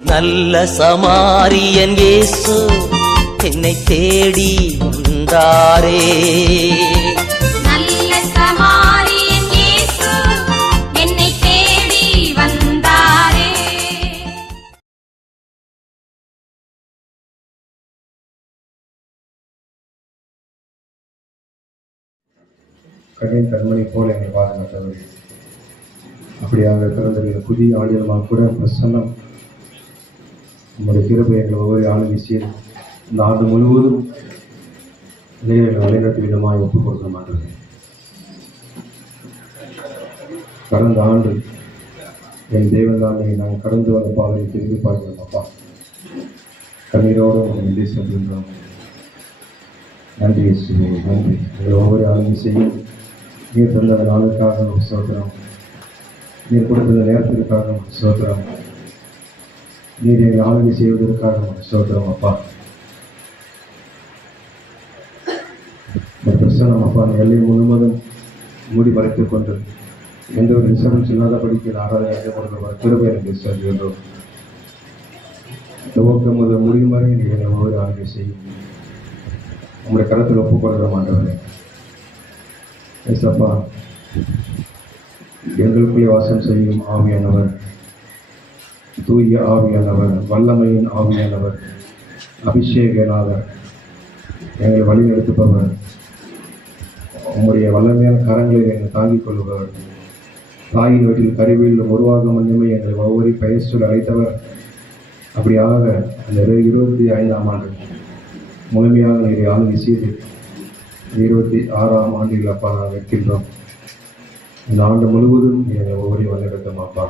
நல்ல சமாரியன் இயேசு என்னை தேடி வந்தாரே. நல்ல சமாரியன் இயேசு என்னை தேடி வந்தாரே. கண்ணின் கண்மணி போல என்னை பாதுகாத்தவர். அப்படியாக பிறந்த புதிய ஆடியமாக கூட பிரசன்னம் நம்முடைய கிருபை எங்கள் ஒவ்வொரு ஆளும் விஷயம் இந்த ஆண்டு முழுவதும் எங்களை வழிநடத்தும் விதமாக ஒப்புக் கொடுக்க மாட்டேன். கடந்த ஆண்டு என் தேவன் தானே நாங்கள் கடந்து வந்த பாதையை திரும்பி பார்க்கிறோம். அப்பா கண்ணீரோடு நன்றி செல்கின்றோம். நன்றி நன்றி. எங்கள் ஒவ்வொரு ஆளும் செய்யும் நீர் தந்த நாளுக்காக சோத்திரம், நீர் கொடுத்த நேரத்திற்காக சோத்திரம், நீர் எங்கள் ஆளுகை செய்வதற்காக சோத்திரம். அப்பா இந்த பிரசனம் அப்பா எல்லை முழுவதும் மூடி மறைத்துக் கொண்டு எந்த ஒரு டிஸ்டர்பன்ஸ் இல்லாதபடிக்கு ஆராதனை கொடுக்க திரும்ப எனக்கு சொல்கின்றோம். துவக்கம் முதல் முடியும் வரை நீங்கள் ஒவ்வொரு ஆளுகை செய்யும் உங்களுடைய கருத்தில் ஒப்புக்கொள்ள மாட்டவரே. ஏசப்பா எங்களுக்குள்ளே வாசம் செய்யும் ஆவியானவர், தூய ஆவியானவர், வல்லமையின் ஆவியானவர், அபிஷேகநாதர், எங்களை வழிநடத்துபவர், உம்முடைய வல்லமையான கரங்களை எங்களை தாங்கிக் கொள்பவர், தாயின் வீட்டில் கருவியில் உருவாக முன்னமே எங்களை ஒவ்வொரு பெயர் சொல் அழைத்தவர். அப்படியாக அந்த 25ஆம் ஆண்டு முழுமையாக நீரை ஆளுகை செய்து 26ஆம் ஆண்டில் அப்பா நாங்கள் இருக்கின்றோம். இந்த ஆண்டு முழுவதும் எங்களை ஒவ்வொரு வழிநடத்தும் அப்பா.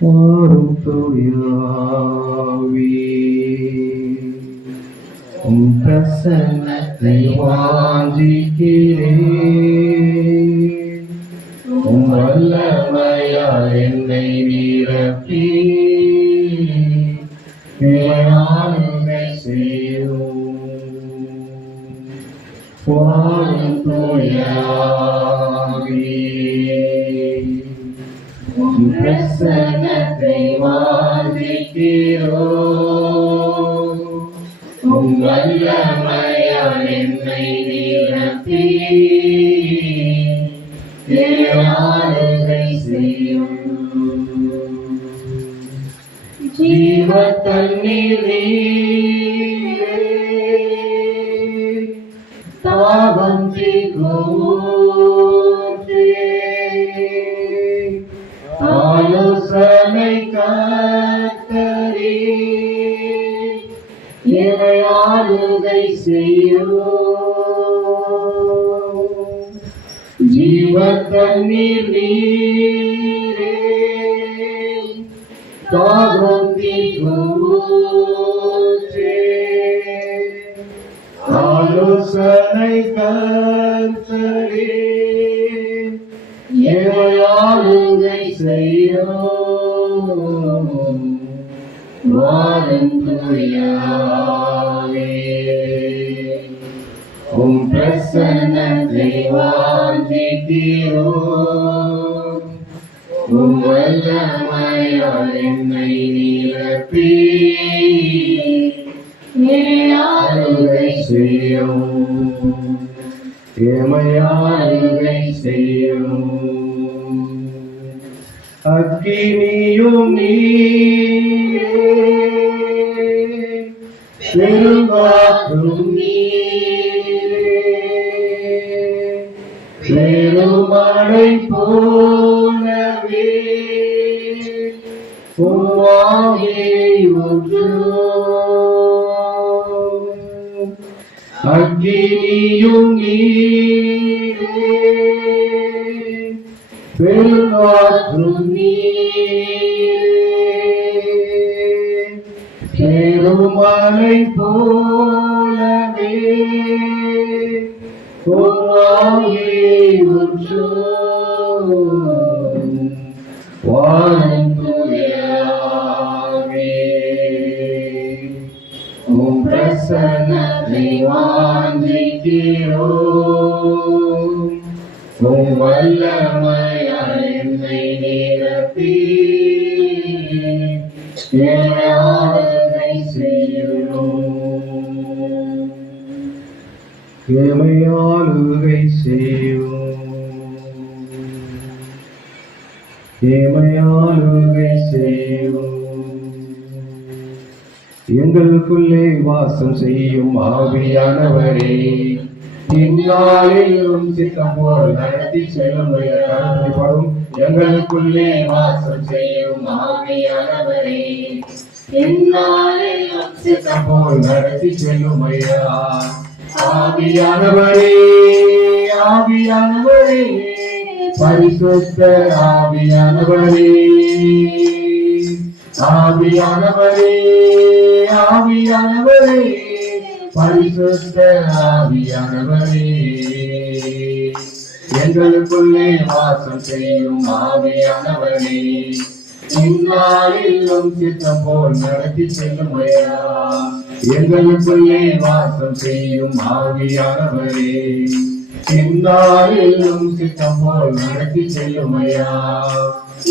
வாரும் தூயாவி உம் பிரசன்னத்தை வாஞ்சிக்கிறேன், உம் வல்லமையால் என்னை நிரப்பி ஆளுகை செய்யும். வாரும் தூயாவி பிரசன்னத்தை வாஞ்சிக்கிறோம், உம் வல்லமையால் என்னை நிரப்பி ஆளுகை செய்யும். ஜீவ தண்ணீர் தாகம் ஆலோசனை கர்த்தரே என்னை ஆளுகை செய்யும். ஜீவ தண்ணீர் நீரே தாகம் தீர்க்கும் ஊற்றே, ஆலோசனை கர்த்தரே என்னை ஆளுகை செய்யும். வாரும் தூயாவே உம் பிரசன்னத்தை வாஞ்சிக்கிறோம், உம் வல்லமையால் என்னை நிரப்பி ஆளுகை செய்யும். ஏமையாளுகை செய்யும். அக்கினியும் நீரே பெருங்காற்றும் நீரே பெருமழை போலவே உம்மாவியை ஊற்றும். அக்கினியும் நீரே பெருங்காற்றும் நீரே பெருமழை போலவே உம்மாவியை ஊற்றும். வாரும் தூயாவே உம் பிரசன்னத்தை வாஞ்சிக்கிறோம், உம் வல்லமையால் என்னை நிரப்பி நடத்தி என்னை ஆளுகை செய்யும். என்னை ஆளுகை செய்யும். என்னை ஆளுகை செய்யும். எங்களுக்குள்ளே வாசம் செய்யும் ஆவியானவரே, இந்நாளிலும் சித்தம் போல் நடத்தி செல்லும் படும். எங்களுக்குள்ளே வாசம் செய்யும் ஆவியானவரே, இந்நாளிலும் சித்தம் போல் நடத்தி செல்லும் ஐயா. ஆவியானவரே, ஆவியானவரே, பரிசுத்த ஆவியானவரே, ஆவியானவரே, ஆவியானவரே, பரிசுத்த ஆவியானவரே, எங்களுக்குள்ளே வாசம் செய்யும் ஆவியானவரே, இந்நாளிலும் சித்தம் போல் நடத்தி செல்லும் ஐயா. எங்களுக்குள்ளே வாசம் செய்யும் ஆவியானவரே, இந்நாளிலும் சித்தம் போல் நடத்தி செல்லும் ஐயா.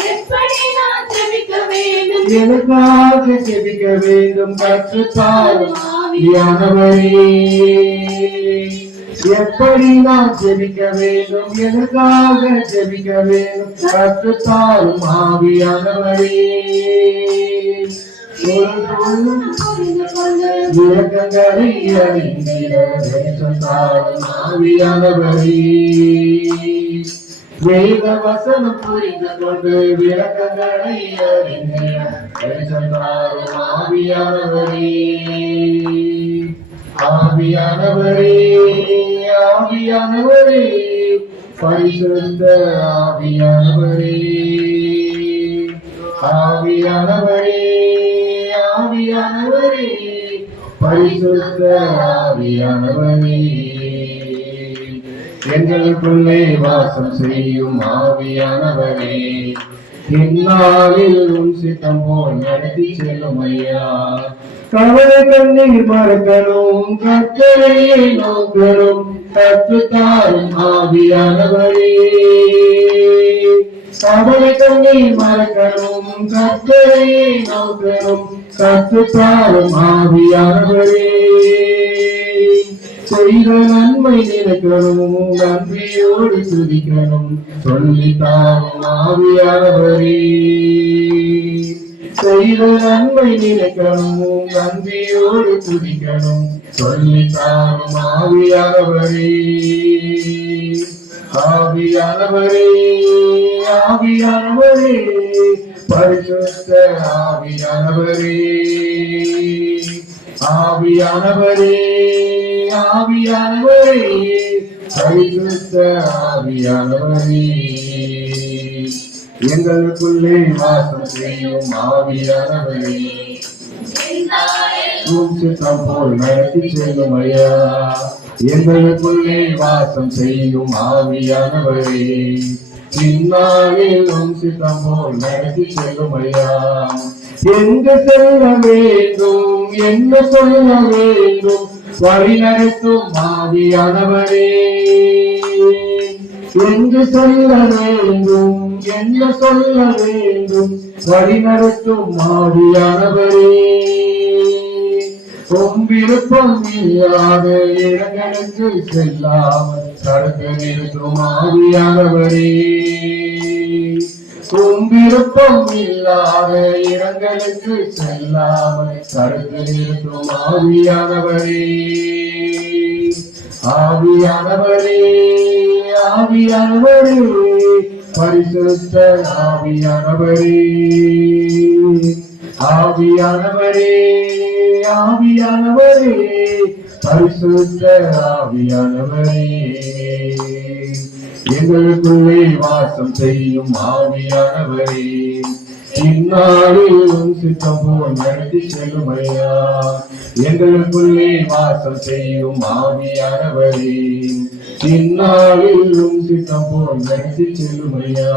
எப்படி நான் ஜெபிக்க வேண்டும், எனக்காக ஜெபிக்க வேண்டும் கற்றுத்தாரும் ஆவியானவரே. எப்படி நான் ஜெபிக்க வேண்டும், எனக்காக ஜெபிக்க வேண்டும் கற்றுத்தாரும் ஆவியானவரே. விளக்கங்களை அறிந்திட வெளிச்சத்தாரும் ஆவியானவரே. வேத வசனம் புரிந்து கொண்டு விளக்கங்களை அறிந்திட வெளிச்சத்தாரும் ஆவியானவரே. ஆவியானவரே, ஆவியானவரே, பரிசுத்த ஆவியானவரே, ஆவியானவரே, ஆவியானவரே, பரிசுத்த ஆவியானவரே, எங்களுக்குள்ளே வாசம் செய்யும் ஆவியானவரே, இந்நாளில் உன் சித்தம் போல் நடத்தி செல்லும் ஐயா. கவலை கண்ணீர் மறக்கணும், கர்த்தரையே நோக்கணும், கற்றுத்தாரும் ஆவியானவரே. கவலை கண்ணீர் மறக்கணும், கர்த்தரையே நோக்கணும், கற்றுத்தாரும் ஆவியானவரே. செய்த நன்மை நினைக்கணும், நன்றியோடு துதிக்கணும், சொல்லித்தாரும் ஆவியானவரே. செய்த நன்மை நினைக்கணும், நன்றியோடு துதிக்கணும், சொல்லித்தாரும் ஆவியானவரே. ஆவியானவரே, ஆவியானவரே, பரிசுத்த ஆவியானவரே, ஆவியானவரே, ஆவியானவரே, பரிசுத்த ஆவியானவரே, எங்களுக்குள்ளே வாசம் செய்யும் ஆவியானவரே, உம் சித்தம் போல் நடத்தி செல்லும் ஐயா. எங்களுக்குள்ளே வாசம் செய்யும் ஆவியானவரே, இந்நாளில் உம் சித்தம் போல் நடத்தி செல்லும் ஐயா. எங்கு செல்ல வேண்டும், என்ன சொல்ல வேண்டும், வழி நடத்தும் ஆவியானவரே. எங்கு செல்ல வேண்டும், என்ன சொல்ல வேண்டும், வழி நடத்தும் ஆவியானவரே. உம் விருப்பம் இல்லாத இடங்களுக்கு செல்லாமல் தடுத்து நிறுத்தும் ஆவியானவரே. உம் விருப்பம் இல்லாத இடங்களுக்கு செல்லாமல் தடுத்து நிறுத்தும் ஆவியானவரே. ஆவியானவரே, ஆவியானவரே, பரிசுத்த ஆவியானவரே, ஆவியானவரே, ஆவியானவரே, பரிசுத்த ஆவியானவரே, எங்களுக்குள்ளே வாசம் செய்யும் ஆவியானவரே, இந்நாளில் உம் சித்தம் போல் நடத்தி செல்லும் ஐயா. எங்களுக்குள்ளே வாசம் செய்யும் ஆவியானவரே, இந்நாளில் உம் சித்தம் போல் நடத்தி செல்லும் ஐயா.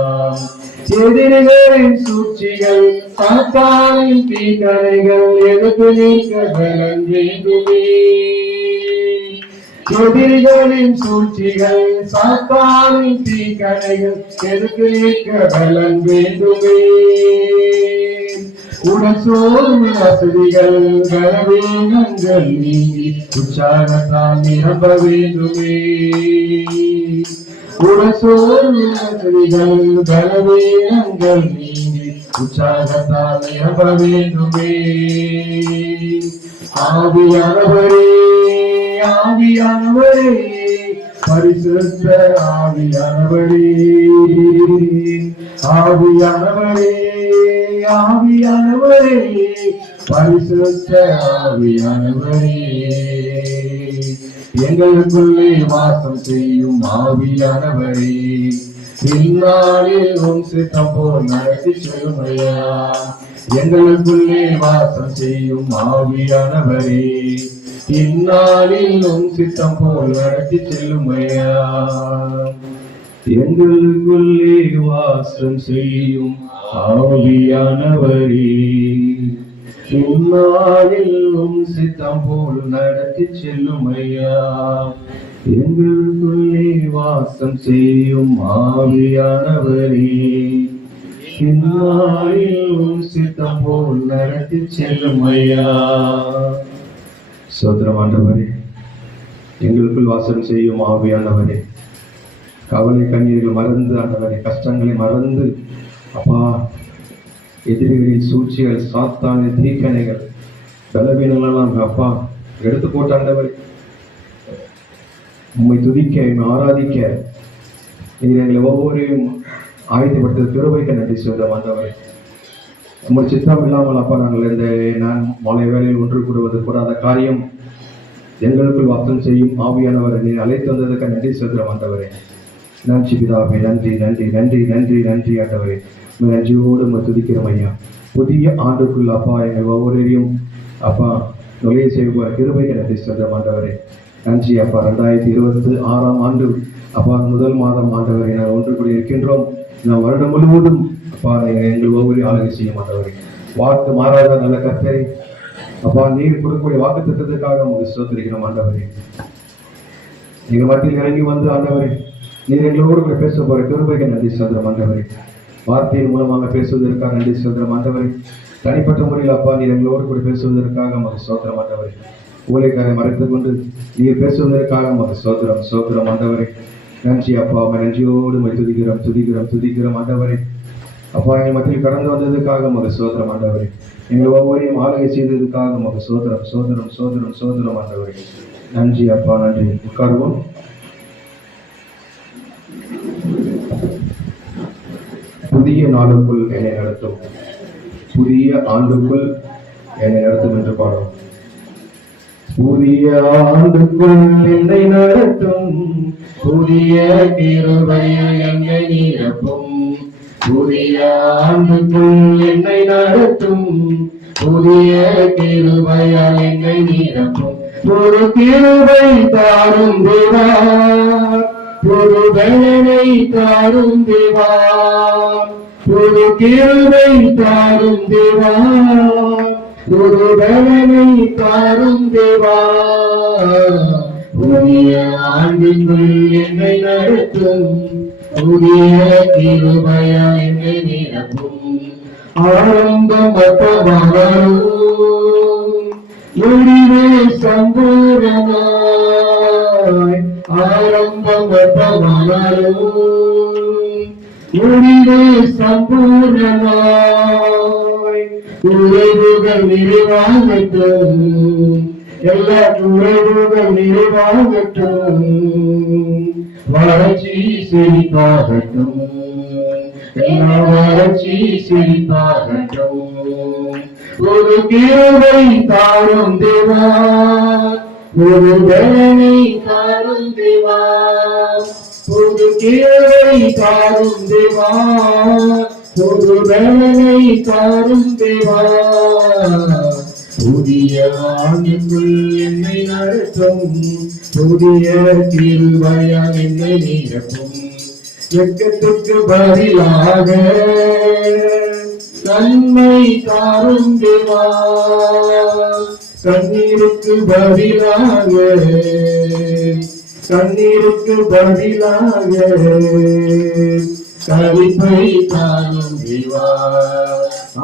எதிரிகளின் சூழ்ச்சிகள், சாத்தானின் தீக்கரைகள் எடுத்து நீக்க பலன் வேண்டுமே. எதிரிகளின் சூழ்ச்சிகள் சாத்தானின் தீக்கணைகள் எதுக்கு நீக்க பலன் வேண்டுமே. உடசோர்வு வசதிகள் பலவீனங்கள் நீங்கி உற்சாகத்தால் நிரம்ப வேண்டுமே. உடசோர்வு வசதிகள் பலவீனங்கள் நீங்கி உற்சாகத்தால் நிரம்ப வேண்டுமே. ஆவியானவரே ஆவியானவரே பரிசுத்த ஆவியானவரே ஆவியானவரே ஆவியானவரே பரிசுத்த ஆவியானவரே எங்களுக்குள்ளே வாசம் செய்யும் ஆவியானவரே இந்நாளில் உம் சித்தம் போல் நடத்தி செல்லுமையா. எங்களுக்குள்ளே வாசம் செய்யும் ஆவியானவரே இந்நாளில் உம் சித்தம் போல் நடத்தி செல்லுமையா. எங்களுக்குள்ளே வாசம் செய்யும் ஆவியானவரே இந்நாளில் உம் சித்தம் போல் நடத்தி செல்லுமையா. எங்களுக்குள்ளே வாசம் செய்யும் ஆவியானவரே இந்நாளில் உம் சித்தம் போல் நடத்தி செல்லுமையா. சோதரம் ஆண்டவரே, எங்களுக்குள் வாசம் செய்யும் ஆவியானவரே, கவலை கண்ணீர்கள் மறந்து ஆண்டவரே, கஷ்டங்களை மறந்து அப்பா, எதிரிகளின் சூழ்ச்சிகள் சாத்தானின் தீக்கணைகள் பலவீனங்களெல்லாம் அப்பா எடுத்து போட்ட ஆண்டவரே, உம்மை துதிக்க உம்மை ஆராதிக்க நீர் எங்களை ஒவ்வொருவரையும் ஆயத்தப்படுத்த திருவைக்க நன்றி சொல்றோம் ஆண்டவரே. உங்கள் சித்தம் இல்லாமல் அப்பா நாங்கள் இந்த மாலை வேளையில் ஒன்று கூடுவது கூடாத காரியம் எங்களுக்குள் வாசம் செய்யும் ஆவியானவரை நீர் அழைத்து வந்ததுக்கு நன்றி சொல்கிறோம் ஆண்டவரே. நன்றி பிதாவே, நன்றி நன்றி நன்றி நன்றி நன்றி ஆண்டவரே. நன்றியோடு நம்ம துதிக்கிறோம் ஐயா. புதிய ஆண்டுக்குள் அப்பா எங்கள் ஒவ்வொருவரையும் அப்பா நுழைய செய்ய கிருபைக்கு நன்றி சொல்கிறோம் ஆண்டவரே. நன்றி அப்பா. 2026 ஆண்டு அப்பா முதல் மாதம் ஆண்டவரை நாங்கள் ஒன்று கூடி இருக்கின்றோம். நான் வருடம் முழுவதும் அப்பா எங்கள் ஒவ்வொரு ஆளுகை செய்ய மாட்டவரே. வாக்கு மாறாத நல்ல கர்த்தரே அப்பா, நீர் கொடுக்கக்கூடிய வாக்கு திட்டத்துக்காக உங்களுக்கு ஸ்தோத்திரிக்கிறோம் ஆண்டவரே. எங்கள் மத்தியில் இறங்கி வந்து ஆண்டவரே நீர் எங்களோடு கூட பேச போற கிருபைக்கு நன்றி சொல்கிறோம் ஆண்டவரே. வார்த்தையின் மூலமாக பேசுவதற்காக நன்றி சொல்கிறோம் ஆண்டவரே. தனிப்பட்ட முறையில் அப்பா நீர் எங்களோடு கூட பேசுவதற்காக உங்களுக்கு ஸ்தோத்திரம் ஆண்டவரே. ஊழியக்காரை மறைத்துக் கொண்டு நீர் பேசுவதற்காக உங்களுக்கு ஸ்தோத்திரம் ஆண்டவரே. நன்றி அப்பா. நன்றியோடு துதிக்கிறோம் துதிக்கிறோம் துதிக்கிறோம் ஆண்டவரே. அப்பா எங்கள் மத்தியில் கடந்து வந்ததுக்காக உங்களுக்கு ஸ்தோத்திரம் ஆண்டவரே. எங்கள் ஒவ்வொருவரையும் ஆளுகை செய்ததுக்காக உங்களுக்கு ஸ்தோத்திரம் சோதரம் சோதரம் சோதரம் ஆண்டவரே. நன்றி அப்பா, நன்றி. உட்காருவோம். புதிய நாளுக்குள் என்னை நடத்தும், புதிய ஆண்டுக்குள் என்னை நடத்தும் என்று பாடும். புதிய ஆண்டுக்குள் என்னை நடத்தும், புதிய கிருபையில் என்னை நிரப்பும். புதிய ஆண்டுக்குள் என்னை நடத்தும், புதிய கிருபையால் என்னை நிரப்பும். ஒரு கிருபை தாரும் தேவா, ஒரு பலனை தாரும் தேவா, ஒரு கிருபை தாரும் தேவா, ஒரு பலனை தாரும் தேவா. புதிய ஆண்டுக்குள் என்னை நடத்தும், புதிய கிருபையால் என்னை நிரப்பும். ஆரம்பமற்றவானாலும் முடிவே சம்பூரணமாய், ஆரம்பமற்றவானாலும் முடிவே சம்பூரணமாய். குறைவுகள் நிறைவாகட்டும், எல்லா குறைவுகள் நிறைவாகட்டும். வளர்ச்சி செழிப்பாகட்டும், எல்லா வளர்ச்சி செழிப்பாகட்டும். ஒரு கிருபை தாரும் தேவா, ஒரு பலனை தாரும் தேவா, ஒரு கிருபை தாரும் தேவா, ஒரு பலனை தாரும் தேவா. புதிய ஆண்டுக்குள் என்னை நடத்தும், புதிய கிருபையால் என்னை நிரப்பும். வெட்கத்துக்கு பதிலாக நன்மை தாரும் தேவா, கண்ணீருக்கு பதிலாக கவிப்பை தாரும் தேவா,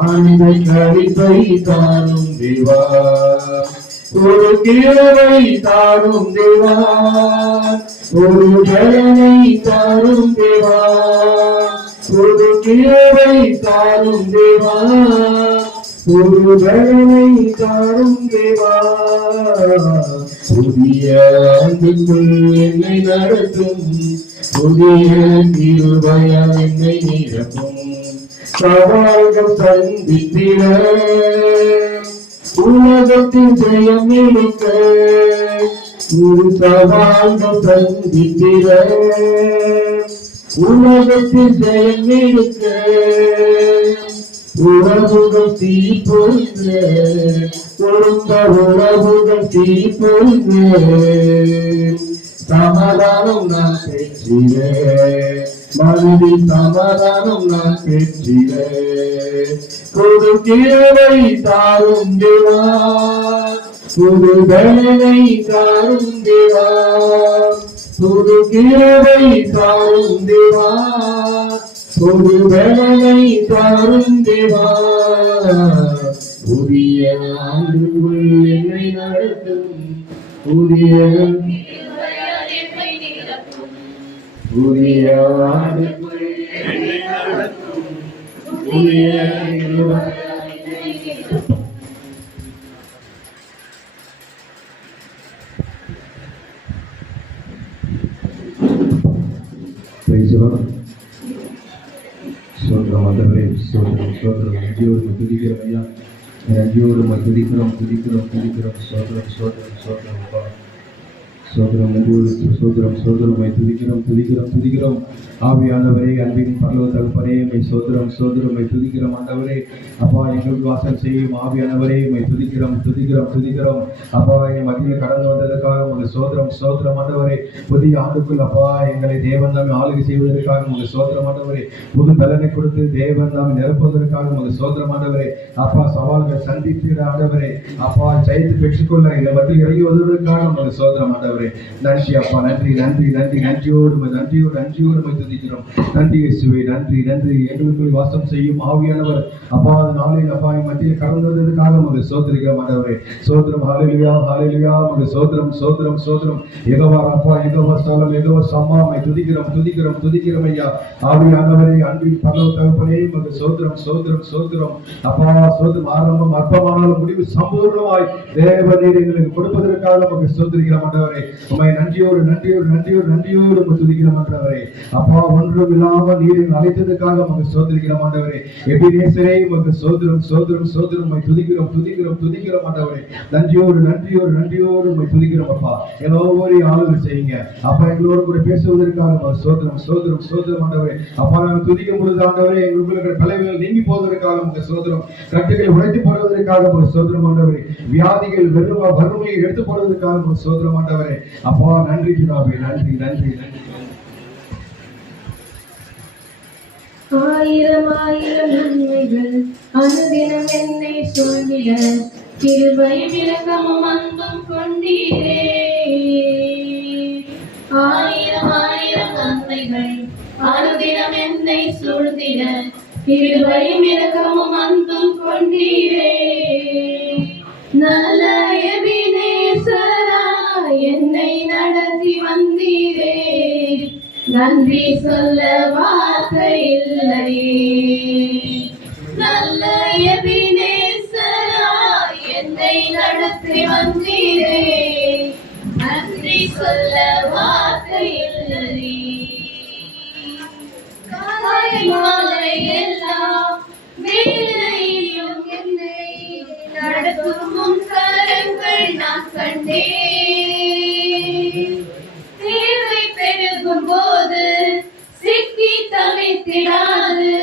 ஆனந்த கவிப்பை தாரும் தேவா, ஒரு கிழவை தாரும் தேவா, ஒரு ஜலனை தாரும் தேவா, ஒரு கிழவை தாரும் தேவா, ஒரு ஜலனை தாரும் தேவா, புதிய ஆண்டுக்குள் என்னை நடத்தும், புதிய கிருபையால் என்னை நிரப்பும், சவால்கள் சந்தித்திட உலகத்தின் ஜெயம் எடுக்க, சவால்கள் சந்தித்திட உலகத்தின் ஜெயம் எடுக்க, உறவுகள் தீப்பொழுங்க, கொடுத்த உறவுகள் தீப்பொழுங்க, சமாதானம் நான் பெற்றிட, மனதில் சமாதானம் நான் பெற்றிட, புது கிழவை தாரும் தேவா, புது பலனை தாரும் தேவா, புது கிழவை தாரும் தேவா, புது பலனை தாரும் தேவா, புதிய ஆண்டுக்குள் என்னை நடத்தும், புதிய ஆண்டுக்குள் என்னை நடத்தும், புதிய சோதரம் ஆண்டவரே, சோதரம் சோதரம் நன்றியோடு துதிக்கிறோம் ஐயா, நன்றியோடு துதிக்கிறோம் துதிக்கிறோம் துதிக்கிறோம், சோதரம் சோதரம் சோதரம் அப்பா, சோதரம் நன்றியோடு சோதரம் சோதரமாய் துதிக்கிறோம் துதிக்கிறோம் துதிக்கிறோம். ஆவியானவரே, அன்பின் பரலோக தகப்பனே, உம்மை சோதரம் சோதரமாய் துதிக்கிறோம் ஆண்டவரே. அப்பா, எங்களுக்கு வாசல் செய்யும் ஆவியானவரே, உம்மை துதிக்கிறோம் துதிக்கிறோம் துதிக்கிறோம். அப்பா, என் மத்தியில் கடந்து வந்ததற்காக உங்களுக்கு சோதரம் சோதரம் ஆண்டவரே. புதிய ஆண்டுக்குள் அப்பா எங்களை தேவன் தாமே ஆளுகை செய்வதற்காக உங்களுக்கு சோதரம் ஆண்டவரே. புது பலனை கொடுத்து தேவன் தாமே நிரப்புவதற்காக உங்களுக்கு சோதரம் ஆண்டவரே. அப்பா, சவால்கள் சந்தித்திட ஆண்டவரே, அப்பா ஜெயித்து பெற்றுக்கொள்ள இந்த மத்தியில் இறங்கி வருவதற்காக உங்களுக்கு சோதரம் ஆண்டவரே. நன்றி அப்பா, நன்றி நன்றி நன்றி, நன்றியோடு நன்றியோடு நன்றியோடு துதிக்கிறோம். நன்றி இயேசுவே, நன்றி நன்றி. எங்களுக்குள் வாசம் செய்யும் ஆவியானவர் அப்பா, நாளில் அப்பா மத்தியில் கடந்து வந்ததற்காக உங்களுக்கு சோதரிக்கிறோம் ஆண்டவரே. சோதரம் ஹல்லேலூயா ஹல்லேலூயா, உங்களுக்கு சோதரம் சோதரம் சோதரம். யெகோவா அப்பா, யெகோவா ஸ்தலம், யெகோவா சம்மாமை துதிக்கிறோம் துதிக்கிறோம் துதிக்கிறோம் ஐயா. ஆவியானவரே, அன்பின் பரலோக தகப்பனே, உங்களுக்கு சோதரம் சோதரம் சோதரம். அப்பா, சோதரம் ஆரம்பம் அற்பமானாலும் முடிவு சம்பூர்ணமாய் தேவநீர் எங்களுக்கு கொடுப்பதற்காக உங்களுக்கு சோதரிக்கிறோம் ஆண்டவரே. உம்மை நன்றியோடு நன்றியோடு நன்றியோடு நன்றியோடு துதிக்கிறோம் ஆண்டவரே. அப்பா, ஒன்றும் இல்லாமல் நீரை அழைத்ததற்காக உங்களுக்கு சோதரிக்கிறோம் ஆண்டவரே. எபினேசரே, உங்களுக்கு சோதரம் சோதரம் சோதரம். உம்மை துதிக்கிறோம் துதிக்கிறோம் துதிக்கிறோம் ஆண்டவரே. நன்றியோடு நன்றியோடு நன்றியோடு உம்மை துதிக்கிறோம் அப்பா. எல்லோரையும் ஆளுகை செய்யுங்க அப்பா, எங்களோடு கூட பேசுவதற்காக சோதரம் சோதரம் சோதரம் ஆண்டவரே. அப்பா, நாங்கள் துதிக்கும் பொழுது ஆண்டவரே, எங்களுக்கு தலைவர்கள் நீங்கி போவதற்காக உங்க சோதரம், கட்டுகளை உடைத்து போடுவதற்காக உங்க சோதரம் ஆண்டவரே. வியாதிகள் வறுமையை எடுத்து போடுவதற்காக உங்க சோதரம் ஆண்டவரே. அப்பா, நன்றி பிதாவே, நன்றி நன்றி நன்றி. ஆயிரம் ஆயிரம் நன்மைகள் அனுதினம் என்னை சொல்லிட, கிருபையும் இரக்கமும் அன்பும் கொண்டீரே. ஆயிரம் ஆயிரம் நன்மைகள் அனுதினம் என்னை சூழ்ந்திட, கிருபையும் இரக்கமும் அன்பும் கொண்டீரே. நல்ல எபினேசரா என்னை நடத்தி வந்தீரே, நன்றி சொல்ல வார்த்தை இல்லையே. நல்ல எபினேசரா என்னை நடத்தி வந்தீரே, நன்றி சொல்ல வார்த்தை இல்லையே. காலை மாலை எல்லாம் வேலையிலும் என்னை நடத்தும் உம் கரங்கள் நான் கண்டேன். தேவை பெருகும் போது சிக்கி தவித்திடாது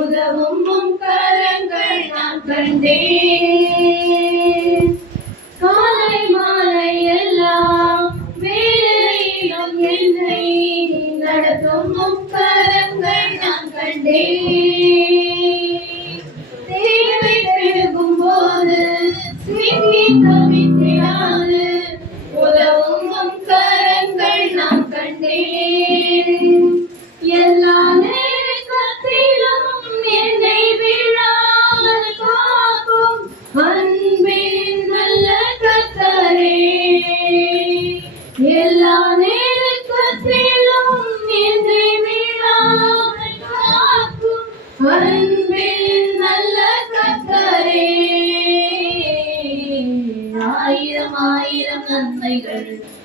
உதவும் உம் கரங்கள் நான் கண்டேன். காலை மாலை எல்லாம் வேலையிலும் என்னை நடத்தும் உம் கரங்கள் நான் கண்டேன். தேவை பெருகும் போது சிக்கி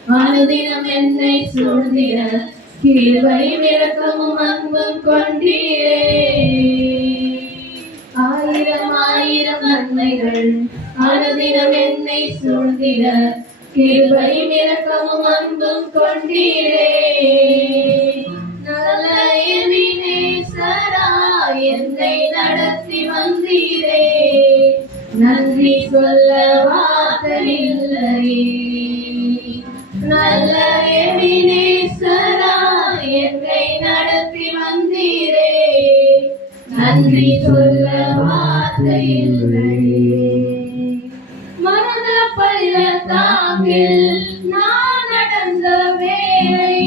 அனுதினம் என்னை சூழ்ந்திட கிருபையும் இரக்கமும் அன்பும் கொண்டீரே. ஆயிரம் ஆயிரம் நன்மைகள் அனுதினம் என்னை சூழ்ந்திட கிருபையும் இரக்கமும் அன்பும் கொண்டீரே. நல்ல எபினேசராய் என்னை நடத்தி வந்தீரே. நன்றி சொல்ல வார்த்தை இல்லையே. நல்ல எபினேசராய் என்னை நடத்தி வந்தீரே. நன்றி சொல்ல வார்த்தை இல்லையே. மரண பள்ளத்தாக்கில் நான் நடந்த வேளை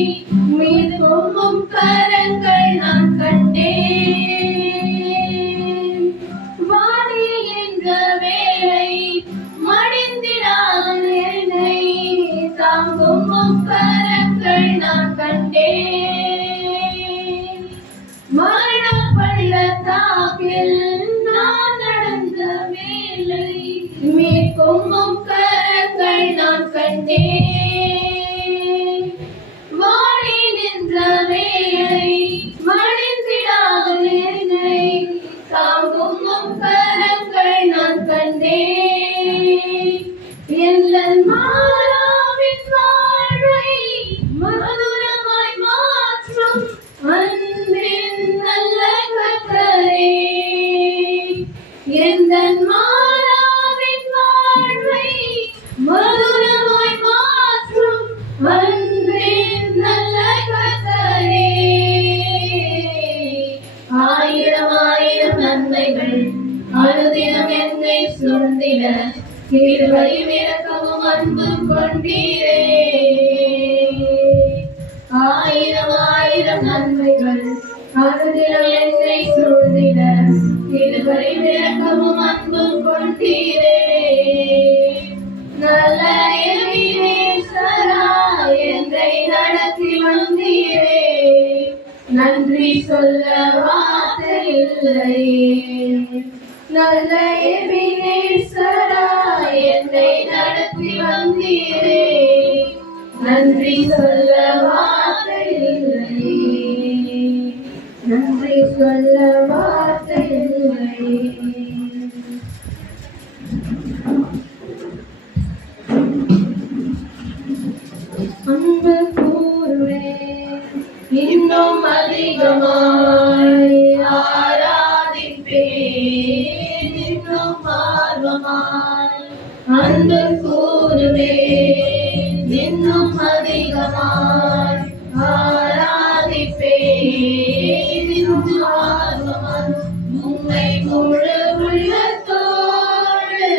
மீட்கும் கரங்கள் நான் கண்டேன். வாடி என்ற வேளை மடிந்திடாத என்னை தாங்கும் கரங்கள் நான் கண்டேன். மரண பள்ளத்தாக்கில் நான் நடந்த வேளை மீட்கும் கரங்கள் நான் கண்டேன். வாடி நின்ற வேளை மடிந்திடாத என்னை தாங்கும் கரங்கள் நான் கண்டேன். எங்கள் மாறாவின் வாழ்வை மதுரமாய் மாற்றும் அன்பின் நல்ல கர்த்தரே. எங்கள் மாறாவின் வாழ்வை மதுரமாய் மாற்றும் அன்பின் நல்ல கர்த்தரே. ஆயிரம் ஆயிரம் நன்மைகள் அனுதினம் என்னை சூழ்ந்திட கிருபையும் இரக்கமும் அன்பும் கொண்டீரே. ஆயிரம் ஆயிரம் நன்மைகள் அனுதினம் என்னை சூழ்ந்திட கிருபையும் இரக்கமும் அன்பும் கொண்டீரே. நல்ல எபினேசராய் என்னை நடத்தி வந்தீரே. நன்றி சொல்ல வார்த்தை இல்லையே. நல்ல எபினேசராய் என்னை நடத்தி வந்தீரே. நன்றி சொல்ல வார்த்தை இல்லையே. நன்றி சொல்ல வார்த்தை இல்லையே. அன்பு கூறுவேன் இன்னும் அதிகமாய் ஆராதிப்பேன். இன்னும் ஆர்வமாய் அன்பு கூறுவேன். இன்னும் அதிகமாய் ஆராதிப்பேன். இன்னும் ஆர்வமாய் உம்மை முழு உள்ளத்தோடு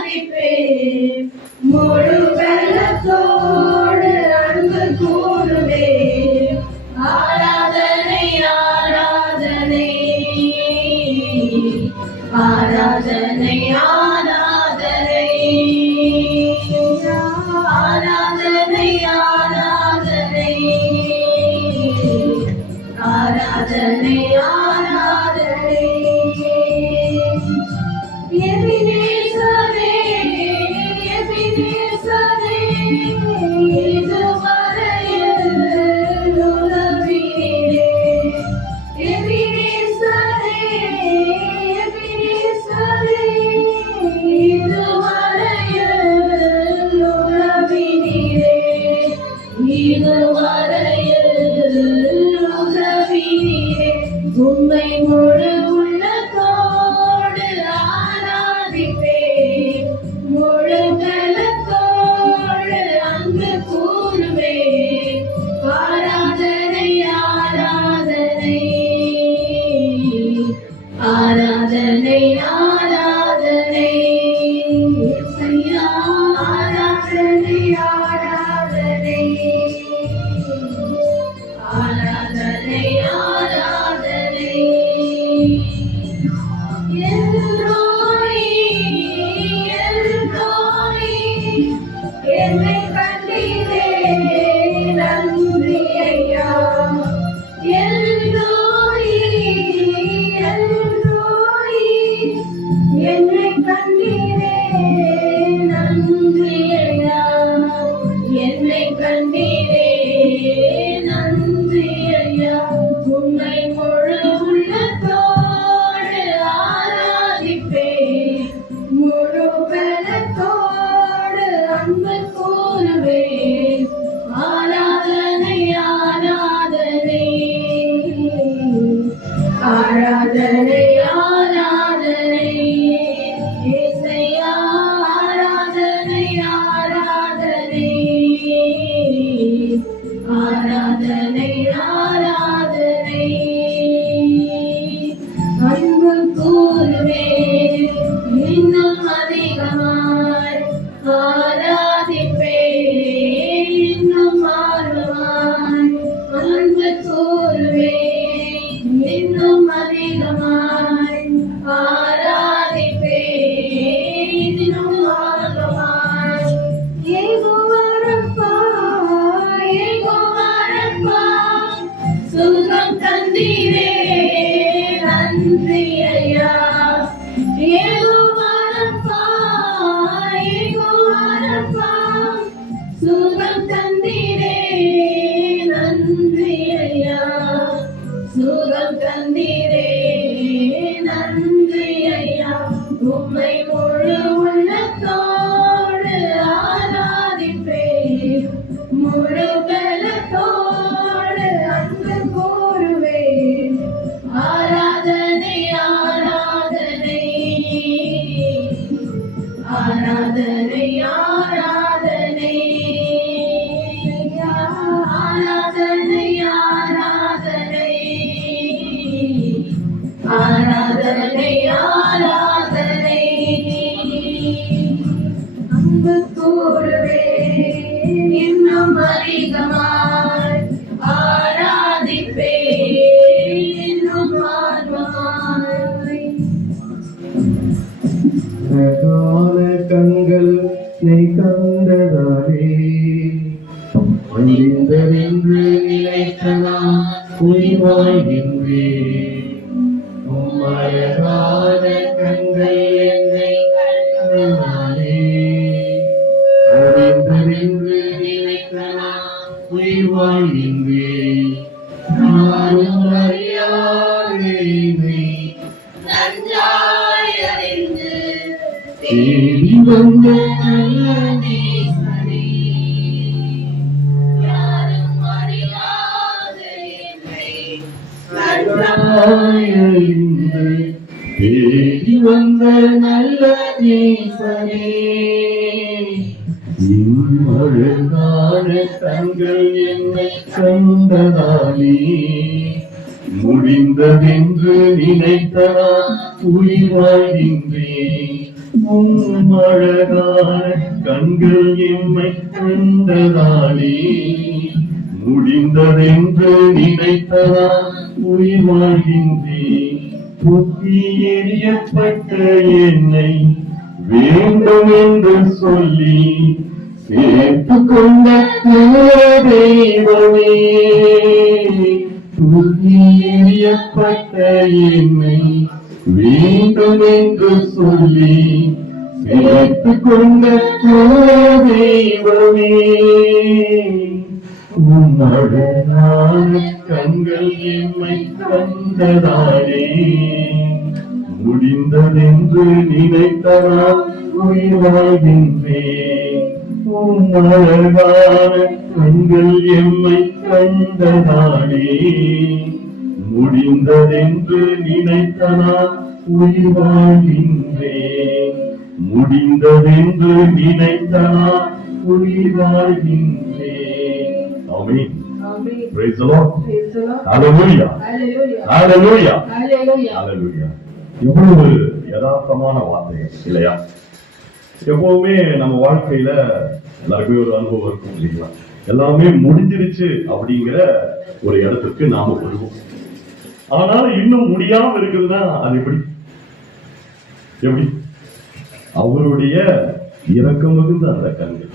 ஆராதிப்பேன். முழு வெள்ளத்தோடு அன்பு கூறுவேன். ஆராதனை ஆராதனை ஆராதனை ஆராதனை ஆராதனை ஆராதனை ஆராதனை ஆராதனை. எபினேசரே எபினேசரே இதுவரையில் உதவினீரே. எபினேசரே எபினேசரே இதுவரையில் உதவினீரே. இதுவரையில் உதவினீரே. உம்மை முழு உள்ளத்தோடு ஆராதிப்பேன். முழு பலத்தோடு அன்பு கூறுவேன். ஆராதனை ஆராதனை ஆராதனை ஆராதனை இயேசுயா. ஆராதனை ஆராதனை ஆராதனை ஆராதனை. எல்லோரி எல்லோரி என்னை கண்டீரே. நன்றி ஐயா. எல்லோரி எல்லோரி என்னை கண்டீரே. நன்றி ஐயா. நன்றி ஐயா. உம்மை முழு உள்ளத்தோடு ஆராதிப்பேன், முழு பலத்தோடு அன்பு கூறுவேன். ஆராதனை ஆராதனை ஆராதனை ஆராதனை ஆராதனை ஆராதனை ஆராதனை ஆராதனை. அன்பு கூறுவேன் இன்னும் அதிகமாய், ஆராதிப்பேன் இன்னும் ஆர்வமாய். அழகான கண்கள் நீ கண்டதாலே முடிந்ததென்று நினைத்த நான் உயிர்வாழ்கின்றேன். உம் அழகான கண்கள் என்னை கண்டதாலே முடிந்ததென்று நினைத்த நான் உயிர்வாழ்கின்றேன். யாரும் அறியாதே என்னை நன்றாய் அறிந்து தேடி வந்த நல்ல நேசரே, யாரும் அறியாத என்னை நன்றாய் அறிந்து தேடி வந்த நல்ல நேசரே. அழகான கண்கள் என்னை கண்டதாலே முடிந்ததென்று நினைத்த நான் உயிர் வாழ்கின்றேன். உம் அழகான கண்கள் என்னை கண்டதாலே முடிந்ததென்று நினைத்த நான் உயிர் வாழ்கின்றேன். புத்தி எறியப்பட்ட என்னை வேண்டும் என்று சொல்லி சேர்த்து கொண்ட தெய்வமே, புத்தி எறியப்பட்ட என்னை வேண்டும் என்று சொல்லி சேர்த்து கொண்ட தெய்வமே. உன்னழகான கண்கள் என்னை கண்டதாலே முடிந்ததென்று நினைத்த நான் உயிர் வாழ்கின்றேன். உன்னழகான கண்கள் என்னை கண்டதாலே முடிந்ததென்று நினைத்த நான் உயிர் வாழ்கின்றேன். முடிந்ததென்று நினைத்த நான் உயிர் வாழ்கின்றேன். ஆமென். Praise the Lord. Hallelujah. Hallelujah. Hallelujah. எவ்வளவு யதார்த்தமான வார்த்தை இல்லையா? எப்பவுமே நம்ம வாழ்க்கையில எல்லாருக்குமே ஒரு அனுபவம் இருக்கும் இல்லைங்களா? எல்லாமே முடிஞ்சிருச்சு அப்படிங்கிற ஒரு இடத்துக்கு நாம வருவோம். ஆனாலும் இன்னும் முடியாம இருக்குதுன்னா அது எப்படி? அவருடைய இரக்கம் மிகுந்த அந்த கண்கள்,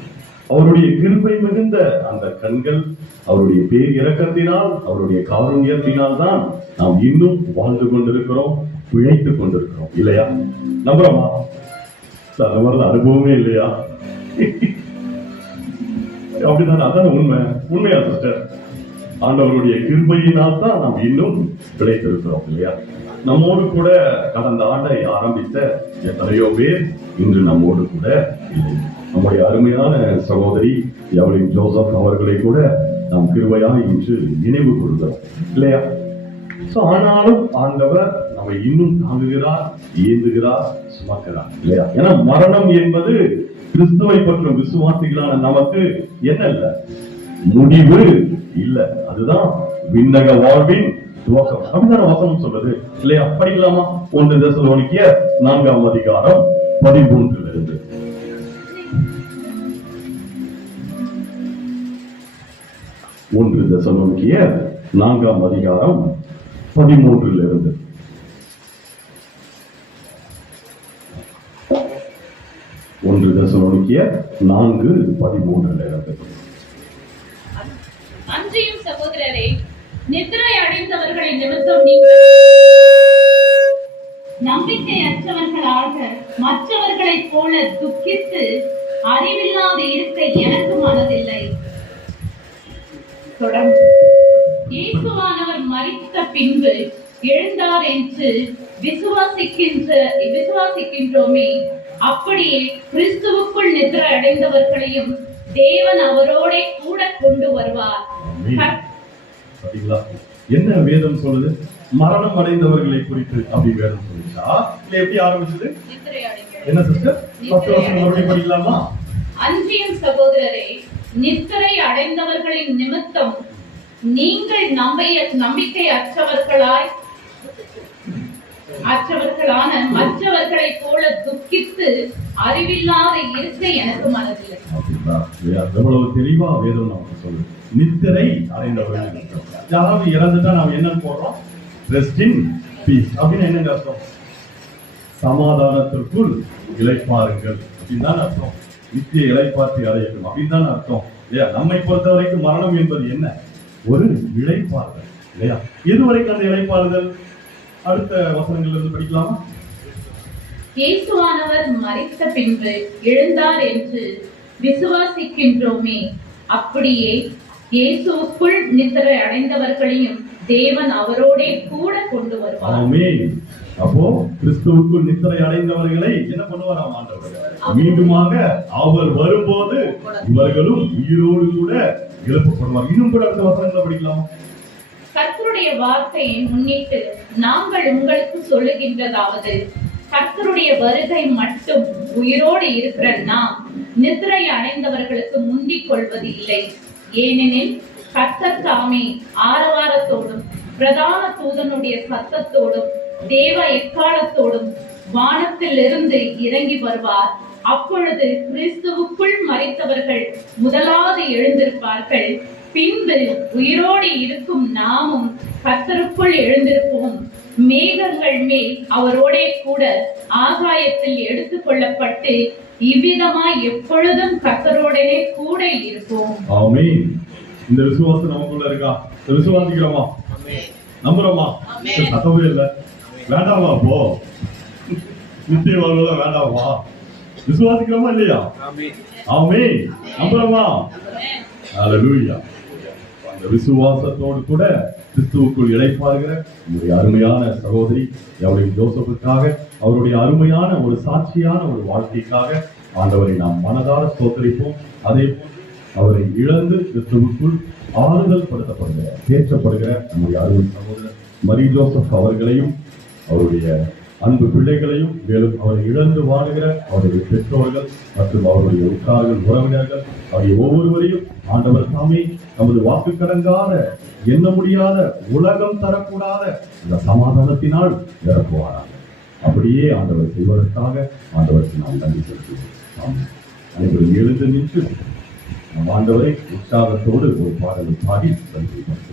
அவருடைய கிருபை மிகுந்த அந்த கண்கள், அவருடைய பேர் இரக்கத்தினால், அவருடைய காருண்யத்தினால் தான் நாம் இன்னும் வாழ்ந்து கொண்டிருக்கிறோம், பிழைத்துக் கொண்டிருக்கிறோம் இல்லையா? நம்புறோமா? அந்த மாதிரிலாம் அனுபவமே இல்லையா? அப்படிதான், அதான் உண்மையா சிஸ்டர்? ஆண்டவருடைய கிருபையினால் தான் நாம் இன்னும் பிழைத்திருக்கிறோம் இல்லையா? நம்மோடு கூட கடந்த ஆண்டை ஆரம்பித்த எத்தனையோ பேர் இன்று நம்மோடு கூட இல்லை. நம்முடைய அருமையான சகோதரி எவலின் ஜோசப் அவர்களை கூட நாம் கிருபையாய் இன்று நினைவு கூறுகிறோம் இல்லையா? ஆனாலும் ஆண்டவர் நம்மை இன்னும் தாங்குகிறார், ஏந்துகிறார், சுமக்கிறார் இல்லையா? ஏன்னா மரணம் என்பது கிறிஸ்துவை பற்றும் விசுவாசிகளான நமக்கு என்ன இல்ல, முடிவு இல்ல. அதுதான் விண்ணக வாழ்வின் துவக்கம். அப்படிதான் வசனம் சொல்றது இல்லையா? படிக்கலாமா? 1 தெசலோனிக்கேயர் 4ஆம் அதிகாரம் 13 1 தெசலோனிக்கேயர் 4ஆம் அதிகாரம் 13 1 தெசலோனிக்கேயர் 4:13 அன்றியும் சகோதரரே, நித்திரை அடைந்தவர்களின் நிமித்தம் நீங்கள் நம்பிக்கையற்றவர்களாக மற்றவர்களைப் போல துக்கித்து அறிவில்லாது இருக்க எனக்கு மனதில்லை. தொடர்ந்து, இயேசுவானவர் மரித்த பின்பு எழுந்தார் என்று விசுவாசிக்கின்றோமே, அப்படியே கிறிஸ்துவுக்குள் நித்திரை அடைந்தவர்களையும் தேவன் அவரோடே கூட கொண்டு வருவார். பாத்தீங்களா என்ன வேதம் சொல்லுது? மரணம் அடைந்தவர்களை குறித்து அப்படி வேதம் சொல்லுச்சா இல்ல எப்படி ஆரம்பிச்சது? என்ன சிஸ்டர் 10 வருஷம் மறுபடியும் படிக்கலாமா? அன்றியும் சகோதரரே, நித்திரை அடைந்தவர்களின் நிமித்தம் நீங்கள் நம்பிக்கை அற்றவர்களான மற்றவர்களை போல துக்கித்து அறிவில்லாத இருக்க எனக்கு மனதில்லை. எவ்வளவு தெளிவா வேதம் நமக்கு சொல்லுது. நித்திரை அடைந்தவர்கள் யாராவது இறந்துட்டா நாம் என்ன போடுறோம்? ரெஸ்ட் இன் பீஸ் அப்படின்னு என்னங்க அர்த்தம்? சமாதானத்திற்குள் இளைப்பாருங்கள் அப்படின்னு தான் அர்த்தம். நித்திய இளைப்பாற்றி அடையட்டும் அப்படின்னு தான் அர்த்தம் இல்லையா? நம்மை பொறுத்த வரைக்கும் மரணம் என்பது என்ன? ஒரு இளைப்பாறுதல் இல்லையா? எதுவரைக்கும் அந்த இளைப்பாறுதல்? அடுத்த வசனங்கள்ல இருந்து படிக்கலாமா? இயேசுவானவர் மரித்த பின்பு எழுந்தார் என்று விசுவாசிக்கின்றோமே, அப்படியே இயேசுவுக்குள் நித்திரை அடைந்தவர்களையும் தேவன் அவரோடே கூட கொண்டு வருவார். ஆமென். அப்போ கிறிஸ்துவுக்குள் நித்திரை அடைந்தவர்களை என்ன பண்ணுவாராம் ஆண்டவர்? மீண்டுமாக அவர் வரும்போது இவர்களும் உயிரோடு கூட எழுப்பப்படுவார். இன்னும் கூட அடுத்த வசனங்களை படிக்கலாம். கர்த்தருடைய வார்த்தையை முன்னிட்டு நாங்கள் உங்களுக்கு சொல்லுகின்றதாவது, கர்த்தருடைய வருகை மட்டும் உயிரோடு இருக்கிற நாம் நித்திரை அடைந்தவர்களுக்கு முந்திக் கொள்வது இல்லை. ஏனெனில் கர்த்தர் தாமே ஆரவாரத்தோடும் பிரதான தூதனுடைய சத்தத்தோடும் தேவ எக்காலத்தோடும் வானத்தில் இருந்து இறங்கி வருவார். அப்பொழுது கிறிஸ்துவுக்குள் மரித்தவர்கள் முதலாவது எழுந்திருப்பார்கள். பின்பு உயிரோடு இருக்கும் நாமும் கர்த்தருக்குள் எழுந்திருப்போம். மேகங்கள் மேல் அவரோடே கூட ஆகாயத்தில் எடுத்துக் கொள்ளப்பட்டு இவ்விதமாய் எப்பொழுதும் கர்த்தரோடே கூட இருப்போம். ஆமென். இந்த விசுவாசம் நமக்குள்ள இருக்கா? விசுவாசிக்கிறோமா? நம்புறோமா? சத்தமே இல்ல. வேண்டாமா? போ நித்திய வாழ்வுல வேண்டாமா? விசுவாசிக்கிறோமா இல்லையா? ஆமென். நம்புறோமா? ஹல்லேலூயா. அந்த விசுவாசத்தோடு கூட கிறிஸ்துவுக்குள் இளைப்பாருகிற நம்முடைய அருமையான சகோதரி அவருடைய ஜோசப்புக்காக, அவருடைய அருமையான ஒரு சாட்சியான ஒரு வாழ்க்கைக்காக ஆண்டவரை நாம் மனதார ஸ்தோத்திரிப்போம். அதே போல் அவரை இழந்து கிறிஸ்துவுக்குள் ஆறுதல் படுத்தப்படுகிற தேற்றப்படுகிற நம்முடைய அருமை சகோதரர் மரி ஜோசப் அவர்களையும் அவருடைய அன்பு பிள்ளைகளையும், மேலும் அவரை இழந்து வாழுகிற அவருடைய பெற்றோர்கள் மற்றும் அவருடைய உற்றார்கள் உறவினர்கள் அவருடைய ஒவ்வொருவரையும் ஆண்டவர் தாமே நமது வாக்கு கடங்காத எண்ண முடியாத உலகம் தரக்கூடாத இந்த சமாதானத்தினால் நிரப்புவாராக. அப்படியே ஆண்டவர் செய்வதற்காக ஆண்டவருக்கு நாம் நன்றி செலுத்துவோம். அனைவரும் எழுந்து நின்று நம் ஆண்டவரை உற்சாகத்தோடு ஒரு பாடலை பாடி நன்றி செலுத்துவோம்.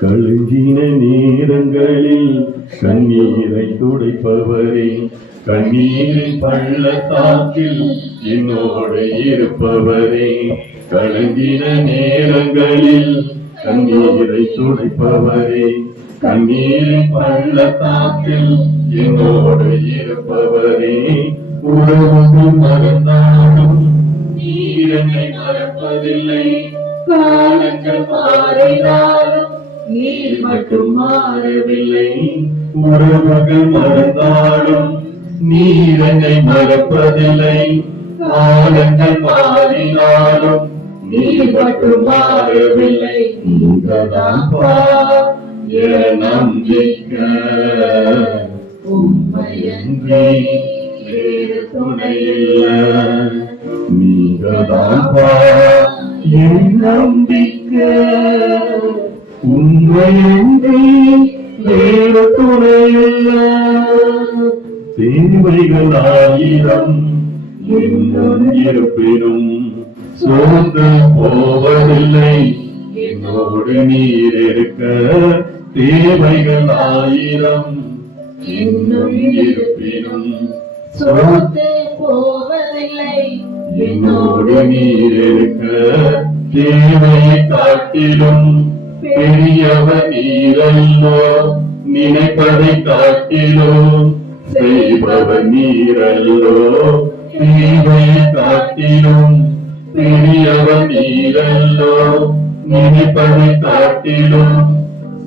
கலங்கின நேரங்களில் கண்ணீரை துடைப்பவரே, கண்ணீரின் பள்ளத்தாக்கில் என்னோடு இருப்பவரே, கலங்கின நேரங்களில் கண்ணீரை துடைப்பவரே, கண்ணீரின் பள்ளத்தாக்கில் என்னோடு இருப்பவரே, உறவுகள் மறந்தாலும் நீர் என்னை மறப்பதில்லை, காலங்கள் மாறினாலும் நீர் மட்டும் மாறவில்லை, உறவுகள் மறந்தாலும் நீர் என்னை மறப்பதில்லை, காலங்கள் மாறினாலும் நீர் மட்டும் மாறவில்லை, நீங்கதான்ப்பா என் நம்பிக்கை, உம்மையன்றி வேறு துணையில்லை, நீங்கதான்ப்பா என் நம்பிக்கை, உண்மையன்றி வேறு துணையில்லை, தேவைகள் 1000 இன்னும் இருப்பினும் சோர்ந்து போவதில்லை, என்னோடு நீர் இருக்க, தேவைகள் 1000 இன்னும் இருப்பினும் சோர்ந்து போவதில்லை, என்னோடு நீர் இருக்க, தேவையை காட்டிலும் பெரியவர் நீரல்லோ, நினைப்பதை காட்டிலும் செய்பவர் நீரல்லோ. தீவை காட்டிலும் பெரியவர் நீரல்லோ. நினைப்பதை காட்டிலும்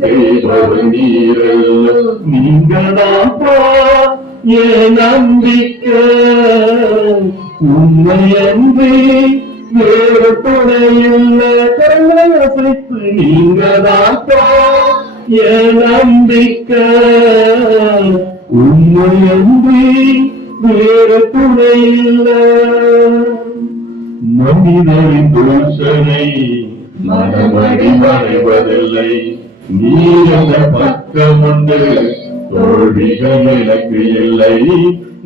செய்பவர் நீரல்லோ. நீங்களாப்பா என் நம்பிக்கை, உண்மை அன்றி வேறு துணையில்லை. அசைத்து நீங்களாப்பா என் நம்பிக்கை, உண்மை அன்றி வேறு துணையில்லை. மனிதரின் தூஷனை மனமடி மறைவதில்லை. நீ என்ற பக்கம் உண்டு, தோல்விகள் எனக்கு இல்லை.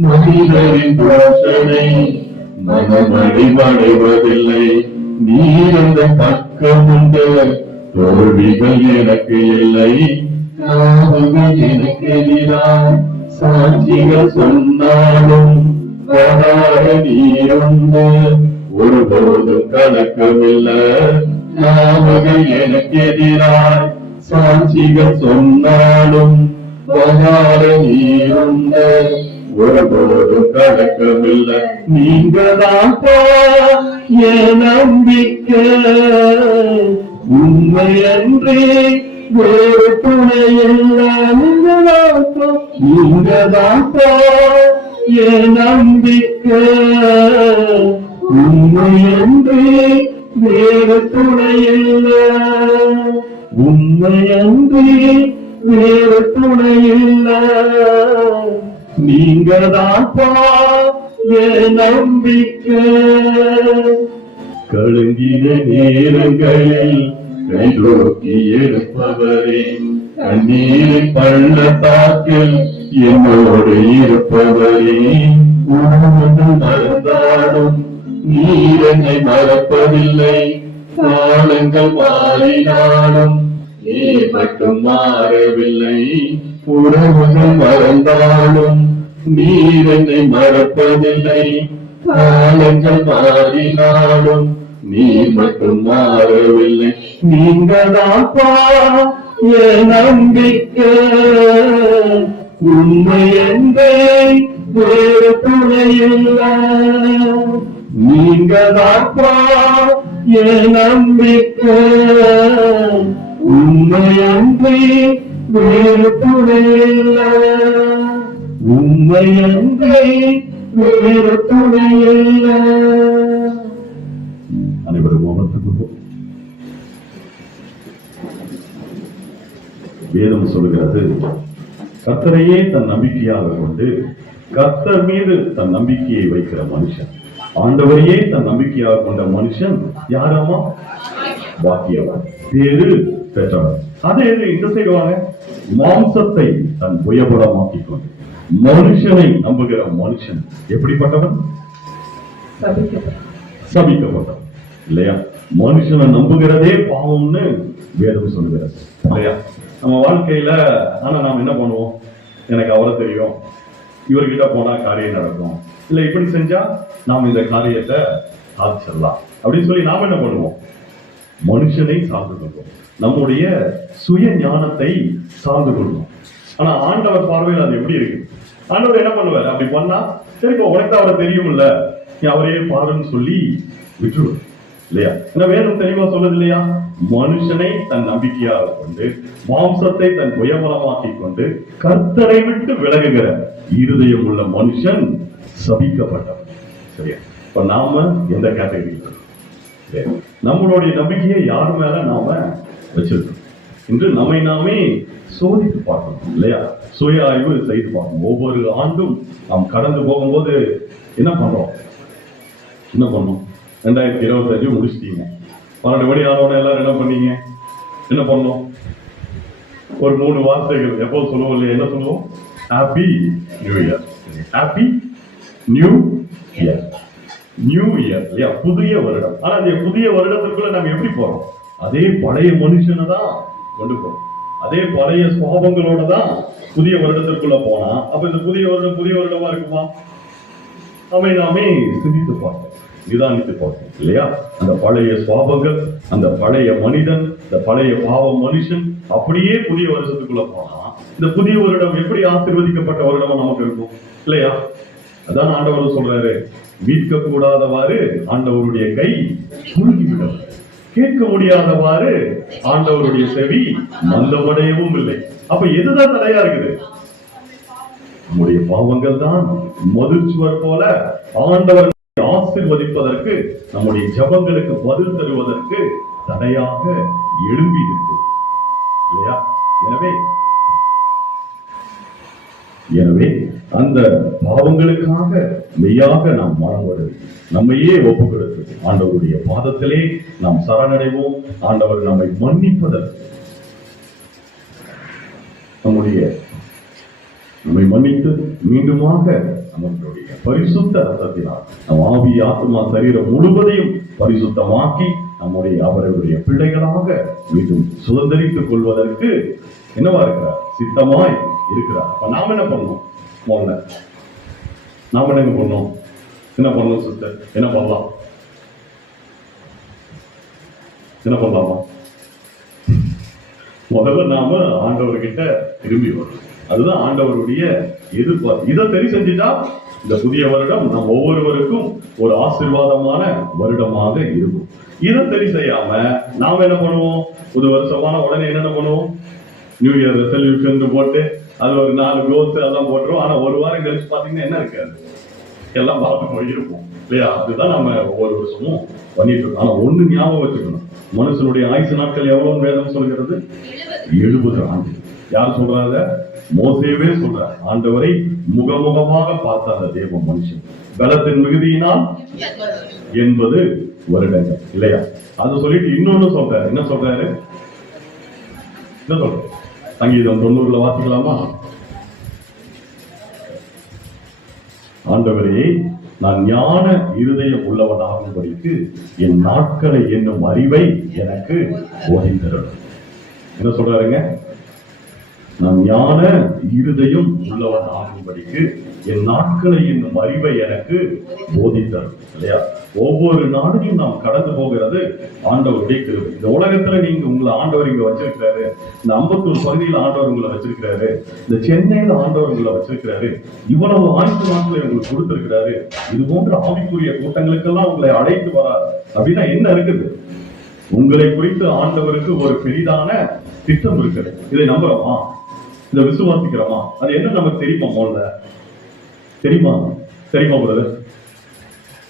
மனிதரின் தூஷனை மனமடி மறைவதில்லை. நீ என்ற பக்கம் உண்டு, தோல்விகள் எனக்கு இல்லை. நாவுகள் எனக்கு எதிராக சாட்சிகள் சொன்னாலும் வராத நீருண்டு, ஒருபோதும் கலக்கமில்லை. நாவுகள் எனக்கு எதிராய் சாட்சிகள் சொன்னாலும் வராத நீருண்டு, ஒருபோதும் கலக்கமில்லை. நீங்களாப்பா என் நம்பிக்கை, உண்மை அன்றி வேறு துணையில்லை. நீங்களாப்பா என் நம்பிக்கை, உண்மை அன்றி வேறு துணையில்லை. உண்மை அன்றி வேறு துணையில்லை. நீங்களாப்பா என் நம்பிக்கை. கலங்கின நேரங்களில் கைதூக்கி எடுப்பவரே, கண்ணீரின் பள்ளத்தாக்கில் என்னோடு இருப்பவரே. உணவு மறந்தாலும் நீர் என்னை மறப்பதில்லை. காலங்கள் மாறினாலும் நீர் மட்டும் மாறவில்லை. உறவுகள் மறந்தாலும் நீர் என்னை மறப்பதில்லை. காலங்கள் மாறினாலும் நீ மட்டும் மாறவில்லை. நீங்களாப்பா என் நம்பிக்கை, உண்மை என்றே வேறு துணையில்லை. நீங்களாப்பா என் நம்பிக்கை, உண்மை அன்றி வேறு துணையில்லை. உண்மை அன்றி வேறு துணையில்லை. அனைவரும் மௌனத்துக்கு வேதம் சொல்கிறது, கர்த்தரையே தன் நம்பிக்கையாக கொண்டு கர்த்தர் மீது தன் நம்பிக்கையை வைக்கிற மனுஷன், ஆண்டவரையே தன் நம்பிக்கையாக கொண்ட மனுஷன் யாராமா? பாக்கியவன், பேரு பெற்றவன். அதே இந்த செய்வாங்க, மாம்சத்தை தன் புயபலமாக்கிக் கொண்டு மனுஷனை நம்புகிற மனுஷன் எப்படிப்பட்டவன்? சபிக்கப்பட்டவன் இல்லையா? மனுஷனை நம்புகிறதே பாவம்னு வேதம் சொல்லுகிறது இல்லையா? நம்ம வாழ்க்கையில ஆனா நாம் என்ன பண்ணுவோம்? எனக்கு அவரை தெரியும், இவர்கிட்ட போனா காரியம் நடக்கும், இல்ல இப்படி செஞ்சா நாம் இந்த காரியத்தை சாதிச்சிடலாம் அப்படின்னு சொல்லி நாம் என்ன பண்ணுவோம்? மனுஷனை சார்ந்து கொள்வோம், நம்முடைய சுய ஞானத்தை சார்ந்து கொள்வோம். ஆனா ஆண்டவர் பார்வையில் அது எப்படி இருக்கு? ஆண்டவர் என்ன பண்ணுவார்? அப்படி பண்ணா சரி, இப்போ உனக்கு அவரை தெரியும்ல, நீ அவரையே பாருன்னு சொல்லி விட்டுருவார் இல்லையா? என்ன வேதம் தெளிவா சொல்லுது இல்லையா? மனுஷனை தன் நம்பிக்கையாக கொண்டு மாம்சத்தை தன் புயபலமாக்கி கொண்டு கர்த்தரை விட்டு விலகுகிற இருதயம் உள்ள மனுஷன் சபிக்கப்பட்டவன். சரியா? இப்ப நாம எந்த கேட்டகரி? நம்மளுடைய நம்பிக்கையை யார் மேல நாம வச்சிருக்கோம் என்று நம்மை நாமே சோதித்து பார்க்கணும் இல்லையா? சுய ஆய்வு செய்து பார்க்கணும். ஒவ்வொரு ஆண்டும் நாம் கடந்து போகும்போது என்ன பண்றோம்? 2025 முடிச்சிட்டீங்க. 12 மணி ஆனோட எல்லாரும் என்ன பண்ணீங்க? என்ன பண்ணோம்? ஒரு 3 வார்த்தைகள் எப்போ சொல்லுவோம் இல்லையா? என்ன சொல்லுவோம்? Happy new year. Happy new year. New year இல்லையா? புதிய வருடம். ஆனா அந்த புதிய வருடத்திற்குள்ள நம்ம எப்படி போறோம்? அதே பழைய மனுஷனை தான் கொண்டு போறோம். அதே பழைய சுவாபங்களோட தான் புதிய வருடத்திற்குள்ள போனா அப்ப இந்த புதிய வருடமா இருக்குமா? நாமே சிந்தித்து பார்ப்போம். நிதானித்து பார்ப்போம் இல்லையா? அந்த பழைய சுவாபங்கள், அந்த பழைய மனிதன், இந்த பழைய பாவ மனுஷன் அப்படியே புதிய வருஷத்துக்குள்ள போனா இந்த புதிய வருடம் எப்படி ஆசீர்வதிக்கப்பட்ட வருடமா நமக்கு இருக்கும் இல்லையா? அதான் ஆண்டவர் சொல்றாரு, மீட்க கூடாதவாறு ஆண்டவருடைய கை முழுகிவிடும், கேட்க முடியாதவாறு ஆண்டவருடைய செவி மந்தமடையவும் இல்லை. அப்ப எதுதான் தடையா இருக்குது? நம்முடைய பாவங்கள் தான் மதிர்ச்சுவர் போல ஆண்டவர் ஆசீர்வதிப்பதற்கு, நம்முடைய ஜபங்களுக்கு பதில் தருவதற்கு தடையாக எழும்பி இருக்கு இல்லையா? எனவே அந்த பாவங்களுக்காக மெய்யாக நாம் மனம் வருது, நம்மையே ஒப்பு கொடுத்து ஆண்டவருடைய பாதத்திலே நாம் சரணடைவோம். ஆண்டவர் நம்மை மன்னிப்பதற்கு, நம்மை மன்னித்து மீண்டுமாக நம்மளுடைய பரிசுத்த ரத்தத்தினால் நம் ஆவி, ஆத்மா, சரீரம் முழுவதையும் பரிசுத்தமாக்கி நம்முடைய அவருடைய பிள்ளைகளாக மீண்டும் சுதந்திரித்துக் கொள்வதற்கு என்னவா இருக்கிறார்? சித்தமாய் இருக்கிறார். அப்ப நாம் என்ன பண்ணணும்? முதல்ல நாம என்ன பண்ணணும்? என்ன பண்ணணும் சிஸ்டர்? என்ன பண்ணலாம்? என்ன பண்ணலாமா? முதல்ல நாம ஆண்டவர்கிட்ட திரும்பி வரணும். அதுதான் ஆண்டவருடைய எதிர்பார்ப்பு. இதை சரி செஞ்சுட்டா இந்த புதிய வருடம் நம் ஒவ்வொருவருக்கும் ஒரு ஆசீர்வாதமான வருடமாக இருக்கும். இதை சரி செய்யாம நாம என்ன பண்ணுவோம்? புது வருஷமான உடனே என்ன பண்ணுவோம்? நியூ இயர் ரெசல்யூஷன் போட்டு அது ஒரு 4 கோல்ஸ் எல்லாம் போட்டுரும். ஆனா ஒரு வாரம் கழிச்சு பாத்தீங்கன்னா என்ன இருக்காது, எல்லாம் பார்த்து போயிருப்போம் இல்லையா? அதுதான் நம்ம ஒவ்வொரு வருஷமும் பண்ணிட்டு இருக்கோம். ஆனா ஒண்ணு ஞாபகம் வச்சுக்கணும், மனுஷனுடைய ஆயுசு நாட்கள் எவ்வளவு வேதம் சொல்கிறது? 70 ஆண்டு. யார் சொல்றாங்க? மோசேவே சொல்றார். ஆண்டவரை முகமுகமாக பார்த்த அந்த தேவ மனுஷன் பலத்தின் மிகுதியினால் 80 வருடங்கள் இல்லையா? அது சொல்லிட்டு இன்னொன்னு சொல்றாரு. என்ன சொல்றாரு? என்ன சொல்ற? சங்கீதம் 90 வாசிக்கலாமா? ஆண்டவரே, நான் ஞான இருதயம் உள்ளவனாகும்படிக்கு என் நாட்களை என்னும் அறிவை எனக்கு போதித்தரணும். என்ன சொல்றாருங்க? நான் ஞான இருதயம் உள்ளவன் ஆகும்படிக்கு என் நாட்களை என்னும் அறிவை எனக்கு போதித்தரும் இல்லையா? ஒவ்வொரு நாளையும் நாம் கடந்து போகிறது ஆண்டவருடைய கிருபை. இந்த உலகத்துல நீங்க உங்களை ஆண்டவர் இங்க வச்சிருக்கிறாரு, இந்த அம்பத்தூர் பகுதியில் ஆண்டவர் உங்களை வச்சிருக்கிறாரு, இந்த சென்னையில ஆண்டவர் உங்களை வச்சிருக்கிறாரு, இவ்வளவு ஆயுசு நாட்களை உங்களுக்கு கொடுத்திருக்கிறாரு. இது போன்ற ஆவிக்குரிய கூட்டங்களுக்கெல்லாம் உங்களை அழைத்து வரார் அப்படின்னா என்ன இருக்குது? உங்களை குறித்து ஆண்டவருக்கு ஒரு பெரிதான திட்டம் இருக்குது. இதை நம்புறோமா? இதை விசுவாசிக்கிறோமா? அது என்ன நமக்கு தெரியுமா? முதல்ல தெரியுமா பிரதர்?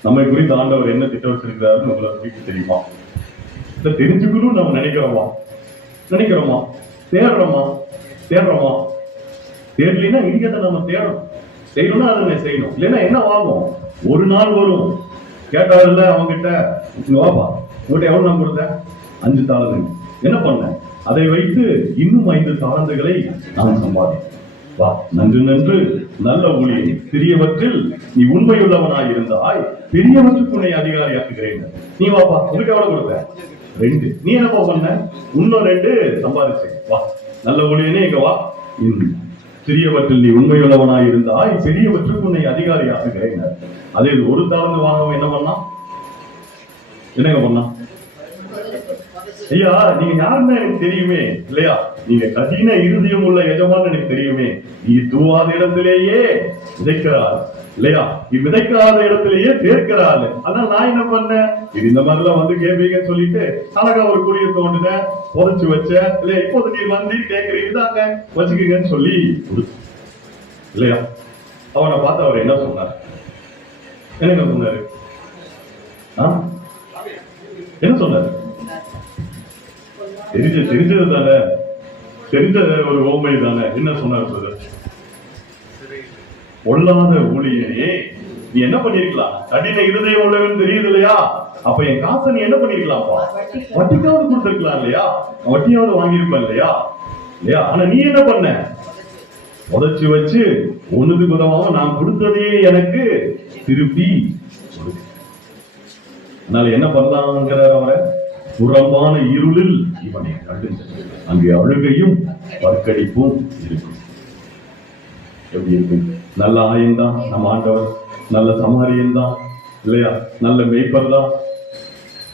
நம்மை குறித்து ஆண்டவர் என்ன திட்டம் வச்சிருக்கிறாருன்னு உங்களுக்கு தெரியுமா? இதை தெரிஞ்சுக்கணும் நம்ம நினைக்கிறோமா? தேடுறோமா? தேடலைன்னா இங்கேதான் நம்ம தேடணும். செய்யணும்னா அதை செய்யணும். இல்லைன்னா என்ன வாங்கும்? ஒரு நாள் வரும், கேட்டாருல்ல அவங்கிட்ட, வாப்பா உங்கள்கிட்ட எவ்வளவு நான் கொடுத்தேன்? 5 தாளந்துங்க. என்ன பண்ணேன்? அதை வைத்து இன்னும் 5 தாளந்துகளை நான் சம்பாதித்தேன். வா, நன்று நல்ல ஊழியனே, சிறியவற்றில் நீ உண்மையுள்ளவனாய் இருந்தாய், பெரியவற்றுக்கு உன்னை அதிகாரியாக்குகிறேன். நீ வாப்பா, உனக்கு எவ்வளவு கொடுத்த? 2. நீ என்னப்பா பண்ண? இன்னும் 2 சம்பாதிச்சேன். வா, நல்ல ஊழியனே, இங்க வா. சிறியவற்றில் நீ உண்மையுள்ளவனாய் இருந்தாய், பெரியவற்றுக்கு உன்னை அதிகாரியாக்குகிறேன். அதே 1 தாளந்து வாங்கவும் என்ன பண்ணா? என்னங்க பண்ணா? ஐயா, நீங்க யாருன்னா எனக்கு தெரியுமே இல்லையா? நீங்க கடின இருதயம் உள்ள எஜமான் எனக்கு தெரியுமே. நீ தூவாத இடத்திலேயே விதைக்கிறாள் இல்லையா? நீ விதைக்காத இடத்திலேயே தேர்க்கிறாள். அதனால நான் என்ன பண்ணேன்? இது இந்த மாதிரிலாம் வந்து கேட்பீங்கன்னு சொல்லிட்டு அழகா ஒரு குடியை தோண்டுனேன், புதைச்சு வச்சேன் இல்லையா? இப்போது நீ வந்து கேட்கறீங்க, தாங்க வச்சுக்கீங்கன்னு சொல்லி கொடுத்து இல்லையா? அவனை பார்த்து அவர் என்ன சொன்னார்? என்ன சொன்னாரு? என்ன சொன்னாரு? தெரிஞ்சது தானே, தெரிஞ்ச ஒரு ஓமை தானே. என்ன சொன்னார்? பொல்லாத ஊழியனே, நீ என்ன பண்ணிருக்கலாம்? கடின இருதயம் உள்ளவன் தெரியுது இல்லையா? அப்ப என் காசை நீ என்ன பண்ணிருக்கலாம்ப்பா? வட்டிக்காவது கொடுத்திருக்கலாம் இல்லையா? வட்டியாவது வாங்கியிருப்பேன் இல்லையா? ஆனா நீ என்ன பண்ண? உதச்சு வச்சு ஒண்ணுக்கு உதவாம நான் கொடுத்ததே எனக்கு திருப்பி. அதனால என்ன பண்ணலாங்கிற அவரை புறம்பான இருளில் இவனை கண்டு அங்கே அழுகையும் பற்கடிப்பும் இருக்கும். எப்படி இருக்கும்? நல்ல ஆயன்தான் நம்ம ஆண்டவர், நல்ல சமாரியன் தான் இல்லையா? நல்ல மெய்ப்பர் தான்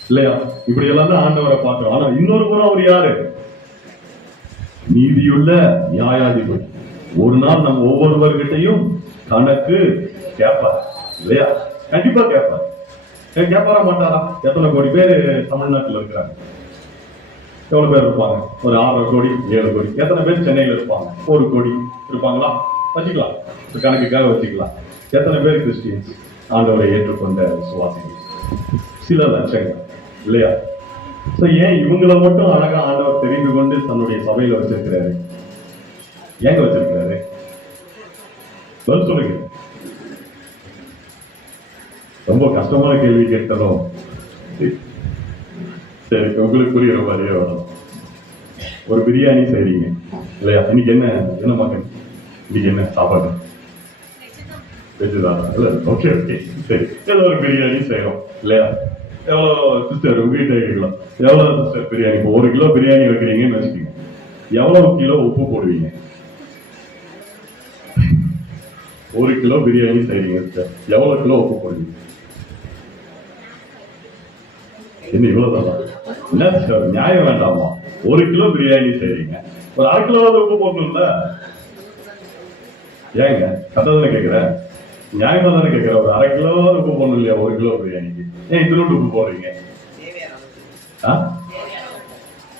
இல்லையா? இப்படி எல்லாம் தான் ஆண்டவரை பார்க்கிறோம். ஆனா இன்னொரு புறம் அவர் யாரு? நீதியுள்ள நியாயாதிபதி. ஒரு நாள் நம்ம ஒவ்வொருவர்கிட்டையும் கணக்கு கேட்பார் இல்லையா? கண்டிப்பா கேட்பார். கேட்பாரா மாட்டாரா? எத்தனை கோடி பேர் தமிழ்நாட்டில் இருக்கிறாங்க? எவ்வளவு பேர் இருப்பாங்க? ஒரு 6 கோடி 7 கோடி. எத்தனை பேர் சென்னையில் இருப்பாங்க? 1 கோடி இருப்பாங்களா? வச்சுக்கலாம், கணக்குக்காக வச்சுக்கலாம். எத்தனை பேர் கிறிஸ்டியன்ஸ், ஆண்டவரை ஏற்றுக்கொண்ட விசுவாசிகள்? சில லட்சங்கள் இல்லையா? ஏன் இவங்களை மட்டும் அழகா ஆண்டவர் தெரிந்து கொண்டு தன்னுடைய சபையில வச்சிருக்கிறாரு? ஏங்க வச்சிருக்கிறாரு? சொல்லுங்க. ரொம்ப கஷ்டமான கேள்வி கேட்டதும் சரி, உங்களுக்கு புரியுற மாதிரியே வரும். ஒரு பிரியாணி செய்றீங்க இல்லையா? இன்னைக்கு என்ன மகன், இன்னைக்கு என்ன சாப்பாடு? வெஜ்ஜுதான் இல்ல? ஓகே ஓகே சரி, ஏதோ ஒரு பிரியாணி செய்யறோம் இல்லையா? எவ்வளவு சிஸ்டர் உங்க வீட்டை கேட்கலாம், எவ்வளவு சிஸ்டர் பிரியாணி? இப்போ 1 கிலோ பிரியாணி வைக்கிறீங்கன்னு வச்சுக்கோங்க, எவ்வளவு கிலோ உப்பு போடுவீங்க? 1 கிலோ பிரியாணி செய்றீங்க சிஸ்டர், எவ்வளவு கிலோ உப்பு போடுவீங்க? என்ன இவ்வளவுதான்? என்ன சிஸ்டர் நியாயம் வேண்டாமா? 1 கிலோ பிரியாணி செய்றீங்க, ஒரு 1/2 கிலோ உப்பு போடணும்ல? ஏங்க கரெக்டாக கேட்கிறேன், நியாயமா தானே கேட்கிறேன். ஒரு 1/2 கிலோ உப்பு போடணும் இல்லையா 1 கிலோ பிரியாணிக்கு? ஏன் இத்தினோண்டு உப்பு போடுறீங்க?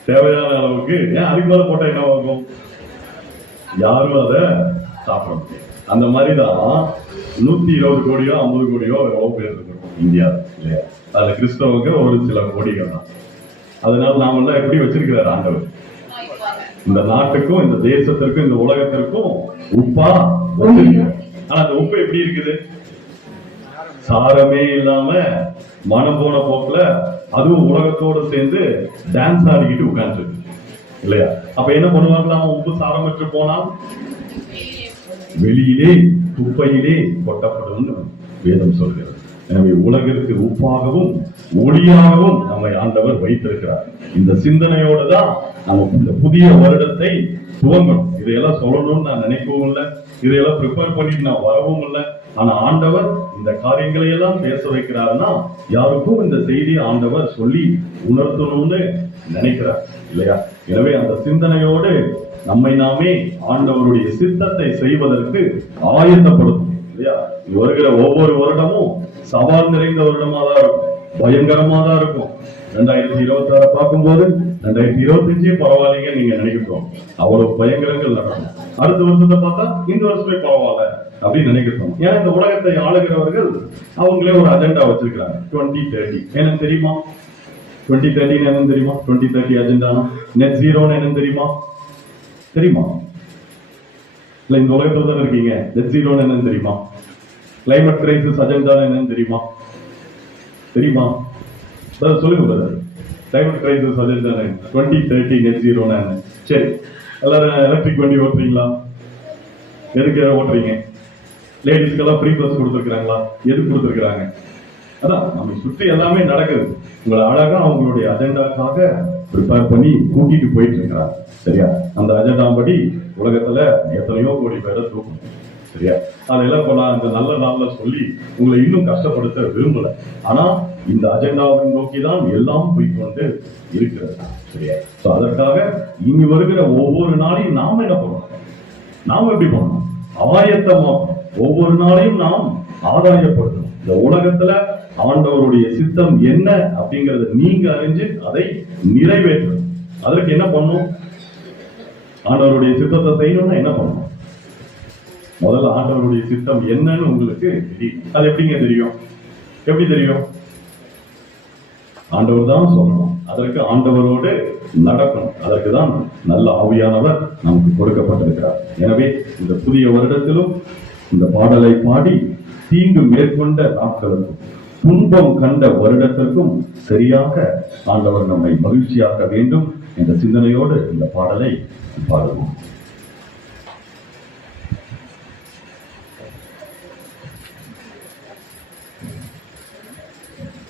தேவையான அளவுக்கு. ஏன் அதுக்கு மேல போட்டா என்ன ஆகும்? யாரும் அதை சாப்பிட முடியும். அந்த மாதிரிதான் 120 கோடியோ 50 கோடியோ எவ்வளவு பேர் இருக்கும் இந்தியா இல்லையா? அதுல கிறிஸ்தவங்க ஒரு சில கோடிகள் தான். அதனால நாம எல்லாம் எப்படி வச்சிருக்கிறார் ஆண்டவர்? இந்த நாட்டுக்கும் இந்த தேசத்திற்கும் இந்த உலகத்திற்கும் உப்பா வச்சிருக்கிறார். ஆனா அந்த உப்பு எப்படி இருக்குது? சாரமே இல்லாம மனம் போன போக்குல அதுவும் உலகத்தோடு சேர்ந்து டான்ஸ் ஆடிக்கிட்டு உட்கார்ந்து இல்லையா? அப்ப என்ன பண்ணுவாங்களாம்? உப்பு சாரமற்று போனால் வெளியிலே குப்பையிலே கொட்டப்படும் வேதம் சொல்கிறது. எனவே உலகிற்கு உப்பாகவும் ஒளியாகவும் நம்மை ஆண்டவர் வைத்திருக்கிறார். இந்த சிந்தனையோடு தான் நம்ம இந்த புதிய வருடத்தை துவங்கணும். இதையெல்லாம் சொல்லணும்னு நான் நினைக்கவும் இல்லை, இதையெல்லாம் ப்ரிப்பேர் பண்ணிட்டு நான் வரவும் இல்லை. ஆனா ஆண்டவர் இந்த காரியங்களை எல்லாம் பேச வைக்கிறாருன்னா யாருக்கும் இந்த செய்தியை ஆண்டவர் சொல்லி உணர்த்தணும்னு நினைக்கிறார் இல்லையா? எனவே அந்த சிந்தனையோடு நம்மை நாமே ஆண்டவருடைய சித்தத்தை செய்வதற்கு ஆயத்தப்படுத்தும் இல்லையா? வருகிற ஒவ்வொரு வருடமும் சவால் நிறைந்த வருடமா தான் இருக்கும், பயங்கரமா தான் இருக்கும். 2026 பார்க்கும்போது 2025 பரவாயில்லைங்க நீங்க நினைக்கிறோம், அவ்வளவு பயங்கரங்கள் நடக்கும். அடுத்த வருஷத்தை பார்த்தா இந்த வருஷமே பரவாயில்ல அப்படின்னு நினைக்கிறோம். ஏன்னா இந்த உலகத்தை ஆளுகிறவர்கள் அவங்களே ஒரு அஜெண்டா வச்சிருக்காங்க 2030. என்னன்னு தெரியுமா? 2030 என்னன்னு தெரியுமா? 2030 அஜெண்டா நெட் ஜீரோன்னு என்னன்னு தெரியுமா? தெரியுமா? இல்ல இந்த உலகத்துல தான் இருக்கீங்க. நெட் ஜீரோன்னு என்னன்னு தெரியுமா? கிளைமேட் கிரைசிஸ் அஜெண்டா என்னன்னு தெரியுமா? தெரியுமா? சொல்லுங்க brother. Climate crisis agenda 2030 net ஜீரோன்னு என்ன? சரி, எல்லாரும் எலக்ட்ரிக் வண்டி ஓட்டுறீங்களா? எதுக்கு ஓட்டுறீங்க? லேடிஸ்க்கெல்லாம் ஃப்ரீ பஸ் கொடுத்துருக்காங்களா? எதுக்கு கொடுத்துருக்காங்க? அதான் நம்ம சுற்றி எல்லாமே நடக்குது. உங்களை அழகா அவங்களுடைய அஜெண்டாக்காக ப்ரிப்பேர் பண்ணி கூட்டிட்டு போயிட்டு இருக்கிறாங்க. சரியா? அந்த அஜெண்டா படி உலகத்துல எத்தனையோ கோடி பேரை தூக்கணும். சரியா? அதெல்லாம் இப்ப நான் இந்த நல்ல நாள்ல சொல்லி உங்களை இன்னும் கஷ்டப்படுத்த விரும்பல. ஆனா இந்த அஜெண்டாவை நோக்கி தான் எல்லாம் போய்கொண்டு இருக்கிறது. சரியா? அதற்காக இனி வருகிற ஒவ்வொரு நாளையும் நாம என்ன பண்ணணும்? நாம எப்படி பண்ணணும்? ஆயத்தமா ஒவ்வொரு நாளையும் நாம் ஆதாயப்படுத்தணும். இந்த உலகத்துல ஆண்டவருடைய சித்தம் என்ன அப்படிங்கறத நீங்க அறிஞ்சு அதை நிறைவேற்றணும். அதற்கு என்ன பண்ணணும்? ஆண்டவருடைய சித்தத்தை செய்யணும்னா என்ன பண்ணணும்? முதல்ல ஆண்டவருடைய சித்தம் என்னன்னு உங்களுக்கு தெரியும். அது எப்படிங்க தெரியும்? எப்படி தெரியும்? ஆண்டவர் தான் சொல்லணும். அதற்கு ஆண்டவரோடு நடக்கணும். அதற்கு தான் நல்ல ஆவியானவர் நமக்கு கொடுக்கப்பட்டிருக்கிறார். எனவே இந்த புதிய வருடத்திலும் இந்த பாடலை பாடி தீங்கு மேற்கொண்ட நாட்களுக்கும் துன்பம் கண்ட வருடத்திற்கும் சரியாக ஆண்டவர் நம்மை மகிழ்ச்சியாக்க வேண்டும் என்ற சிந்தனையோடு இந்த பாடலை பாடுவோம்.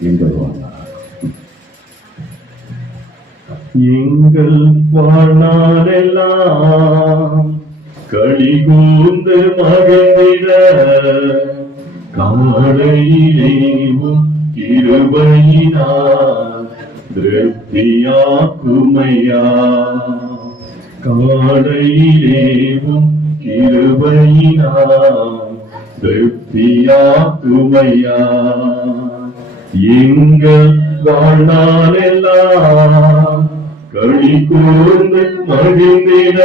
எங்கள் வாழ்நாளெல்லாம் களி கூர்ந்து மகிழ்ந்திட காலையிலே கிருபையினால் திருப்தியாக்குமையா. காலையிலேவும் கிருபையினால் திருப்தியாக்குமையா. எங்கள் வாழ்நாளெல்லாம் களி கூர்ந்து மகிழ்ந்திட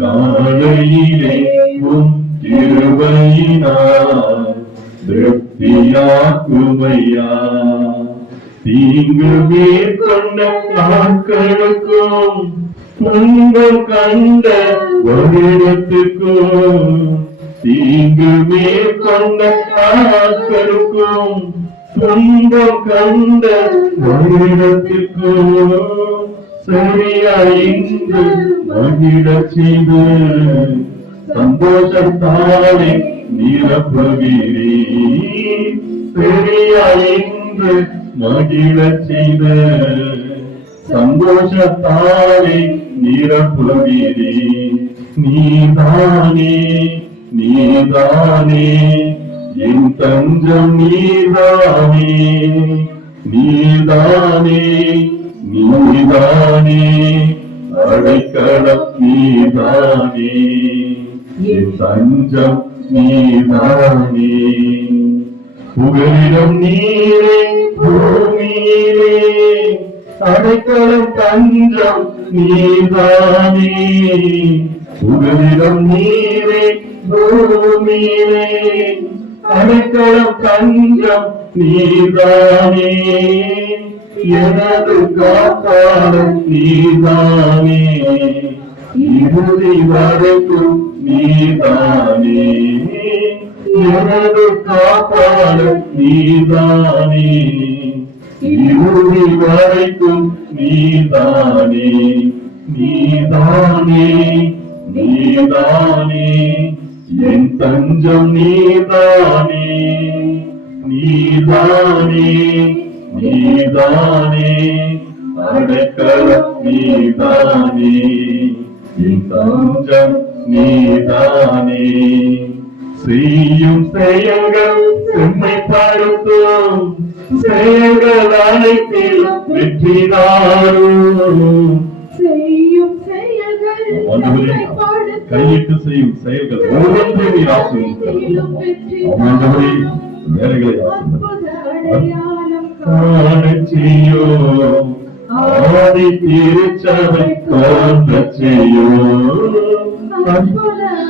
காலையிலேவும் கிருபையினால் திருப்தியாக்குமையா. தீங்கு மேற்கொண்ட நாட்களுக்கும் துன்பம் கண்ட வருடத்துக்கும் தீங்கு மேற்கொண்ட நாட்களுக்கும் துன்பம் கண்ட வருடத்துக்கும் சரியாய்ந்து மகிழச் செய்து சந்தோஷத்தாலே நிரப்புகிறேன். சரியாய்ந்து மகிழச் செய்த சந்தோஷத்தாலே நிரப்புகிறேன். நீதானே நீதானே என் தஞ்சம், நீதானே நீதானே நீதானே அடைக்கலம், நீதானே என் தஞ்சம், நீதானே. புகலிடம் நீரே பூமியிலே அடைக்கலம் தஞ்சம், நீதானே. புகலிடம் நீரே பூமியிலே அடைக்கலம் தஞ்சம், நீதானே. எனது காப்பாளன் நீதானே, இறுதி வரைக்கும் நீதானே. எனது காப்பாளன் நீதானே, இறுதி வரைக்கும் நீதானே. நீதானே நீதானே என் தஞ்சம், நீதானே நீதானே நீதானே அடைக்கலம், நீதானே என் தஞ்சம், நீதானே. செய்யும் செயல்கள் செம்மைப்படுத்தும் செயல்கள் அனைத்திலும் வெற்றிதாரும். செய்யும் செயல்கள் கையிட்டு செய்யும் செயல்கள் ஒவ்வொன்றையும் நீர் ஆசீர்வதிக்கிறோம். ஆண்டவரே, வேலைகளை காணச் செய்யும். ஆதி திருச்சபை தோன்றச் செய்யும்.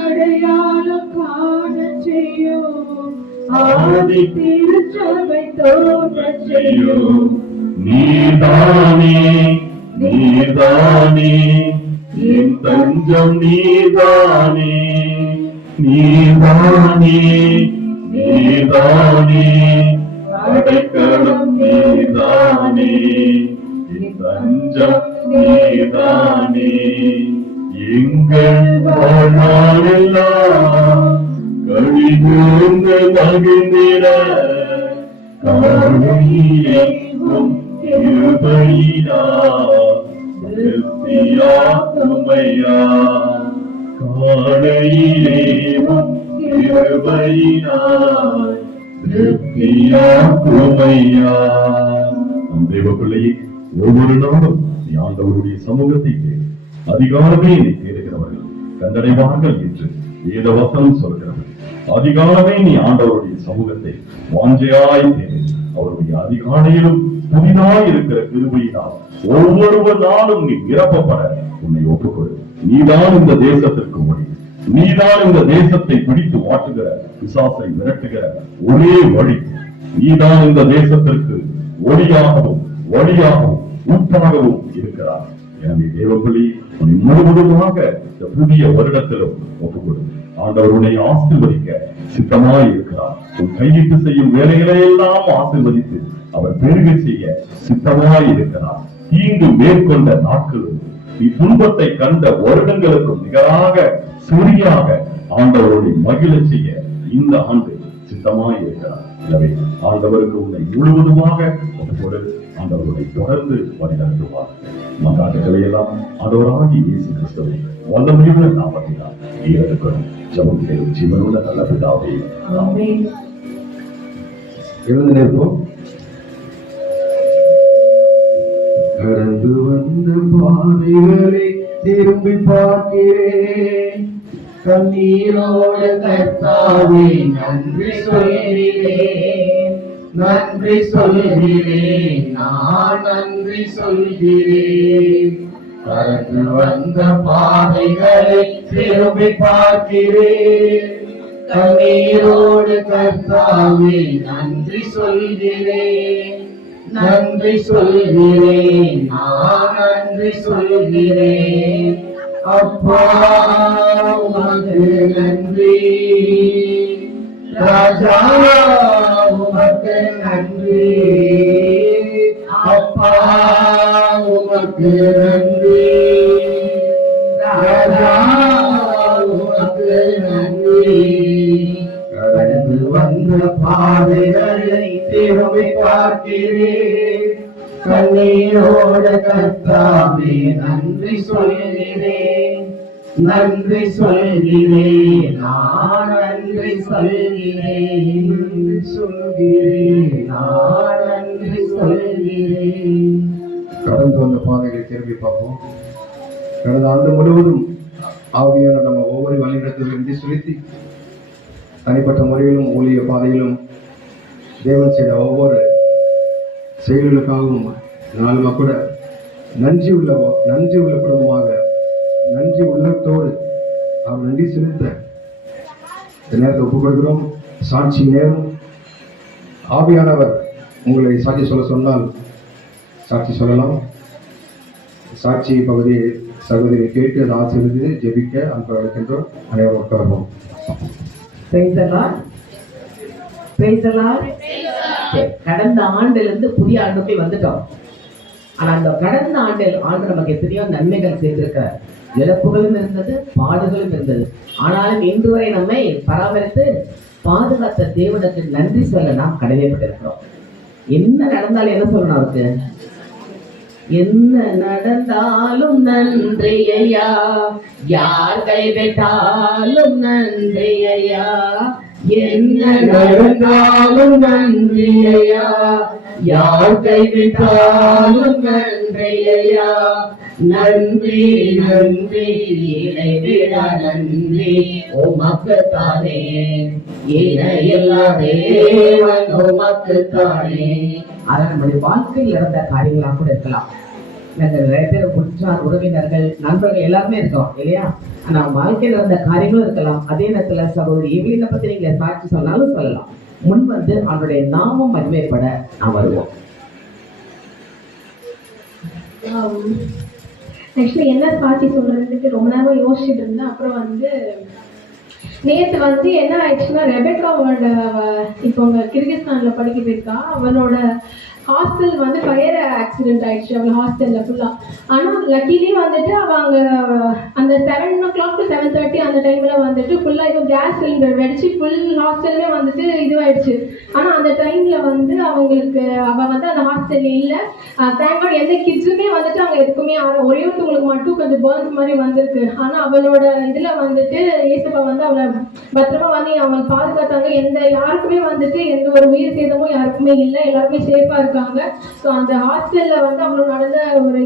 அடையாளம் காணச் செய்யும். ஆதி திருச்சபை தோன்றச் செய்யும். நீதானே நீதானே என் தஞ்சம், நீதானே நீதானே நீதானே அடைக்கலம், நீதானே என் தஞ்சம், நீதானே. எங்கள் வாழ்நாளெல்லாம் களி கூர்ந்து மகிழ்ந்திட காலையிலேவும் கிருபையினால் திருப்தியாக்குமையா. காலையிலேவும் கிருபையினால் திருப்தியாக்குமையா. நம் தேவ பிள்ளையை ஒவ்வொரு நாளும் நீ ஆண்டவருடைய சமூகத்தை தேடு. அதிகாலமே நீ தேடுகிறவர்கள் கண்டடைவார்கள் என்று வேத வசனம் சொல்கிறது. அதிகாலமே நீ ஆண்டவருடைய சமூகத்தை வாஞ்சையாய் தேடு. அவருடைய அதிகாலையிலும் புதிதாய் இருக்கிற கிருபையினால் ஒவ்வொரு நாளும் நீ நிரப்பப்பட உன்னை ஒப்புக்கொடு. நீதான் இந்த தேசத்திற்கு ஒளி. நீதான் இந்த தேசத்தை பிடித்து வாட்டுகிற பிசாசை விரட்டுகிற ஒரே வழி. நீதான் இந்த தேசத்திற்கு ஒளியாகவும் வழியாகவும் ஊட்டாகவும் இருக்கிறார். எனவே தேவபலி உன்னை முழுவதுமாக இந்த புதிய வருடத்திலும் ஒப்புக்கொடு. ஆண்டவர் உன்னை ஆசீர்வதிக்க சித்தமாய் இருக்கிறார். உன் கையிட்டு செய்யும் வேலைகளை எல்லாம் ஆசீர்வதித்து அவர் பெருக செய்ய சித்தமாய் இருக்கிறார். தீங்கு மேற்கொண்ட நாட்களும் நீ துன்பத்தை கண்ட வருடங்களுக்கும் நிகராக சரியாக ஆண்டவருடைய மகிழ செய்ய இந்த ஆண்டு சித்தமாய் இருக்கிறார். எனவே ஆண்டவருக்கு உன்னை முழுவதுமாக ஒப்புக்கொடு. ஆண்டவருடைய தொடர்ந்து வழிநடத்துவார். மன்றாட்டுகளை எல்லாம் ஆண்டவராகிய இயேசு கிறிஸ்துவை வல்லமையுள்ள நாமத்தினால் ஏறெடுக்கிறோம். ஜெபம் செய்யும் ஜீவனுள்ள நல்ல பிதாவே, ஆமென். எழுந்து நிற்போம். கடந்து வந்த பாதைகளை திரும்பி பார்க்கிறேன், கண்ணீரோடு கர்த்தாவே நன்றி சொல்கிறேன், நன்றி சொல்கிறேன், நான் நன்றி சொல்கிறேன். கடந்து வந்த பாதைகளை திரும்பி பார்க்கிறேன், கண்ணீரோடு கர்த்தாவே நன்றி சொல்கிறேன், நன்றி சொல்கிறேன், நான் நன்றி சொல்கிறேன். அப்பா உமக்கு நன்றி, ராஜா உமக்கு நன்றி, அப்பா உமக்கு நன்றி, ராஜா உமக்கு நன்றி. கடந்து வந்த பாதைகளை திரும்பி பார்க்கிறேன், கண்ணீரோடு கர்த்தாவே நன்றி சொல்கிறேன், நன்றி சொல்கிறேன், நான் நன்றி சொல்கிறேன், நன்றி சொல்கிறேன், நான் நன்றி சொல்கிறேன். கடந்து வந்த பாதைகளை திரும்பி பார்ப்போம். கடந்த ஆண்டு முழுவதும் ஆவியான நம்ம ஒவ்வொரு வழிநடத்தலும் என்று செலுத்தி தனிப்பட்ட முறையிலும் ஊழிய பாதையிலும் தேவன் செய்த ஒவ்வொரு செயல்களுக்காகவும் நாளுமா கூட நன்றி உள்ள குடும்பமாக நன்றி உள்ளத்தோடு அவர் நன்றி செலுத்த இந்த நேரத்தை ஒப்புக் கொடுக்கிறோம். சாட்சி நேரம். ஆவியானவர் உங்களை சாட்சி சொல்ல சொன்னால் சாட்சி சொல்லலாம். சாட்சி பகுதியை சகோதரி கேட்டு அதை ஆசீர்வதித்து ஜெபிக்க அன்பு அழைக்கின்றோம். அனைவரும் உட்காருவோம். கடந்த ஆண்டுல இருந்து புதிய ஆண்டுக்கு வந்துட்டோம். ஆனா அந்த கடந்த ஆண்டு நமக்கு எத்தனையோ நன்மைகள் செய்திருக்கிறார். இழப்புகளும் இருந்தது, பாடுகளும் இருந்தது. ஆனாலும் இன்று வரை நம்மை பராமரித்து பாதுகாத்த தேவனுக்கு நன்றி சொல்ல நாம் கடமைப்பட்டிருக்கிறோம். என்ன நடந்தாலும் என்ன சொல்லணும் அவருக்கு? என்ன நடந்தாலும் நன்றி ஐயா, யார் கைவிட்டாலும் நன்றி ஐயா, என்ன நடந்தாலும் நன்றி ஐயா, யார் கைவிட்டாலும் நன்றி ஐயா, நன்றி நன்றி இணைவிட நன்றி உமக்குத்தானே, இணையில்லா தேவன் உமக்குத்தானே. அதை நம்முடைய வாழ்க்கையில் நடந்த காரியங்களா கூட இருக்கலாம். நாங்கள் நிறைய பேர் உற்றார் உறவினர்கள் நண்பர்கள் எல்லாருமே இருக்கோம் இல்லையா? ஆனா வாழ்க்கையில் நடந்த காரியங்களும் இருக்கலாம். அதே நேரத்துல சகோதரி எவ்வளவு பத்தி நீங்க சாட்சி சொன்னாலும் சொல்லலாம். முன் வந்து அவருடைய நாமம் மகிமைப்பட நாம் வருவோம். ஆக்சுவலி என்ன சாட்சி சொல்றதுக்கு ரொம்ப நேரம் யோசிச்சுட்டு இருந்தேன். அப்புறம் வந்து நேற்று வந்து என்ன ஆயிடுச்சுன்னா, ரெபெக்காவோட இப்போ அவங்க கிர்கிஸ்தான்ல படிக்க போயிருக்கா. அவனோட ஹாஸ்டல் வந்து ஃபயர் ஆக்சிடென்ட் ஆயிடுச்சு அவள் ஹாஸ்டல்ல ஃபுல்லா. ஆனால் லக்கிலி வந்துட்டு அவங்க அந்த 7 o'clock to 7:30 அந்த டைம்ல வந்துட்டு ஃபுல்லா ஏதோ கேஸ் சிலிண்டர் வெடிச்சு ஃபுல் ஹாஸ்டல்லே வந்துட்டு இதுவாயிடுச்சு. ஆனால் அந்த டைம்ல வந்து அவங்களுக்கு அவள் வந்து அந்த ஹாஸ்டல்ல இல்லை. தேங்காய் எந்த கிட்ஸுமே வந்துட்டு அங்கே எதுக்குமே ஒரே ஒருத்தவங்களுக்கு மட்டும் கொஞ்சம் பேர்ன்ஸ் மாதிரி வந்திருக்கு. ஆனால் அவளோட இதுல வந்துட்டு ஏசப்பா வந்து அவளை பத்திரமா வந்து அவங்க பாதுகாத்தாங்க. யாருக்குமே வந்துட்டு எந்த ஒரு உயிர் சேதமும் யாருக்குமே இல்லை, எல்லாருமே சேஃபா இருக்காங்க. ஸோ அந்த ஹாஸ்டல்ல வந்து அவங்களுக்கு நடந்த ஒரு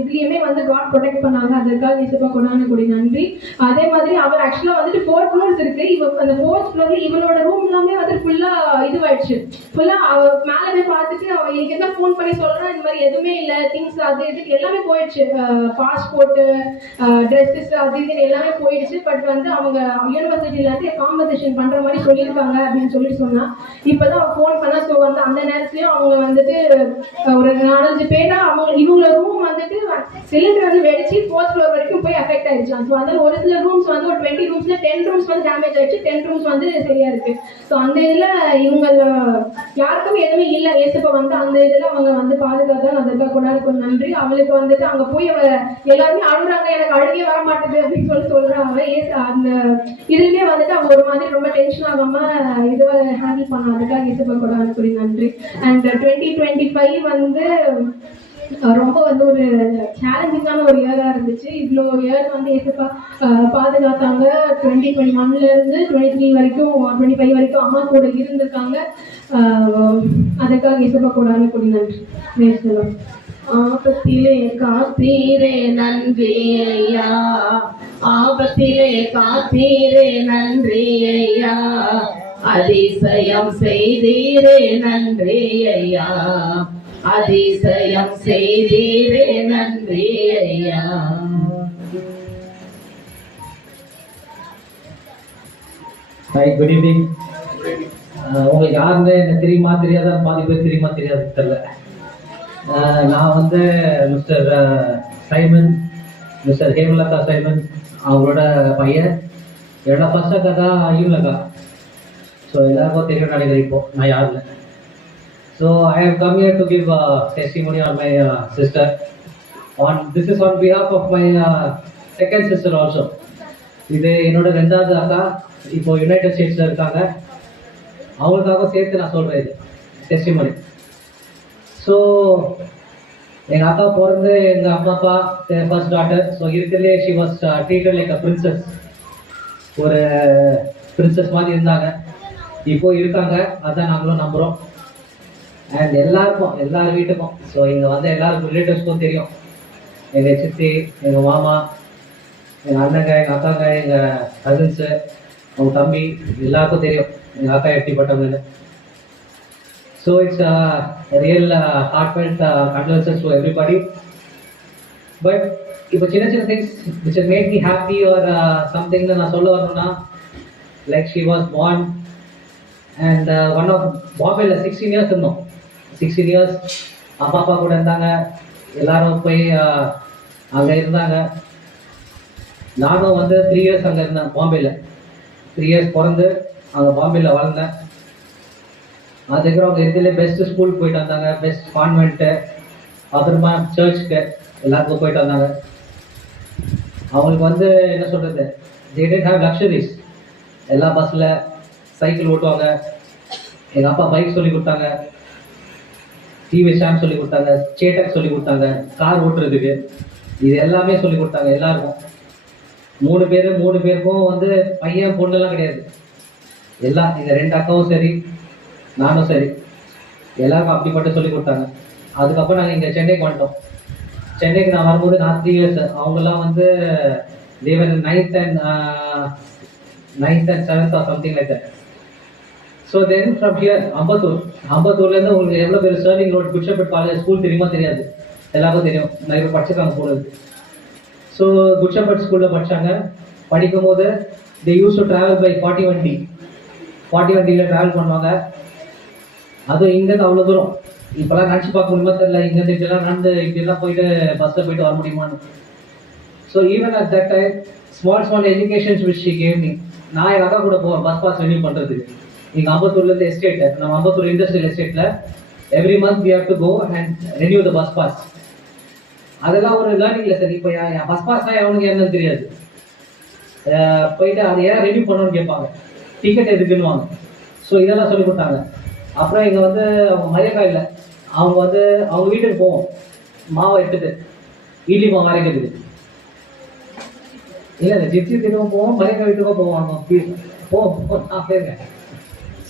இதுலயுமே வந்து காட் ப்ரொடெக்ட் பண்ணாங்க. அதற்காக ஏசப்பா கொண்டான கூடிய நன்றி. அதே மாதிரி அவர் ஆக்சுவலா வந்துட்டு 4 floors இருக்கு. அந்த 4th floorல இவளோட ரூம் எல்லாமே வந்து ஃபுல்லா இதுவாயிடுச்சு. ஃபுல்லா அவ மேலே பார்த்துட்டு அவ எனக்கு என்ன ஃபோன் பண்ணி சொல்றா, இந்த மாதிரி எதுவுமே இல்லை, திங்ஸ் அது இதுக்கு எல்லாமே போயிடுச்சு. பாஸ்போர்ட், ட்ரெஸ்ஸஸ் அது இதுன்னு எல்லாமே போயிடுச்சு. பட் வந்து அவங்க யூனிவர்சிட்டியில இருந்து காம்பன்சேஷன் பண்ற மாதிரி சொல்லியிருக்காங்க அப்படின்னு சொன்னா. இப்பதான் அவன் ஃபோன் பண்ணா. ஸோ வந்து அந்த நேரத்துலயும் அவங்க வந்துட்டு ஒரு 4-5 பேரா இவங்களோட ரூம் வந்துட்டு சிலிண்டர் வந்து வெடிச்சு 4th floor வரைக்கும் போய் அஃபெக்ட் ஆயிடுச்சு. ஸோ அதனால ஒரு சில ரூம்ஸ் வந்து ஒரு 20 ரூம்ஸ்ல 10 ரூம்ஸ் வந்து டேமேஜ் ஆயிடுச்சு, 10 ரூம்ஸ் வந்து சரியா இருக்கு. ஸோ அந்த இதுல இவங்க யாருக்குமே எதுவுமே இல்லை. ஏசப்பா வந்து அந்த இதுல அவங்க வந்து பாதுகாத்தாங்க. அதற்காக கொண்டாட நன்றி. அவளுக்கு வந்துட்டு அங்க போய் அவ எல்லாருமே அழுகுறாங்க, எனக்கு அழுகே வர மாட்டேது அப்படின்னு சொல்றாங்க. அந்த இதுலயே வந்துட்டு அவங்க ஒரு மாதிரி ரொம்ப டென்ஷன் ஆகாம இதுவா ஹேண்டில் பண்ண. அதுக்காக ஏசப்பா கொண்டாட நன்றி. அண்ட் 2025 வந்து ரொம்ப வந்து ஒரு சேலஞ்சிங்கான ஒரு இயராக இருந்துச்சு. இவ்வளோ இயர் வந்து ஏசப்பா பாதுகாத்தாங்க. 2021 23 வரைக்கும் 25 வரைக்கும் அம்மா கூட இருந்திருக்காங்க. அதுக்காக ஏசப்பா கூட கூடி நன்றி பேசலாம். ஆபத்திலே காத்தீரே நன்றி ஐயா, ஆபத்திலே காத்தீரே நன்றி ஐயா, அதிசயம் செய்தீரே நன்றி ஐயா, அதிசயம் செய்தீரே நன்றி ஐயா. Hi, good evening. உங்களுக்கு யாருன்னு எனக்கு தெரியுமா தெரியாதான்னு பாதி பேர் தெரியுமா தெரியாது தெரியல. நான் வந்து mister Simon, mister Hemalatha Simon அவங்களோட பையன். என்னோட ஃபர்ஸ்ட் அக்கா தான் ஐயுலக்கா. ஸோ எல்லாருக்கும் தெரியும் நினைக்கிறேன் இப்போ நான் யாருன்னு. So I have come here to give testimony on my sister. This is on behalf of my second sister also. இது என்னோட 2வது அக்கா, இப்போ யுனைடெட் ஸ்டேட்ஸில் இருக்காங்க. அவங்களுக்காக சேர்த்து நான் சொல்கிறேன் இது டெஸ்டிமோனி. ஸோ எங்கள் அக்கா பிறந்து எங்கள் அம்மா அப்பா ஃபர்ஸ்ட் டாட்டர். ஸோ இருக்கிறதுலே she was treated like a princess. ஒரு பிரின்சஸ் மாதிரி இருந்தாங்க, இப்போ இருக்காங்க. அதான் நாங்களும் நம்புகிறோம். அண்ட் எல்லாருக்கும், எல்லார் வீட்டுக்கும், ஸோ இங்கே வந்து எல்லாருக்கும் ரிலேட்டிவ்ஸ்க்கும் தெரியும். எங்கள் சித்தி, எங்கள் மாமா, எங்கள் அண்ணங்க, எங்கள் அக்காங்க, எங்கள் கசின்ஸு, அவங்க தம்பி எல்லாருக்கும் தெரியும் எங்கள் அக்கா எப்படிப்பட்டவங்கன்னு. So it's a real heartfelt condolences to everybody. But இப்போ சின்ன சின்ன things which have made me happy or something நான் சொல்ல வரணும்னா, like she was born and one of பாம்பேல 16 years இருந்தோம். 16 years அப்பா அப்பா கூட இருந்தாங்க. எல்லாரும் போய் அங்கே இருந்தாங்க. நானும் வந்து 3 years அங்கே இருந்தேன் பாம்பேல. 3 years பிறந்து அங்கே பாம்பேல வளர்ந்தேன். அதுக்கப்புறம் அவங்க இருக்கிறதுலே பெஸ்ட் ஸ்கூலுக்கு போயிட்டு வந்தாங்க, பெஸ்ட் கான்வென்ட்டு, அப்புறமா சர்ச்சுக்கு எல்லாத்துக்கும் போயிட்டு வந்தாங்க. அவங்களுக்கு வந்து என்ன சொல்கிறது, they didn't have luxuries. எல்லா பஸ்ஸில் சைக்கிள் ஓட்டுவாங்க. எங்கள் அப்பா பைக் சொல்லி கொடுத்தாங்க, டிவி ஸ்டாண்ட் சொல்லி கொடுத்தாங்க, சேட்டக் சொல்லி கொடுத்தாங்க, கார் ஓட்டுறதுக்கு இது எல்லாமே சொல்லி கொடுத்தாங்க எல்லாருக்கும். 3 பேருக்கும் வந்து பையன் பொண்ணுலாம் கிடையாது. எல்லாம் எங்கள் 2 அக்காவும் சரி, நானும் சரி, எல்லாருக்கும் அப்படிப்பட்ட சொல்லி கொடுத்தாங்க. அதுக்கப்புறம் நாங்கள் இங்கே சென்னைக்கு வந்துட்டோம். சென்னைக்கு நான் வரும்போது நான் 3 years. அவங்கெல்லாம் வந்து தேவர் 9th and 7th or something like that. So then from here அம்பத்தூர்லேருந்து உங்களுக்கு எவ்வளோ பேர் Sterling road Good Shepherd college school தெரியுமா தெரியாது? எல்லாருக்கும் தெரியும், நிறைய பேர் படிச்சிருக்காங்க போகிறது. ஸோ குட்ஷெப்பர்ட் ஸ்கூலில் படித்தாங்க. படிக்கும் போது they use to travel by 41D travel பண்ணுவாங்க. அதுவும் இங்கேருந்து அவ்வளோ தூரம் இப்போலாம் நினச்சி பார்க்க முடியுமா தெரியல. இங்கேருந்து இப்படிலாம் நடந்து இப்படிலாம் போயிட்டு பஸ்ஸில் போயிட்டு வர முடியுமான்னு. So even at that time small educations which she gave me. நான் எங்கள் அக்கா கூட போவேன் பஸ் பாஸ் ரெனியூ பண்ணுறதுக்கு. இங்கே அம்பத்தூர்லேருந்து எஸ்டேட்டு, நம்ம அம்பத்தூர் இண்டஸ்ட்ரியல் எஸ்டேட்டில் every month we have to go and renew the bus pass. அதெல்லாம் ஒரு லேர்னிங் லெசன். இப்போ என் பஸ் பாஸ்னால் எவனுக்கு என்னன்னு தெரியாது. போயிட்டு அதை ஏன் ரெனியூ பண்ணணும்னு கேட்பாங்க, டிக்கெட் எதுக்குன்னுவாங்க. ஸோ இதெல்லாம் சொல்லி கொடுத்தாங்க. அப்புறம் இங்கே வந்து அவங்க மரியக்கா இல்லை, அவங்க வந்து அவங்க வீட்டுக்கு போவோம் மாவை எடுத்துட்டு, இட்லி மாவு அரைக்கிறதுக்கு. இல்லை இந்த ஜிப்சி வீட்டுக்கும் போவோம், மரியக்கா வீட்டுக்கும் போவோம். போவோம் நான் போயிருக்கேன்.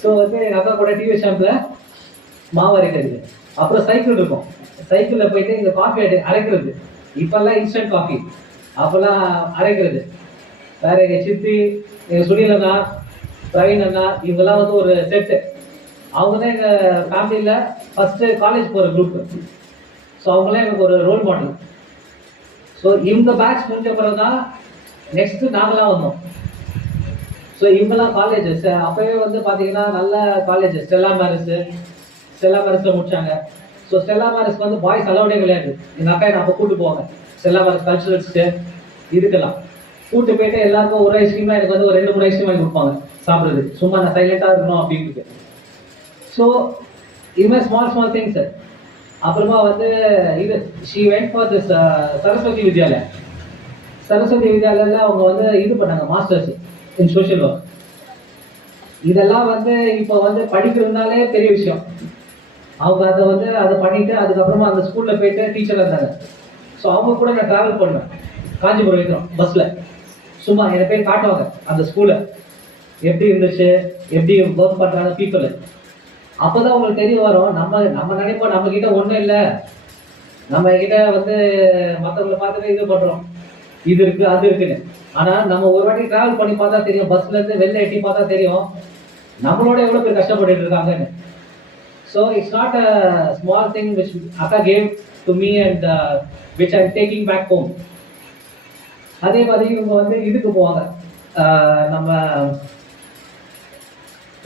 ஸோ வந்து எங்கள் அக்கா கூட டிவி ஷாம்பில் மாவு அரைக்கிறதுக்கு. அப்புறம் சைக்கிள் இருக்கும், சைக்கிளில் போயிட்டு இங்கே காஃபி அரைக்கிறது. இப்போல்லாம் இன்ஸ்டன்ட் காஃபி, அப்போல்லாம் அரைக்கிறது. வேறு எங்கள் சித்தி, எங்கள் சுனில் அண்ணா, பிரவீன் அண்ணா, இவங்கெல்லாம் வந்து ஒரு செட்டு. அவங்க தான் எங்கள் ஃபேமிலியில் ஃபஸ்ட்டு காலேஜ் போகிற குரூப்பு. ஸோ அவங்களாம் எனக்கு ஒரு ரோல் மாடல். ஸோ இவங்க பேட்ச் முடிஞ்ச பிறகு தான் நெக்ஸ்ட்டு நாங்களாம் வந்தோம். ஸோ இவங்கெல்லாம் காலேஜ் அப்போவே வந்து பார்த்தீங்கன்னா நல்ல காலேஜ். ஸ்டெல்லா மேரிஸில் முடித்தாங்க. ஸோ ஸ்டெல்லா மேரிஸ்க்கு வந்து பாய்ஸ் அலவுடே கிடையாது. எங்கள் அக்கா என்னை அப்போ கூப்பிட்டு போவாங்க ஸ்டெல்லா மேரிஸ் கல்ச்சுரல்ஸ்க்கு இதுக்கெல்லாம் கூப்பிட்டு போயிட்டு எல்லாருக்கும் ஒரு ஐஸ்கிரீமாக எனக்கு வந்து ஒரு 2-3 ஐஸ்கிரீம் வாங்கி கொடுப்பாங்க சாப்பிட்றதுக்கு. சும்மா நான் சைலண்ட்டாக இருக்கணும் அப்படின்ட்டு. ஸோ இதுமாதிரி ஸ்மால் திங்ஸ். அப்புறமா வந்து இது she went for this Saraswati வித்யாலயில் அவங்க வந்து இது பண்ணாங்க மாஸ்டர்ஸ் இன் சோஷியல் ஒர்க். இதெல்லாம் வந்து இப்போ வந்து படிக்கிறதுனாலே பெரிய விஷயம். அவங்க அதை வந்து அதை பண்ணிட்டு அதுக்கப்புறமா அந்த ஸ்கூல்ல போயிட்டு டீச்சராக இருந்தாங்க. ஸோ அவங்க கூட நான் ட்ராவல் பண்ணுவேன் காஞ்சிபுரம் வரைக்கும் பஸ்ஸில். சும்மா என்னை போய் காட்டுவாங்க அந்த ஸ்கூலை எப்படி இருந்துச்சு, எப்படி ஒர்க் பண்ணுறாங்க பீப்புள். அப்போ தான் உங்களுக்கு தெரிய வரும், நம்ம நினைப்போம் நம்மக்கிட்ட ஒன்றும் இல்லை, நம்ம கிட்ட வந்து மற்றவங்களை பார்த்துட்டு இது பண்ணுறோம், இது இருக்குது அது இருக்குன்னு. ஆனால் நம்ம ஒரு வாட்டி ட்ராவல் பண்ணி பார்த்தா தெரியும், பஸ்லேருந்து வெளில எட்டி பார்த்தா தெரியும் நம்மளோட எவ்வளோ பேர் கஷ்டப்பட்டு இருக்காங்கன்னு. So it's not a small thing which அக்கா gave to me and which I am taking back home. அதே மாதிரி இவங்க வந்து இதுக்கு போவாங்க, நம்ம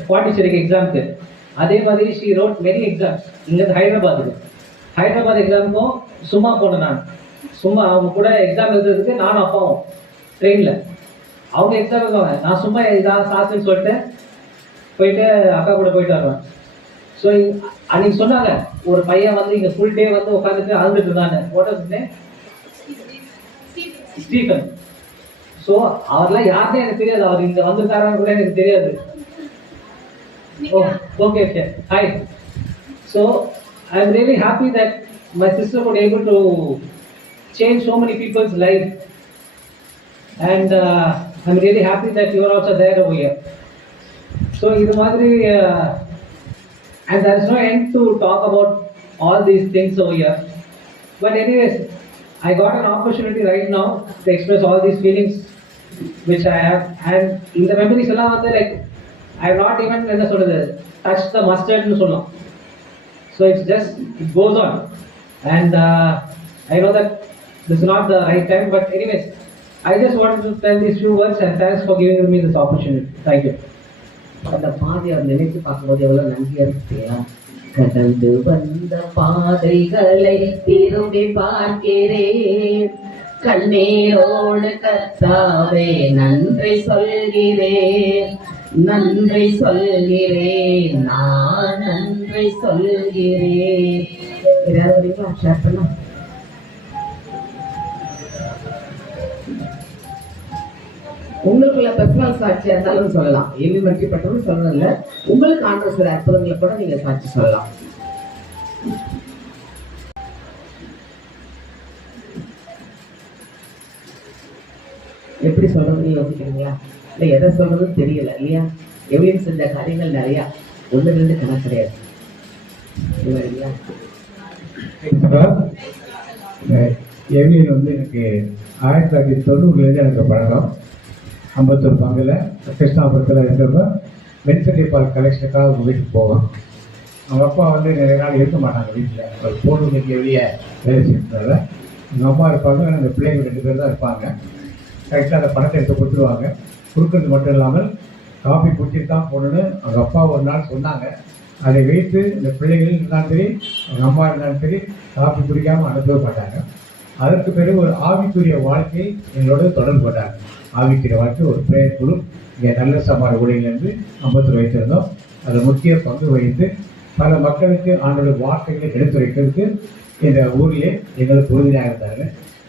பாண்டிச்சேரிக்கு எக்ஸாமுக்கு. அதே மாதிரி ஷீ ரோட் மெனி எக்ஸாம்ஸ் இங்கேருந்து ஹைதராபாத் எக்ஸாமுக்கும் சும்மா போனேன் நான். சும்மா அவங்க கூட எக்ஸாம் எழுதுறதுக்கு நானும் அப்பாவும் ட்ரெயினில். அவங்க எக்ஸாம் எழுதுவாங்க, நான் சும்மா இதாக சாத்துன்னு சொல்லிட்டு போயிட்டு அக்கா கூட போயிட்டு வருவேன். ஸோ அன்னைக்கு சொன்னாங்க ஒரு பையன் வந்து இங்கே ஃபுல் டே வந்து உட்காந்துட்டு அழுதுட்டு இருந்தாங்க. What was name? Stephen. So அவர்லாம் யாருன்னே எனக்கு தெரியாது, அவர் இங்கே வந்துருக்காரான்னு கூட எனக்கு தெரியாது. Okay okay hi. So I am really happy that my sister would able to change so many people's life, and I'm really happy that you are also there over here. So இது மாதிரி and there is no end to talk about all these things over here. But anyways, I got an opportunity right now to express all these feelings which I have, and in the memories எல்லாம் வந்து like I have not even என்ன சொல்றது touched the mustard னு சொல்லலாம். So it's just it goes on, and I know that this is not the right time, but anyways I just wanted to tell these few words, and thanks for giving me this opportunity. Thank you. அந்த பாதையை நினைத்து பார்க்கும்போது எவ்வளவு நன்றியா இருக்கியா. கடந்து வந்த பாதைகளை திரும்பி பார்க்கிறேன், கண்ணீரோடு கர்த்தாவே நன்றி சொல்கிறேன், நன்றி சொல்கிறேன், நான் நன்றி சொல்கிறேன். ஏதாவது வரீங்களா ஷேர் பண்ணலாம்? உங்களுக்குள்ள பர்சனல் சாட்சியா இருந்தாலும் சொல்லலாம், எலிமெண்ட்ரி பட்டவும் சொல்லணும் இல்லை, உங்களுக்கு ஆண்டவர் சில அற்புதங்களை கூட நீங்க சாட்சி சொல்லலாம். எப்படி சொல்றதுன்னு யோசிக்கிறீங்களா? இல்லை எதை சொல்றதுன்னு தெரியல இல்லையா? எவ்வளவு செஞ்ச காரியங்கள் நிறையா, ஒன்று ரெண்டு கணக்கு கிடையாது இல்லையா? எவ்லின் வந்து எனக்கு 1990 எனக்கு பழக்கம். 51 பங்கில் கிருஷ்ணாபுரத்தில் இருக்கிறப்ப மென்சட்டி பார்க் கலெக்ஷனுக்காக அவங்க வீட்டுக்கு போவோம். அவங்க அப்பா வந்து நிறைய நாள் இருக்க மாட்டாங்க வீட்டில், ஒரு பொண்ணுக்கு வெளியே வேலை செய்யறதுனால எங்கள் அம்மா இருப்பாங்க, அந்த பிள்ளைங்க 2 பேர் தான் இருப்பாங்க. கரெக்டாக அந்த பணத்தை எடுத்து கொடுத்துருவாங்க. கொடுக்குறது மட்டும் இல்லாமல் காஃபி குடிச்சிட்டு தான் போகணுன்னு அவங்க அப்பா ஒரு நாள் சொன்னாங்க. அதை வைத்து இந்த பிள்ளைகள் இருந்தாலும் சரி அவங்க அம்மா இருந்தாலும் சரி காஃபி குடிக்காமல் அனுப்பவே மாட்டாங்க. அதற்கு பிறகு ஒரு ஆவிக்குரிய வாழ்க்கை எங்களோட தொடர்பு கொண்டாங்க. ஆவிக்குரிய வாழ்க்கை ஒரு பிரேயர் குழு இங்கே நல்ல சமார ஊழியிலிருந்து 50 வைத்திருந்தோம். அதில் முக்கிய பங்கு வகித்து பல மக்களுக்கு ஆண்டோட வார்த்தைகளை எடுத்துரைக்கிறதுக்கு இந்த ஊரிலே எங்களுக்கு உறுதியாக இருந்தாங்க.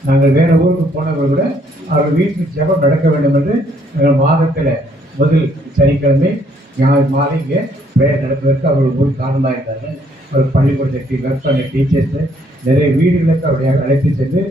நாங்கள் வேறு ஊருக்கு போனவர்கள் கூட அவர்கள் வீட்டில் ஜெபம் நடக்க வேண்டும் என்று எங்கள் மாதத்தில் முதல் சனிக்கிழமை மாலை இங்கே பிரேயர் நடப்பதற்கு அவர்கள் ஊர் காரணமாக இருந்தார்கள். ஒரு பள்ளிக்கூடத்தை ஒர்க் பண்ண டீச்சர்ஸு நிறைய வீடுகளுக்கு அவருடைய அழைத்து சென்று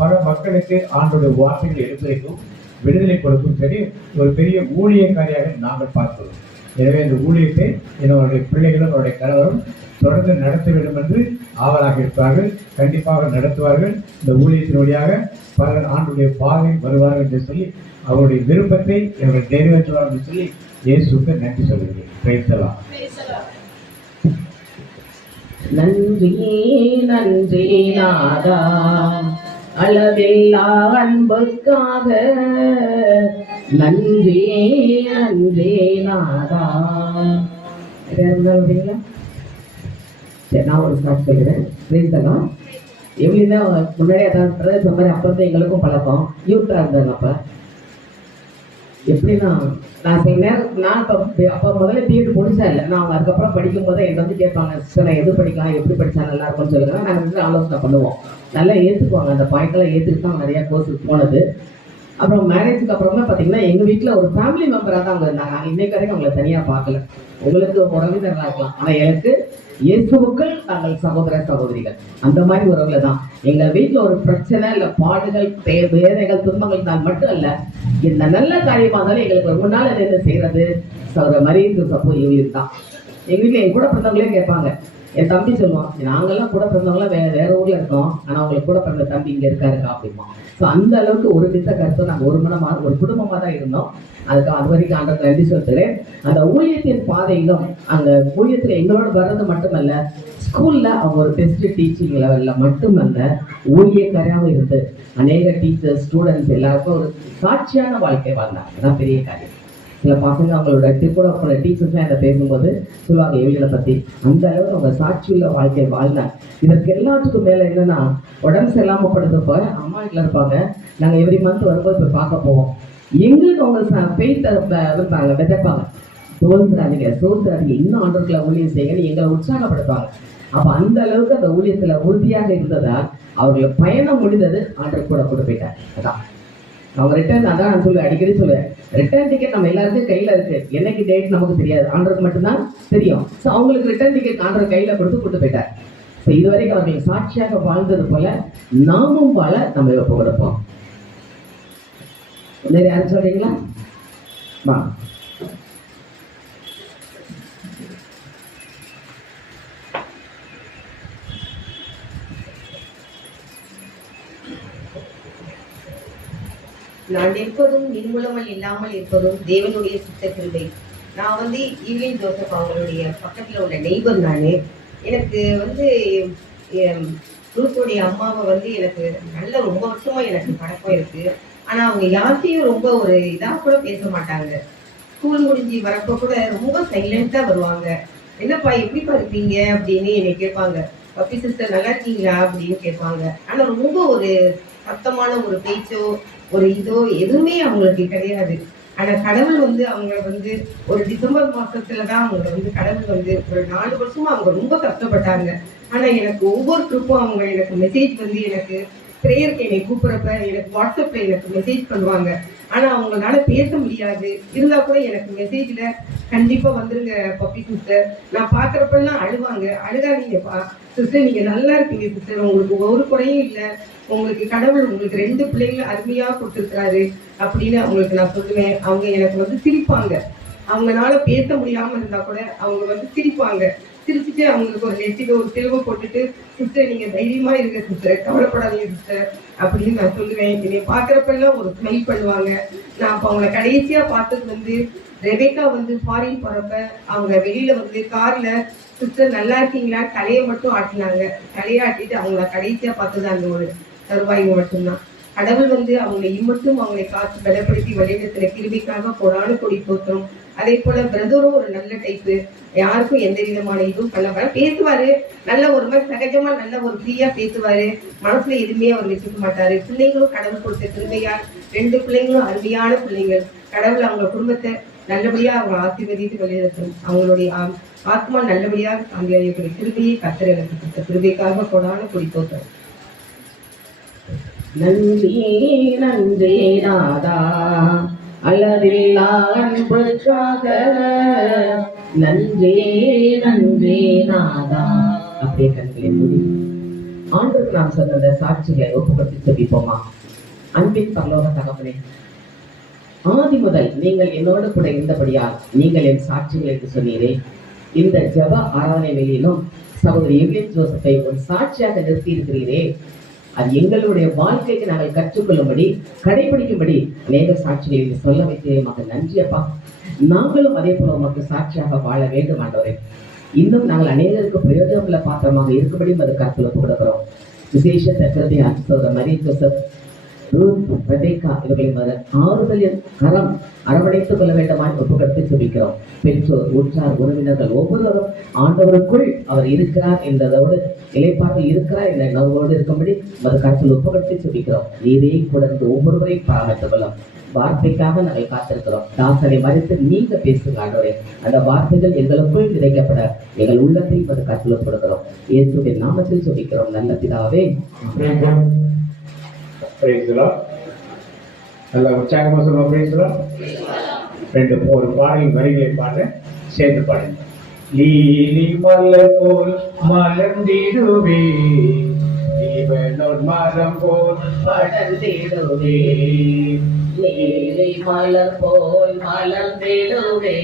பல மக்களுக்கு ஆண்டோட வார்த்தைகளை எடுத்துரைக்கும் விடுதலை கொடுக்கும் சரி ஒரு பெரிய ஊழியக்காரியாக நாங்கள் பார்க்கிறோம். எனவே இந்த ஊழியத்தை என்னுடைய பிள்ளைகளும் அவருடைய கணவரும் தொடர்ந்து நடத்த வேண்டும் என்று ஆவலாக இருப்பார்கள். கண்டிப்பாக நடத்துவார்கள். இந்த ஊழியத்தின் வழியாக பல ஆண்டுடைய பாதை வருவார்கள் என்று சொல்லி அவருடைய விருப்பத்தை இவர்கள் நிறைவேற்றுவார்கள் என்று சொல்லி இயேசுக்கு நன்றி சொல்கிறேன். Praise the Lord. நன்றி நன்றி நாதா அளவில்லா அன்புக்காக, நன்றி நன்றி நாதா. சரி, நான் ஒரு சாட்சி சொல்கிறேன். பிரைஸ்தெல்லாம் எப்படின்னா முன்னாடியே அதான் இந்த மாதிரி அப்புறம் தான் எங்களுக்கும் பழக்கம். யூத்தாக இருந்தாங்க. அப்போ எப்படின்னா நான் சில நேரம் நான் அப்போ முதல்ல பிஎட் முடிச்சா இல்லை, நான் அவங்க அதுக்கப்புறம் படிக்கும் போது என்கிட்ட வந்து கேட்பாங்க, சிஸ்டர் நான் எது படிக்கலாம், எப்படி படித்தா நல்லா இருக்கும்னு சொல்லுங்கள். நாங்கள் வந்து ஆலோசனை பண்ணுவோம். நல்லா ஏற்றுக்குவாங்க. அந்த பாயிண்டெல்லாம் ஏற்றுட்டு தான் நிறையா கோர்ஸுக்கு போனது. அப்புறம் மேரேஜுக்கு அப்புறமா பார்த்தீங்கன்னா எங்கள் வீட்டில் ஒரு ஃபேமிலி மெம்பராக தான் அவங்க இருந்தாங்க. நான் இன்னைக்கு வரைக்கும் அவங்கள தனியாக பார்க்கல. உங்களுக்கு உறவினராக இருக்கலாம், ஆனால் எனக்கு இயேசுவுக்கள் நாங்கள் சகோதர சகோதரிகள். அந்த மாதிரி உறவுல தான் எங்கள் வீட்டில் ஒரு பிரச்சனை இல்லை, பாடுகள், வேதனைகள், துன்பங்கள் தான் மட்டும் இல்லை, இந்த நல்ல காரியமாக இருந்தாலும் எங்களுக்கு ரொம்ப நாள் என்ன செய்யறது சகோதர மரியாதை சப்போ இவங்களுக்கு தான். எங்கள் வீட்டில் என் கூட பிறந்தவங்களே கேட்பாங்க. என் தம்பி சொல்லுவான், நாங்கெல்லாம் கூட பிறந்தவங்களாம் வேற ஊர்ல இருக்கோம், ஆனா அவங்களுக்கு கூட பிறந்த தம்பி இங்க இருக்காருக்கா அப்படிமா. ஸோ அந்த அளவுக்கு ஒரு வித்த கருத்து நாங்கள் ஒரு மனமாக ஒரு குடும்பமா தான் இருந்தோம். அதுக்கு அது வரைக்கும் ஆண்டவருக்கு நன்றி சொல்கிறேன். அந்த ஊழியத்தின் பாதையிலும் அங்க ஊழியத்துல எங்களோட வர்றது மட்டுமல்ல, ஸ்கூல்ல அவங்க ஒரு பெஸ்ட் டீச்சிங் லெவல்ல மட்டுமல்ல, ஊழியக்காராக இருந்து அநேக டீச்சர்ஸ் ஸ்டூடெண்ட்ஸ் எல்லாருக்கும் ஒரு சாட்சியான வாழ்க்கை வாழ்ந்தாங்க. அதான் பெரிய காரியம். சில பசங்க அவங்களோட கூட போன டீச்சர்ஸ்லாம் என்ன பேசும்போது சொல்லுவாங்க இவங்களை பத்தி, அந்த அளவுக்கு அவங்க சாட்சியுள்ள வாழ்க்கை வாழ்ந்தாங்க. இதற்கு எல்லாத்துக்கும் மேல என்னன்னா, உடம்பு சரியில்லாம படுத்தப்ப அம்மா வீட்டுல இருப்பாங்க, நாங்க எவ்ரி மந்த் வரும்போது போய் பார்க்க போவோம். எங்களுக்கு அவங்க பெய்த இருப்பாங்க, விதைப்பாங்க, சோர்ந்துடாதீங்க இன்னும் ஆண்டவர்களை ஊழியம் செய்யன்னு எங்களை உற்சாகப்படுத்துவாங்க. அப்ப அந்த அளவுக்கு அந்த ஊழியத்துல உறுதியாக இருந்ததால் அவர்கள் பயணம் முடிந்தது ஆண்டவர் கூட கொண்டு போயிட்டார். அதான் அவங்க ரிட்டர்ன், அதான் நான் சொல்லுவேன், அடிக்கடி சொல்லுவேன், ரிட்டர்ன் டிக்கெட் நம்ம எல்லாருக்கும் கையில இருக்கு, என்னைக்கு டேட் நமக்கு தெரியாது, ஆண்டருக்கு மட்டும்தான் தெரியும். ஸோ அவங்களுக்கு ரிட்டர்ன் டிக்கெட் ஆண்டர் கையில கொடுத்து கொண்டு போயிட்டார். ஸோ இதுவரைக்கும் அவர்கள் சாட்சியாக வாழ்ந்தது போல நாமும் வாழ நம்ம ஒப்பு கொடுப்போம். வேற யாரும் சொல்றீங்களா? வா. நான் இருப்பதும் நிர்மூலமல் இல்லாமல் இருப்பதும் தேவனுடைய சித்த கிருபை. நான் வந்து ஈவிலின் ஜோசப் அவங்களுடைய பக்கத்தில் உள்ள நெய்பர். நான் எனக்கு வந்து குரூப்போடைய அம்மாவை வந்து எனக்கு நல்ல ரொம்ப வருஷமா எனக்கு பழக்கம் இருக்கு. ஆனால் அவங்க யார்கிட்டையும் ரொம்ப ஒரு இதாக கூட பேச மாட்டாங்க. ஸ்கூல் முடிஞ்சு வரப்போ கூட ரொம்ப சைலண்டாக வருவாங்க. என்னப்பா எப்படிப்பா இருப்பீங்க அப்படின்னு என்னை கேட்பாங்க. பப்பி சிஸ்டர் நல்லா இருக்கீங்களா அப்படின்னு கேட்பாங்க. ஆனால் ரொம்ப ஒரு சத்தமான ஒரு பேச்சோ ஒரு இதோ எதுவுமே அவங்களுக்கு கிடையாது. ஆனா கடவுள் வந்து அவங்க வந்து ஒரு டிசம்பர் மாசத்துலதான் அவங்க வந்து கடவுள் வந்து ஒரு 4 வருஷமா அவங்க ரொம்ப கஷ்டப்பட்டாங்க. ஆனா எனக்கு ஒவ்வொரு ட்ரிப்பும் அவங்க எனக்கு மெசேஜ் வந்து எனக்கு ப்ரேயருக்கு என்னை கூப்பிட்றப்ப எனக்கு வாட்ஸ்அப்ல எனக்கு மெசேஜ் பண்ணுவாங்க. ஆனா அவங்களால பேச முடியாது. இருந்தா கூட எனக்கு மெசேஜ்ல கண்டிப்பா வந்துருங்க பப்பி சிஸ்டர். நான் பாக்குறப்பெல்லாம் அழுவாங்க. அழுகாதீங்கப்பா சிஸ்டர், நீங்க நல்லா இருக்கீங்க சிஸ்டர், உங்களுக்கு ஒரு குறையும் இல்லை, உங்களுக்கு கடவுள் உங்களுக்கு 2 பிள்ளைங்களை அருமையா கொடுத்துருக்காரு அப்படின்னு அவங்களுக்கு நான் சொல்லுவேன். அவங்க எனக்கு வந்து சிரிப்பாங்க. அவங்களால பேச முடியாம இருந்தா கூட அவங்க வந்து சிரிப்பாங்க. சிரிச்சுட்டு அவங்களுக்கு ஒரு நெத்தில ஒரு தெளிவு போட்டுட்டு, சிஸ்டர் நீங்க தைரியமா இருங்க சிஸ்டர், கவலைப்படாதீங்க சிஸ்டர் அப்படின்னு நான் சொல்லுவேன். என்னை பாக்குறப்பெல்லாம் ஒரு ஸ்மைல் பண்ணுவாங்க. நான் அப்ப அவங்களை கடைசியா பார்த்தது வந்து ரெபேக்கா வந்து ஃபாரின் போறப்ப அவங்க வெளியில வந்து கார்ல சிஸ்டர் நல்லா இருக்கீங்களா தலையை மட்டும் ஆட்டினாங்க. தலையை ஆட்டிட்டு அவங்கள கடைசியா பார்த்தது அந்த ஒரு தருவாய்ங்க மட்டும்தான். கடவுள் வந்து அவங்களை இம்மட்டும் அவங்களை காத்து பலப்படுத்தி வழிநடத்தின கிருபிக்காக கொடானு கொடி போற்றும். அதே போல பிரதரும் ஒரு நல்ல டைப்பு, யாருக்கும் எந்த விதமான இதுவும் பண்ண பேசுவாரு. நல்ல ஒரு மாதிரி சகஜமா நல்ல ஒரு ஃப்ரீயா பேசுவாரு. மனசுல எதுவுமே அவர் வச்சுக்க மாட்டாரு. பிள்ளைங்களும் கடவுள் கொடுத்த திருமையால் 2 பிள்ளைங்களும் அருமையான பிள்ளைங்கள். கடவுள் அவங்க குடும்பத்தை நல்லபடியா அவங்க ஆசீர்வதித்து வழிநடத்தும். அவங்களுடைய ஆத்மா நல்லபடியாக சாந்தி அடையக்கூடிய கிருபையை கர்த்தர் எனக்கு கொடுத்த கிருபைக்காக கொடானு கொடி போற்றும். நன்றி நன்றி நாதா அல்லதில்லா அன்புக்காக, நன்றி நன்றி நாதா. அப்படியே கண்களை மூடி ஆண்டுக்கு நாம் சொன்ன சாட்சிகளை ஒப்புக்கொடுத்து செபிப்போமா. அன்பின் பரலோக தகப்பனே, ஆதி முதல் நீங்கள் என்னோடு கூட இருந்தபடியால் நீங்கள் என் சாட்சிகள் என்று சொன்னீரே. இந்த ஜப ஆராதனை வேளையிலும் சகோதரி எவ்லின் ஜோசப்பை ஒரு சாட்சியாக நிறுத்தி இருக்கிறீரே. அது எங்களுடைய வாழ்க்கைக்கு நாங்கள் கற்றுக்கொள்ளும்படி கடைபிடிக்கும்படி அநேக சாட்சிகளை சொல்ல வைத்தேன். மகள் நன்றி அப்பா. நாங்களும் அதே போல உமக்கு சாட்சியாக வாழ வேண்டும் ஆண்டவரே. இன்னும் நாங்கள் அநேகருக்கு பிரயோஜனமுள்ள பாத்திரமாக இருக்கும்படி அது கருத்தில் ஒப்புக் கொடுக்கிறோம். விசேஷ தக்கத்தை ஆசிரியர் மரிய ஜோசப், ரெபேக்கா இவர்களை ஆறுதலின் கரம் அரவணைத்துக் கொள்ள வேண்டுமாய் ஒப்புக்கொடுத்து சொல்லிக்கிறோம். பெற்றோர், உற்றார், உறவினர்கள் ஒவ்வொருவரும் ஆண்டவருக்குள் அவர் இருக்கிறார் என்பதோடு இலைப்பார்கள் இருக்கிறார் என்ற நோவோடு இருக்கும்படி மது கருத்தில் ஒப்புக்கொடுத்து சொல்லிக்கிறோம். நீரே கூட ஒவ்வொருவரையும் பராமரித்துக் கொள்ளும். வார்த்தைக்காக நாங்கள் காத்திருக்கிறோம். தாசனை மறித்து நீங்க பேசுங்க ஆண்டவரே. அந்த வார்த்தைகள் எங்களுக்குள் விதைக்கப்பட எங்கள் உள்ளத்தில் மது கருத்தில் ஒப்புக்கொடுக்கிறோம். இயேசுவின் நாமத்தில் சொல்லிக்கிறோம் நல்ல பிதாவே. நல்லா உற்சாகமா சொல்லுவோம் பேசுறோம். ஒரு பாடல் வரிகளை பாடுறேன், சேர்ந்து பாடுங்க. லீலி மலர் போல் மலர்ந்திடுவே, இவனோர் மரம் போல் படர்ந்திடுவே, நீலி மலர் போல் மலர்ந்திடுவே,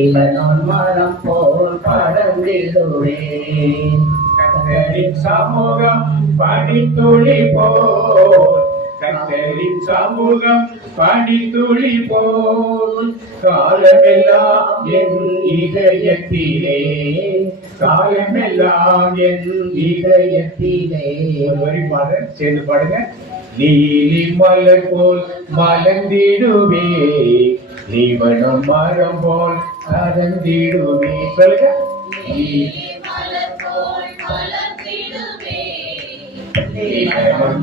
இவனோன் மரம் போல் படர்ந்திடுவே. கர்த்தரின் சமூகம் பனித்துளி போல், கர்த்தரின் சமூகம் பனித்துளி போல், காலமெல்லாம் என் இதயத்திலே, காலமெல்லாம் என் இதயத்திலே. வரி பாடு, சேர்ந்து பாடுங்க. நீலி மலர் போல் மலர்ந்திடுவே, நீவனும் மரம் போல் படர்ந்திடுவே. சொல்லுங்க.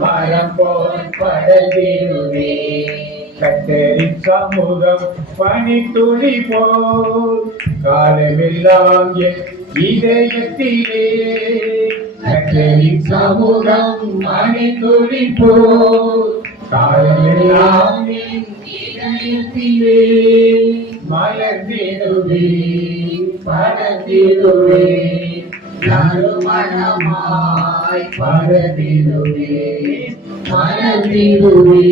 மரம் போல் படர்ந்திடுவே, கர்த்தரின் சமூகம் பனித்துளி போல், காலமெல்லாம் என் இதயத்திலே, கர்த்தரின் சமூகம் பனித்துளி போல், காலமெல்லாம் என் இதயத்திலே, மலர்ந்திடுவே படர்ந்திடுவே, நறுமணமாய் படர்ந்திடுவே, மலர்ந்திடுவே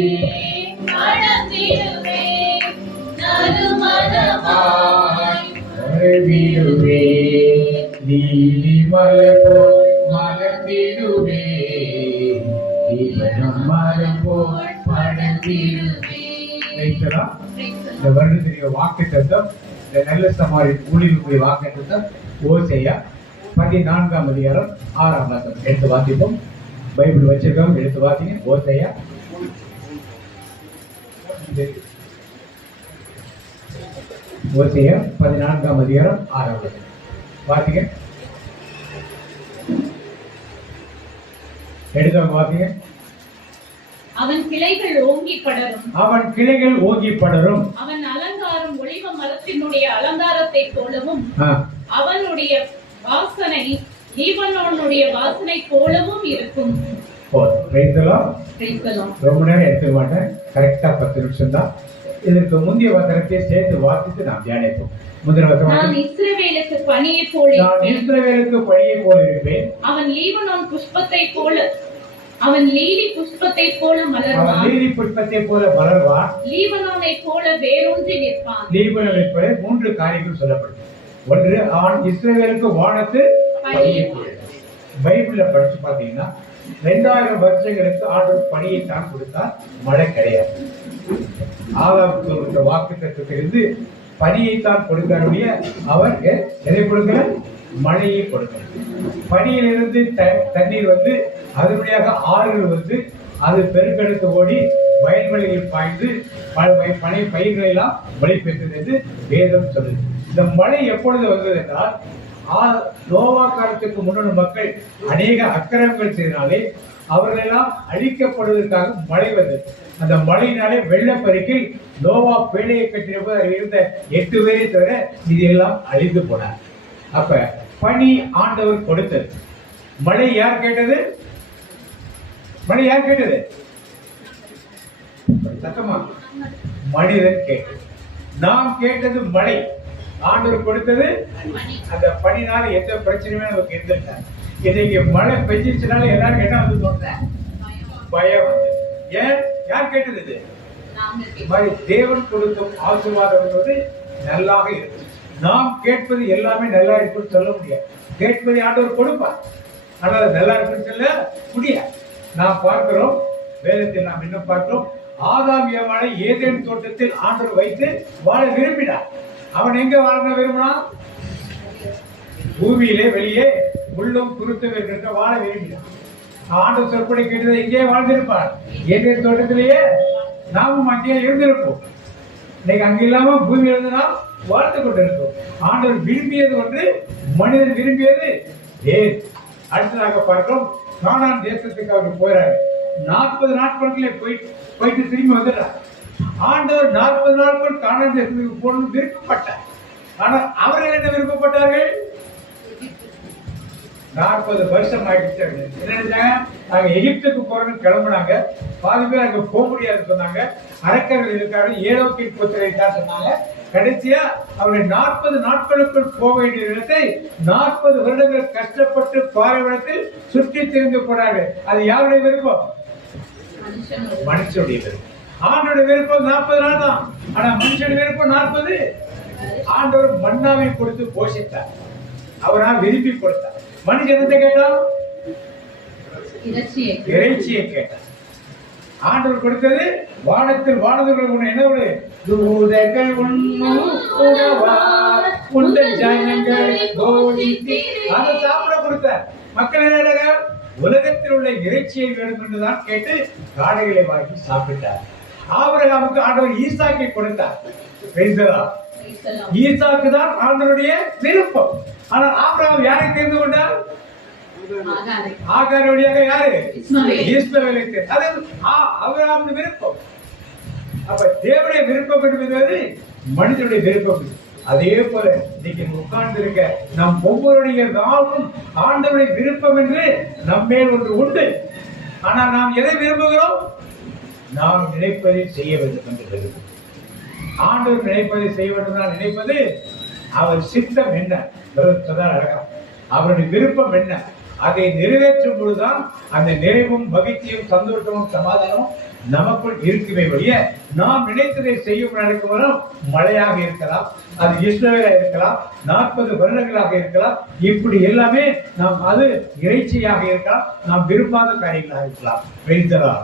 படர்ந்திடுவே, நீலி மலர் போல் மலர்ந்திடுவே, இவனும் மரம் போல் படர்ந்திடுவே. இந்த வருடத்திற்கு வாக்கு தத்தம், இந்த நல்ல சமாரி ஊழியர்களுடைய வாக்கு தத்தம் ஓசையா 14ஆம் அதிகாரம் 6ஆம் வசனம் எடுத்து வாசிப்போம். பைபிள் வச்சிருக்கோம், எடுத்து வாசிங்க. ஓசையா ஓசையா 14ஆம் அதிகாரம் 6ஆம் வசனம் வாசிங்க. எடுத்தவங்க வாசிங்க. அவன் கிளைகள் ஓங்கி படரும், அவன் கிளைகள் ஓங்கி படரும், அவன் அலங்காரம் ஒளிவ மரத்தினுடைய அலங்காரத்தை போலவும், அவனுடைய வாசனை லீபனோனுடைய வாசனை போலவும் இருக்கும். ரொம்ப நேரம் எடுத்துக்க மாட்டேன், கரெக்டா 10 நிமிஷம் தான். இதற்கு முந்தைய வசனத்தை சேர்த்து வாசித்து நாம் தியானிப்போம். நான் இஸ்ரவேலுக்கு பனியை போல இருப்பேன், அவன் லீபனோன் புஷ்பத்தை போல, அவன் லீலி புஷ்பத்தை போல மலர்வான், லீலி புஷ்பத்தை போல மலர்வான், லீபனோனை போல வேரூன்றி நிற்பான். லீபனோனை போல 3 காரியங்கள் சொல்லப்படும். ஒன்று, அவன் இஸ்ரவேலுக்கு வானத்து பனியை போல. பைபிள்ல படிச்சு பாத்தீங்கன்னா 2000 வருஷங்களுக்கு ஆண்டவர் பனியை தான் கொடுத்தார், மழை கிடையாது. ஆதாம் வாக்குத்தத்தத்திலிருந்து பனியைத்தான் கொடுக்காருடைய, அவர் எதை கொடுக்கல? மழையை கொடுக்கிறார். பனியிலிருந்து தண்ணீர் வந்து அதனுடைய ஆறுகள் வந்து அது பெருக்கெடுத்து ஓடி வயல்வெளியில் பாய்ந்து பனை பயிர்களை எல்லாம் மழை பெற்றது என்று வேதம் சொல்லுது. இந்த மழை எப்பொழுது வந்தது என்றால், நோவா காலத்துக்கு முன்னாடி மக்கள் அநேக அக்கிரமங்கள் செய்தனாலே அவர்களெல்லாம் அழிக்கப்படுவதற்காக மழை வந்தது. அந்த மழையினாலே வெள்ளப்பெருக்கில் நோவா பேழையை கட்டினபோது அதில் இருந்த 8 பேரை தவிர இது எல்லாம் அழிந்து போனார். அப்ப பனி ஆண்டவர் கொடுத்தது, மழை யார் கேட்டது? மழை யார் கேட்டது? சத்தமா? மனிதன் கேட்டது. நாம் கேட்டது மழை, ஆண்டவர் கொடுத்தது அந்த பனினால எந்த பிரச்சனையுமே நமக்கு இருந்திருக்காது. இன்னைக்கு மழை பெஞ்சிருச்சுனால எல்லாரும் என்ன வந்து சொன்னேன்? பயம் வந்து. ஏன்? யார் கேட்டது? இது மாதிரி தேவன் கொடுக்கும் ஆசீர்வாதம் என்பது நல்லாக இருக்கும். நாம் கேட்பது எல்லாமே நல்லா இருக்குன்னு சொல்ல முடியாது. கேட்பதை ஆண்டவர் கொடுப்பார், ஆனால் அது நல்லா இருக்குன்னு சொல்ல முடியாது. நாம் பார்க்கிறோம், வேதத்தில் நாம் இன்னும் பார்க்கிறோம், ஆதாம் ஏவாளை ஏதேன் தோட்டத்தில் ஆண்டவர் வைத்து வாழ விரும்பினார். அவன் எங்க வாழ விரும்பினான்? பூமியிலே வெளியே உள்ளும் குருத்தும் இருக்கிற வாழ விரும்பினான். ஆண்டவர் சொற்படி கேட்டதை எங்கே வாழ்ந்திருப்பார்? ஏதேன் தோட்டத்திலேயே நாமும் அங்கே இருந்திருப்போம். இன்னைக்கு அங்க இல்லாம பூமியில இருந்து நாம் வாழ்ந்து கொண்டிருக்கோம். ஆண்டவர் விரும்பியது ஒன்று, மனிதன் விரும்பியது ஏன். அடுத்ததாக பார்க்கிறோம், கானான் தேசத்துக்கு அவர் போயிறாரு. 40 நாட்களுக்குள்ளே போயிட்டு திரும்பி வந்துடுறார். ஆண்டவர் 40 நாட்கள் கானான் தேசத்துக்கு போகணும்னு விருப்பப்பட்டார். ஆனால் அவர்கள் என்ன விருப்பப்பட்டார்கள்? 40 வருஷம் ஆயிடுச்சு. என்ன நினைச்சாங்க, நாங்க எகிப்துக்கு போறோம்னு கிளம்புனாங்க. பாதி பேர் அங்க போக முடியாதுன்னு சொன்னாங்க. அரக்கர்கள் இருக்காரு, ஏலோக்கின் புத்திரை தான் சொன்னாங்க. கடைசியா அவருடைய 40 நாட்களுக்குள் போக வேண்டிய இடத்தை 40 வருடங்கள் கஷ்டப்பட்டு பாலைவனத்தில் சுற்றி திரிந்து போனாங்க. அது யாருடைய விருப்பம்? மனுஷனுடைய விருப்பம். ஆண்டோட விருப்பம் 40 நாள் தான். ஆனா மனுஷனுடைய விருப்பம் 40. ஆண்டவர் மன்னாவை கொடுத்து போஷித்தார், அவரா விரும்பி கொடுத்தார். மனுஷன் என்னத்தை கேட்டான்? இறைச்சியை கேட்டார். ஆண்டவர் கொடுத்தது வானத்தில் வானவர்கள் உன்னை என்ன தூதர்கள் உண்ணும் உணவா உண்ட ஜனங்களை போதித்து அதை சாப்பிட கொடுத்தார். மக்கள் என்ன உலகத்தில் உள்ள இறைச்சியை வேண்டும் என்றுதான் கேட்டு காடைகளை வாங்கி சாப்பிட்டார். ஆபிரகாமுக்கு ஆண்டவர் ஈசாக்கை கொடுத்தார். ஈசாக்கு தான் ஆண்டவருடைய விருப்பம். ஆனால் ஆபிரகாம் யாரை தெரிந்து கொண்டார்? ஆகார் வழியாக யாரு? இஸ்மவேலை தெரிந்து. அது ஆபிரகாமுடைய விருப்பம். அப்ப தேவனுடைய விருப்பம் என்பது மனிதனுடைய விருப்பம். அதே போல இன்னைக்கு உட்கார்ந்து இருக்க நம் ஒவ்வொருடைய நாளும் ஆண்டவருடைய விருப்பம் என்று நம்மேல் ஒன்று உண்டு. ஆனால் நாம் எதை விரும்புகிறோம்? நாம் நினைப்பதை செய்ய வேண்டும் என்று விரும்புகிறோம். ஆண்டவர் நினைப்பதை செய்ய வேண்டும் என்று நினைப்பது அவர் சித்தம் என்ன, அவருடைய விருப்பம் என்ன, அதை நிறைவேற்றும் பொழுதுதான் அந்த நிறைவும் மகிழ்ச்சியும் சந்தோஷமும் சமாதானமும் நமக்குள் இருக்குமே வழிய நாம் நினைத்ததை செய்யும் நடக்கும் வரும் மழையாக இருக்கலாம், அது இஸ்ரவேலா இருக்கலாம், 40 வருடங்களாக இருக்கலாம். இப்படி எல்லாமே நாம் அது இறைச்சியாக இருக்கலாம், நாம் விரும்பாத காரியங்களாக இருக்கலாம்.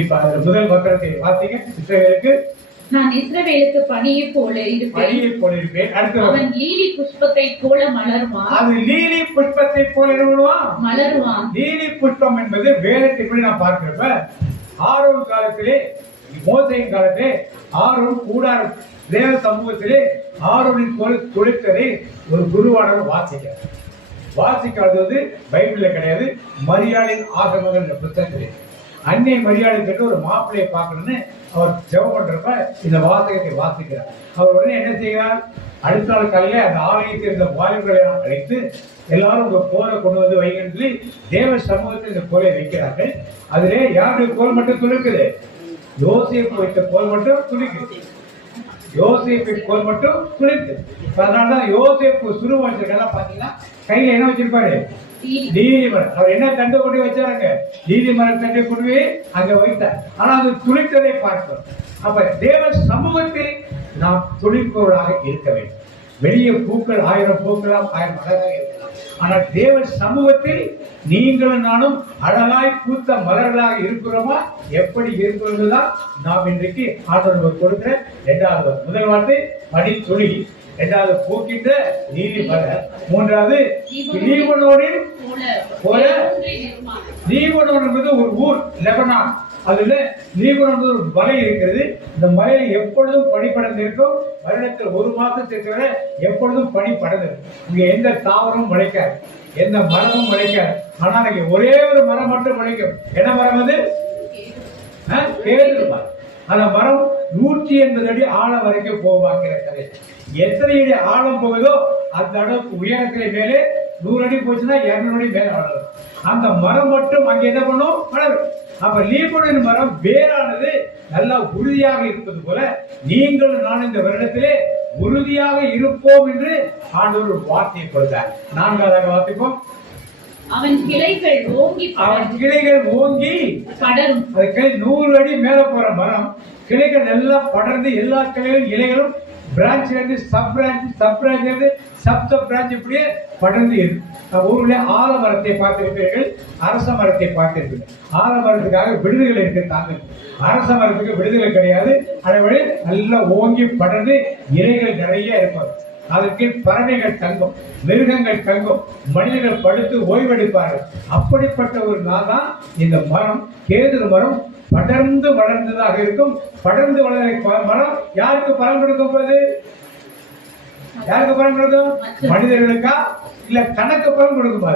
இப்ப முதல் வசனத்தை பார்த்தீங்க, இஸ்ரவேலுக்கு நான் இஸ்ரவேலுக்கு பனியை போல இருப்பேன். அவன் லீலி புஷ்பத்தை போல மலருவான். அது லீலி புஷ்பத்தை போல மலருவான். லீலி புஷ்பம் என்பது வேதத்தை இப்படி நான் பார்க்கிறப்ப ஆரோன் காலத்திலே, மோசையின் காலத்திலே ஆரோன் கூடாரம் தேவ சமூகத்திலே ஆரோனின் போல துளித்ததை ஒரு குருவானவர் வாசிக்காதது பைபிள்ல கிடையாது. மரியாளின் ஆகமங்கள் என்ற புத்தகத்திலே அன்னை மரியாதை கேட்டு ஒரு மாப்பிள்ளையை பார்க்கணும்னு அவர் ஜெபம் பண்றப்ப இந்த வாசகத்தை வாசிக்கிறார். அவர் உடனே என்ன செய்கிறார்? அடுத்த நாள் காலையில அந்த ஆலயத்தில் இருந்த வாலிபர்களை அழைத்து எல்லாரும் உங்க கோலை கொண்டு வந்து வைங்கன்னு சொல்லி தேவ சமூகத்தில் இந்த கோலை வைக்கிறார்கள். அதிலே யாருடைய கோல் மட்டும் துளிக்குது? யோசேப்பு வைத்த கோல் மட்டும் துளிக்குது. யோசேப்பின் கோல் மட்டும் துளிக்குது. அதனாலதான் யோசேப்பு சுருவம் பாத்தீங்கன்னா கையில என்ன வச்சிருப்பாரு? லீலி மரம். அவர் என்ன தண்டை கொண்டு வச்சாருங்க? லீலி மரம் தண்டை கொண்டு போய் அங்க வைத்தார். ஆனா அது துளித்ததை பார்க்கிறோம். அப்ப தேவ சமூகத்தில் நாம் துளிப்பவர்களாக இருக்க வேண்டும். வெளியே பூக்கள் 1000 பூக்கலாம், 1000 மலராக இருக்கலாம். ஆனால் தேவ சமூகத்தில் நீங்களும் நானும் அழகாய் பூத்த மலர்களாக இருக்கிறோமா? எப்படி இருக்கிறதுதான் நாம் இன்றைக்கு ஆண்டவர் கொடுக்கிற 2வது முதல் வார்த்தை மணி துளி, 2வது பூக்கின்ற நீதி மலர், 3வது லீபனோனின் போல. லீபனோன் என்பது ஒரு ஊர், லெபனான். அதுல லீபனோன் ஒரு மலை இருக்கிறது. இந்த மலையில எப்பொழுதும் பனி படர்ந்து இருக்கும். வருடத்தில் 1 மாசத்துக்கு வரை எப்பொழுதும் பனி படர்ந்து இருக்கும். இங்க எந்த தாவரமும் முளைக்காது, எந்த மரமும் முளைக்காது. ஆனா இங்க ஒரே ஒரு மரம் மட்டும் முளைக்கும். என்ன மரம் அது? கேது மரம். அந்த மரம் 180 அடி ஆழம் வரைக்கும் போவாக்கிற கதை. எத்தனை அடி ஆழம் போகுதோ அந்த அளவுக்கு உயரத்திலே மேலே 100 அடி போச்சுன்னா 200 அடி மேல வளரும். அந்த மரம் மட்டும் அங்க என்ன பண்ணும்? வளரும். அப்ப லீபனோன் மரம் வேறானது நல்லா உறுதியாக இருப்பது போல நீங்கள் நான் இந்த வருடத்திலே உறுதியாக இருப்போம் என்று ஆண்டவர் ஒரு வார்த்தையை கொடுத்தார். 4வது வாசிப்போம். அவன் கிளைகள் ஓங்கி படரும். அது 100 அடி மேல போற மரம். கிளைகள் நல்லா படர்ந்து எல்லா கிளைகளும் இலைகளும் பிரான்ச்ல இருந்து சப் பிரான்ச் இருந்து சப் பிரான்ச் இப்படியே படர்ந்து இருக்கு. ஊர்ல ஆலமரத்தை பார்த்திருப்பீர்கள், அரச மரத்தை பார்த்திருப்பீர்கள். ஆலமரத்துக்காக விடுதலை இருக்கு தாங்க. அரச மரத்துக்கு விடுதலை கிடையாது. அதே நல்லா ஓங்கி படர்ந்து இலைகள் நிறைய இருப்பாங்க. அதற்கு பறவைகள் தங்கும், மிருகங்கள் தங்கும், மனிதர்கள் படுத்து ஓய்வெடுப்பார்கள். அப்படிப்பட்ட ஒரு நாள் தான் இந்த மரம், கேதுரு மரம். படர்ந்து வளர்ந்ததாக இருக்கும். படர்ந்து வளர்ந்த மரம் யாருக்கு பலன் கொடுக்க போகுது? யாருக்கு பலன் கொடுக்கும்? மனிதர்களுக்கா இல்ல தனக்கு பலன் கொடுக்குமா?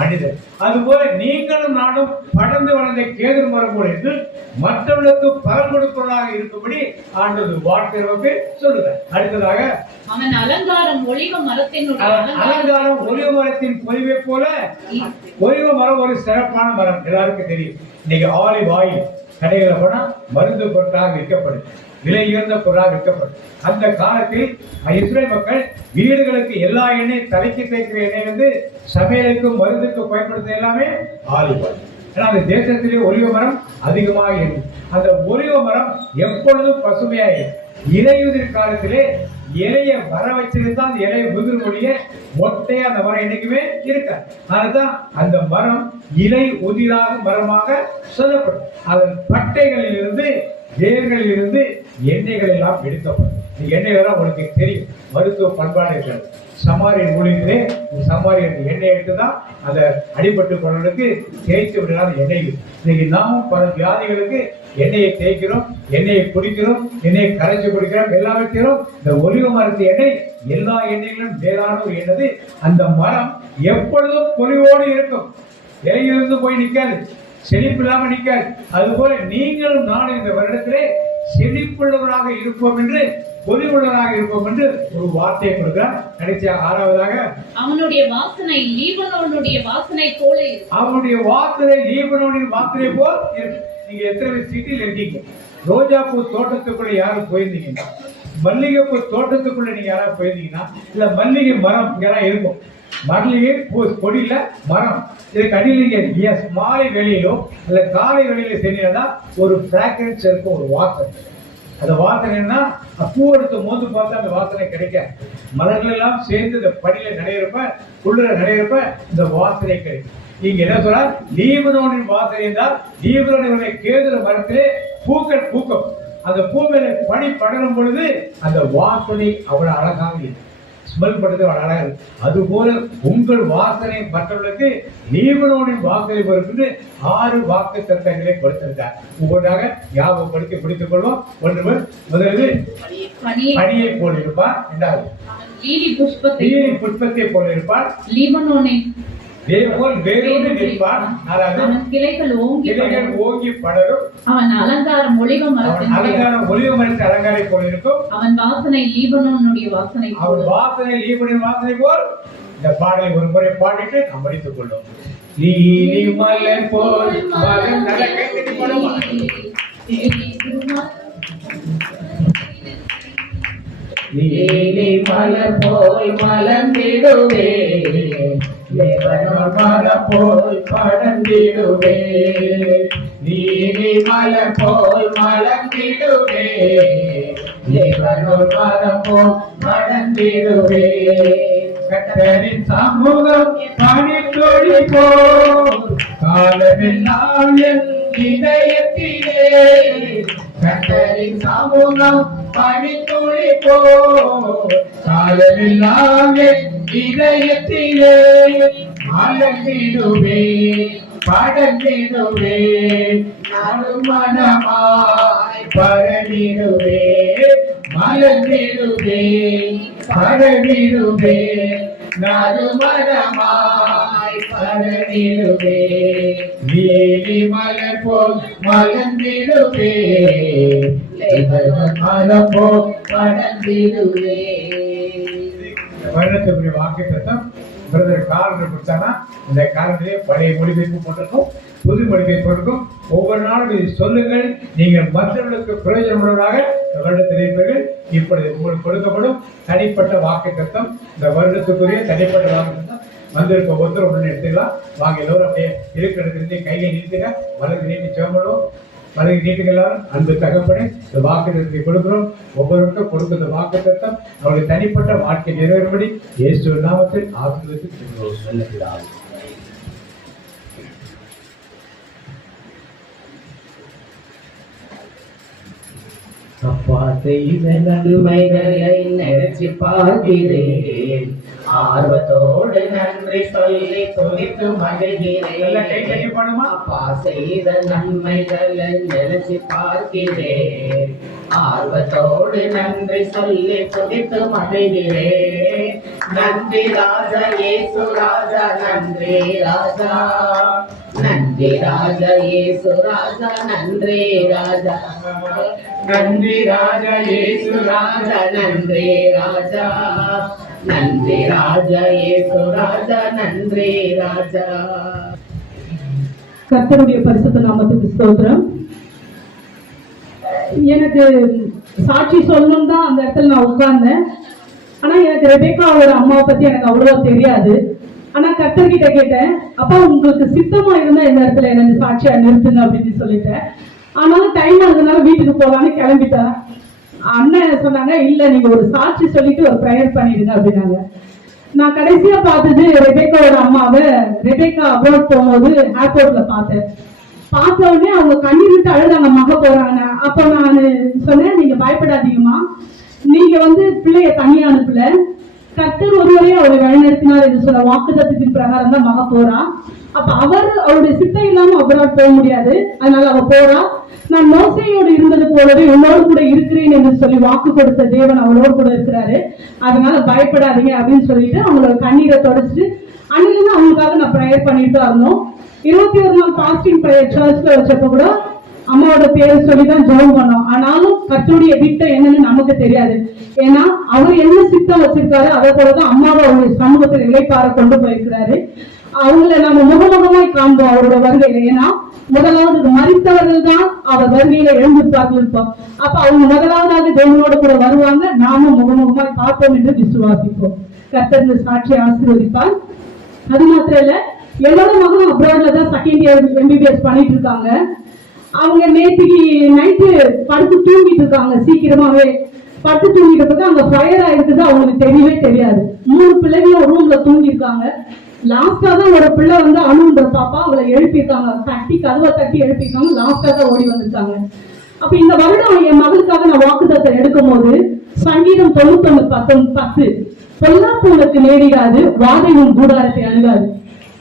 மனிதர். அதுபோல நீங்களும் நானும் படர்ந்து வளர்ந்த கேதுரு மரம் போல என்று மற்றவர்களுக்கு பலன் கொடுப்பவர்களாக இருக்கும்படி ஆண்டவர் வார்த்தை சொல்லுகிறார். அடுத்ததாக அவன் அலங்காரம் ஒலிவ மரத்தின் பொலிவை போல. ஒலிவ மரம் ஒரு சிறப்பான மரம், எல்லாருக்கும் தெரியும். இன்னைக்கு ஆலிவ் ஆயில் கடைகளை போனா மருந்து பொருட்களாக விற்கப்படும், விலை உயர்ந்த பொருளாக விற்கப்படும். அந்த காலத்தில் இஸ்ரேல் மக்கள் வீடுகளுக்கு எல்லா எண்ணெய், தலைக்கு தேய்க்கிற எண்ணெய் வந்து சமையலுக்கும் மருந்துக்கும் பயன்படுத்த எல்லாமே ஆலிவ் ஆயில். ஏன்னா அந்த தேசத்திலே ஒலிவ மரம் அதிகமாக இருக்கு. அந்த ஒலிவ மரம் எப்பொழுதும் பசுமையாக இருக்கும். இலையுதிர் காலத்திலே இலைய வர வச்சிருந்தா அந்த இலைய முதிர் மொழிய மொட்டையா அந்த மரம் என்னைக்குமே இருக்காது. அதுதான் அந்த மரம் இலை உதிராக மரமாக சொல்லப்படும். அதன் பட்டைகளில் இருந்து வேர்களில் இருந்து எண்ணெய்கள் எல்லாம் எடுக்கப்படும். எண்ணெய்கள் எல்லாம் உனக்கு தெரியும், மருத்துவ பண்பாடு இருக்கிறது. சமாரியன் ஊழியத்திலே சமாரியன் எண்ணெய் எடுத்துதான் அதை அடிபட்டு போனவர்களுக்கு தேய்த்து விடாத எண்ணெய். இன்னைக்கு நாமும் பல வியாதிகளுக்கு எண்ணெயை தேய்க்கிறோம், எண்ணெயை குடிக்கிறோம், எண்ணெயை கரைச்சி குடிக்கிறோம், எல்லாவற்றையும் இந்த ஒலிவ மரத்து எண்ணெய் எல்லா எண்ணெய்களும் மேலான ஒரு எண்ணெய். அந்த மரம் எப்பொழுதும் பொலிவோடு இருக்கும், இலையிலிருந்து போய் நிற்காது, செழிப்பு இல்லாம நிற்காது. அதுபோல நீங்களும் நானும் இந்த வருடத்திலே செழிப்புள்ளவராக இருப்போம் என்று, பொலிவுள்ளவராக இருப்போம் என்று ஒரு வார்த்தையை கொடுக்கிறார். கடைசியாக ஆறாவதாக அவனுடைய வாசனை லீபனோனுடைய வாசனை போல இருக்கு. அவனுடைய வாசனை லீபனோனின் வாசனை போல் இருக்கு. நீங்க எத்தனை பேர் சிட்டியில் இருக்கீங்க? ரோஜாப்பூ தோட்டத்துக்குள்ள யாரும் போயிருந்தீங்கன்னா, மல்லிகைப்பூ தோட்டத்துக்குள்ள நீங்க யாராவது போயிருந்தீங்கன்னா, இல்ல மல்லிகை மரம் யாராவது இருக்கும், மல்லிகை பூ கொடியில மரம், இதுக்கு அடியில் மாலை வெளியிலோ இல்ல காலை வெளியில செஞ்சீங்கன்னா ஒரு பிராக்ரன்ஸ் இருக்கும், ஒரு வாசனை. அந்த வாசனைன்னா பூ எடுத்து மோந்து பார்த்தா அந்த வாசனை கிடைக்காது. மலர்கள் எல்லாம் சேர்ந்து இந்த படியில நடையிறப்ப, குளிர நடையிறப்ப இந்த வாசனை கிடைக்கும். இங்க என்ன சொல்றார்? லீபனோனின் வாசனை என்றால் லீபனோனுடைய கேதுரு மரத்திலே பூக்கள் பூக்கும். அந்த பூ மேல பனி படரும் பொழுது அந்த வாசனை அவ்வளவு அழகாக இருக்கு, ஸ்மெல் படுறது அவ்வளவு அழகாக இருக்கு. அதுபோல உங்கள் வாசனை மற்றவர்களுக்கு லீபனோனின் வாசனை பொறுத்து 6 வாக்கு தத்தங்களை கொடுத்திருக்கார். ஒவ்வொன்றாக ஞாபகப்படுத்தி பிடித்துக் கொள்வோம். ஒன்று முதலில் பனியை போல் இருப்பார், இரண்டாவது லீலி புஷ்பத்தை போல் இருப்பார், லீபனோனை வேரோடு நிற்பார், அவன் கிளைகள் ஓங்கி படரும், அவன் அலங்காரம் ஒலிவ மரத்தின் அலங்காரை போல் இருக்கும், அவன் வாசனை லீபனோனுடைய வாசனை, அவன் வாசனை லீபனோனின் வாசனை போல். இந்த பாடலை ஒரு முறை பாடிட்டு நாம் முடித்துக் கொள்ளும். லீலி மலர் போல் மலர் லீலி மலர் போல் மலர்ந்திடுவே, மரம் போல் படர்ந்திடுவே, நீலி மலர் போல் மலர்ந்திடுவே, மரம் போல் படர்ந்திடுவே. கர்த்தரின் சமூகம் பனித்துளி போல் காலமெல்லாம் என் இதயத்திலே, கர்த்தரின் சமூகம் பனித்துளி போல் காலமெல்லாம் என் இதயத்திலே, மலர்ந்திடுவே படர்ந்திடுவே, நறுமணமாய் பரவிடுவே, மலர்ந்திடுவே பரவிடுவே, நறுமணமாய் பரவிடுவே, லீலி மலர் போல் மலர்ந்திடுவே, மலர் போல் படர்ந்திடுவே. வருடத்துக்குரிய வாக்கு தத்தம் பிரதர் காரணம் கொடுத்தானா, இந்த காரணத்திலே பழைய மொழிபெயர்ப்பு போட்டிருக்கும், புது மொழிபெயர்ப்பு இருக்கும். ஒவ்வொரு நாளும் இதை சொல்லுங்கள், நீங்கள் மற்றவர்களுக்கு பிரயோஜனமுள்ளவராக வருடத்தில் இருப்பீர்கள். இப்பொழுது உங்களுக்கு கொடுக்கப்படும் தனிப்பட்ட வாக்கு தத்தம், இந்த வருடத்துக்குரிய தனிப்பட்ட வாக்கு தத்தம் வந்திருக்க ஒருத்தர் உடனே எடுத்துக்கலாம். வாங்க எல்லோரும் அப்படியே இருக்கிறது கையை நீட்டுங்க, வலது நீட்டி சேவலும் வலது நீட்டுகளால் அன்பு தகப்பனே இந்த வாக்கு தத்தத்தை கொடுக்கிறோம். ஒவ்வொருவருக்கும் கொடுக்கிற வாக்கு தத்தம் அவருடைய தனிப்பட்ட வாழ்க்கை நிறைவேறும்படி இயேசு நாமத்தில் ஆசீர்வதித்து நல்ல அப்பா செய்த நன்மைகளை நினைச்சு பார்க்கிறேன், ஆர்வத்தோடு நன்றி சொல்லி துணித்து மகிழ்கிறேன். அப்பா செய்த நன்மைகளை நினைச்சு பார்க்கிறேன், ஆர்வத்தோடு நன்றி சொல்லி துதித்து மகிழ்கிறேன். நன்றி ராஜா இயேசு ராஜா, நன்றி ராஜா, நன்றி ராஜா இயேசு ராஜா, நன்றி ராஜா, நன்றி ராஜா இயேசு ராஜா, நன்றி ராஜா, நன்றி ராஜா இயேசு ராஜா, நன்றி ராஜா. கர்த்தருடைய பரிசுத்த நாமத்துக்கு ஸ்தோத்திரம். எனக்கு சாட்சி சொல்லணும் தான் அந்த இடத்துல நான் உட்கார்ந்தேன். ஆனா எனக்கு ரெபேக்காவோட அம்மாவை பத்தி எனக்கு அவ்வளவா தெரியாது. ஆனா கர்த்தர்கிட்ட கேட்டேன், அப்பா உங்களுக்கு சித்தமா இருந்தா இந்த இடத்துல எனக்கு சாட்சியா நிறுத்துங்க அப்படின்னு சொல்லிட்டேன். ஆனாலும் டைம் ஆகுதுனால வீட்டுக்கு போகலான்னு கிளம்பிட்டேன். அண்ணன் சொன்னாங்க, இல்ல நீங்க ஒரு சாட்சி சொல்லிட்டு ஒரு ப்ரேயர் பண்ணிடுங்க அப்படின்னாங்க. நான் கடைசியா பார்த்தது ரெபேக்காவோட அம்மாவை ரெபேக்கா அப்ரோட் போகும்போது ஏர்போர்ட்ல பார்த்தேன். பார்த்த உடனே அவங்க கண்ணீர் விட்டு அழுதாங்க, மக போறாங்க. அப்ப நான் சொன்னேன், நீங்க பயப்படாதீங்கம்மா, நீங்க பிள்ளைய தனியா அனுப்பல, கர்த்தர் ஒருவரே அவரை வழிநடத்தினார் என்று சொன்ன வாக்குத்தத்தத்தின் பிரகாரம் தான் மக போறா. அப்ப அவருடைய சித்தம் இல்லாம அப்ராட் போக முடியாது, அதனால அவ போறா. நான் மோசையோடு இருந்தது போலவே உன்னோடு கூட இருக்கிறேன் என்று சொல்லி வாக்கு கொடுத்த தேவன் அவளோடு கூட இருக்கிறாரு, அதனால பயப்படாதீங்க அப்படின்னு சொல்லிட்டு அவங்களோட கண்ணீரை தொடச்சிட்டு அன்னிலிருந்து அவங்களுக்காக நான் ப்ரேயர் பண்ணிட்டு தான் இருந்தோம். 21 நாள் ஃபாஸ்டிங் ப்ரேயர் சர்ச்ல வச்சப்ப கூட அம்மாவோட பேரை சொல்லிதான் ஜெபம் பண்ணோம். ஆனாலும் கர்த்தருடைய திட்டம் என்னன்னு நமக்கு தெரியாது. ஏன்னா அவர் என்ன சித்தம் வச்சிருக்காரு அதே போலதான் அம்மாவை அவருடைய சமூகத்தில் இளைப்பார கொண்டு போயிருக்கிறாரு. அவங்கள நம்ம முகமுகமாய் காண்போம் அவரோட வருகையில. ஏன்னா முதலாவது மரித்தவர்கள் தான் அவர் வருகையில எழுந்திருப்பார்கள் இருப்போம். அப்ப அவங்க முதலாவதாக தேவனோட கூட வருவாங்க, நாமும் முகமுகமாய் பார்ப்போம் என்று விசுவாசிப்போம். கர்த்தர் சாட்சியை ஆசீர்வதிப்பார். அது மாத்திரம் இல்ல, என்னோட மகனும் அப்ராட்ல தான் செகண்ட் இயர் MBBS பண்ணிட்டு இருக்காங்க. அவங்க நேற்றுக்கு நைட்டு படுத்து தூங்கிட்டு இருக்காங்க, சீக்கிரமாவே படுத்து தூங்கிட்டு இருக்க அங்க ஃபயர் ஆயிருக்குது அவங்களுக்கு தெரியவே தெரியாது. 3 பிள்ளைகளும் ரூம்ல தூங்கி இருக்காங்க. லாஸ்டா தான் ஒரு பிள்ளை அணுன்ற பாப்பா அவளை எழுப்பியிருக்காங்க, கதவை தட்டி எழுப்பியிருக்காங்க. லாஸ்டா தான் ஓடி வந்திருக்காங்க. அப்ப இந்த வருடம் என் மகளுக்காக நான் வாக்குத்தத்தை எடுக்கும் போது சங்கீதம் 91:10 பொல்லாப்புகளுக்கு நேரிடாது, வாதையும் கூடாரத்தை அணுகாது.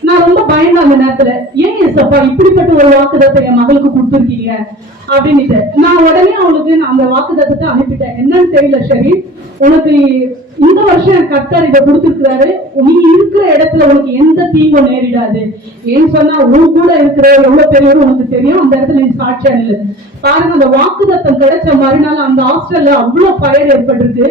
நான் ரொம்ப பயந்தேன் அந்த நேரத்துல, ஏன் ஏசப்பா இப்படிப்பட்ட ஒரு வாக்குத்தத்தை என் மகளுக்கு கொடுத்துருக்கீங்க அப்படின்னுட்டு. நான் உடனே அவளுக்கு அந்த வாக்குத்தத்தை அனுப்பிட்டேன். என்னன்னு தெரியல, சரி உனக்கு இந்த வருஷம் கர்த்தர் இதை கொடுத்துருக்கிறாரு, நீ இருக்கிற இடத்துல உனக்கு எந்த தீங்கும் நேரிடாது. ஏன்னு சொன்னா உன் கூட இருக்கிற எவ்வளவு பெரியவரும் உனக்கு தெரியும், அந்த இடத்துல நீ சாட்சியா இல்லை. பாருங்க, அந்த வாக்குத்தத்தம் கிடைச்ச மறுநாள் அந்த ஹாஸ்டல்ல அவ்வளவு ஃபயர் ஏற்பட்டிருக்கு.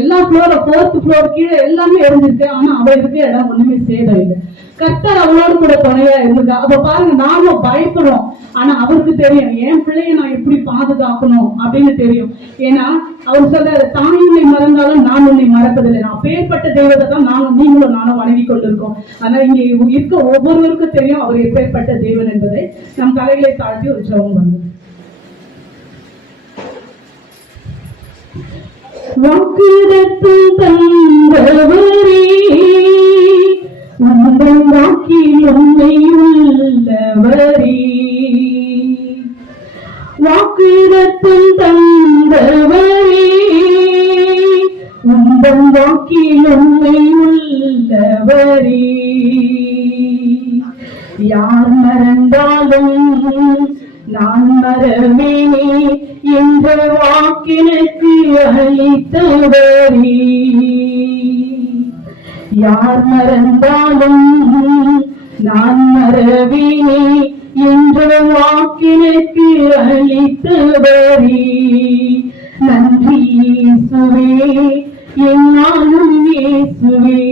எல்லா ஃப்ளோர் 4th ஃப்ளோர் கீழே எல்லாமே இருந்திருக்கு. ஆனா அவ இருக்க இடம் ஒண்ணுமே சேதம் இல்லை. கர்த்தர் அவளோடு கூட துணையா இருந்திருக்கா. அப்ப பாருங்க, நாம பயப்படுறோம், ஆனா அவருக்கு தெரியும் என் பிள்ளைய நான் எப்படி பாதுகாக்கணும் அப்படின்னு தெரியும். ஏன்னா அவர் சொல்றாரு, தான் உன்னை மறந்தாலும் நான் உன்னை மறப்பதில்லை. நான் பேர்பட்ட தெய்வத்தை தான் நீங்களும் நானும் வணங்கி கொண்டிருக்கோம். ஆனா இங்க இருக்க ஒவ்வொருவருக்கும் தெரியும் அவர் எப்பேற்பட்ட தெய்வன் என்பதை. நம் தலைகளை தாழ்த்தி ஒரு ஜெபம் பண்ணுவோம். வாக்குதத்தம் தந்தவரே, உந்தன் வாக்கில் உண்மை உள்ளவரே, வாக்குதத்தம் தந்தவரே, உந்தன் வாக்கில் உண்மை உள்ளவரே. யார் மறந்தாலும் நான் மறவேனே என்ற வாக்கினுக்கு அளித்தவரே. யார் மறந்தாலும் நான் மறவேனே என்ற வாக்கினுக்கு அளித்தவரே. நன்றி இயேசுவே, என்னாலும் இயேசுவே,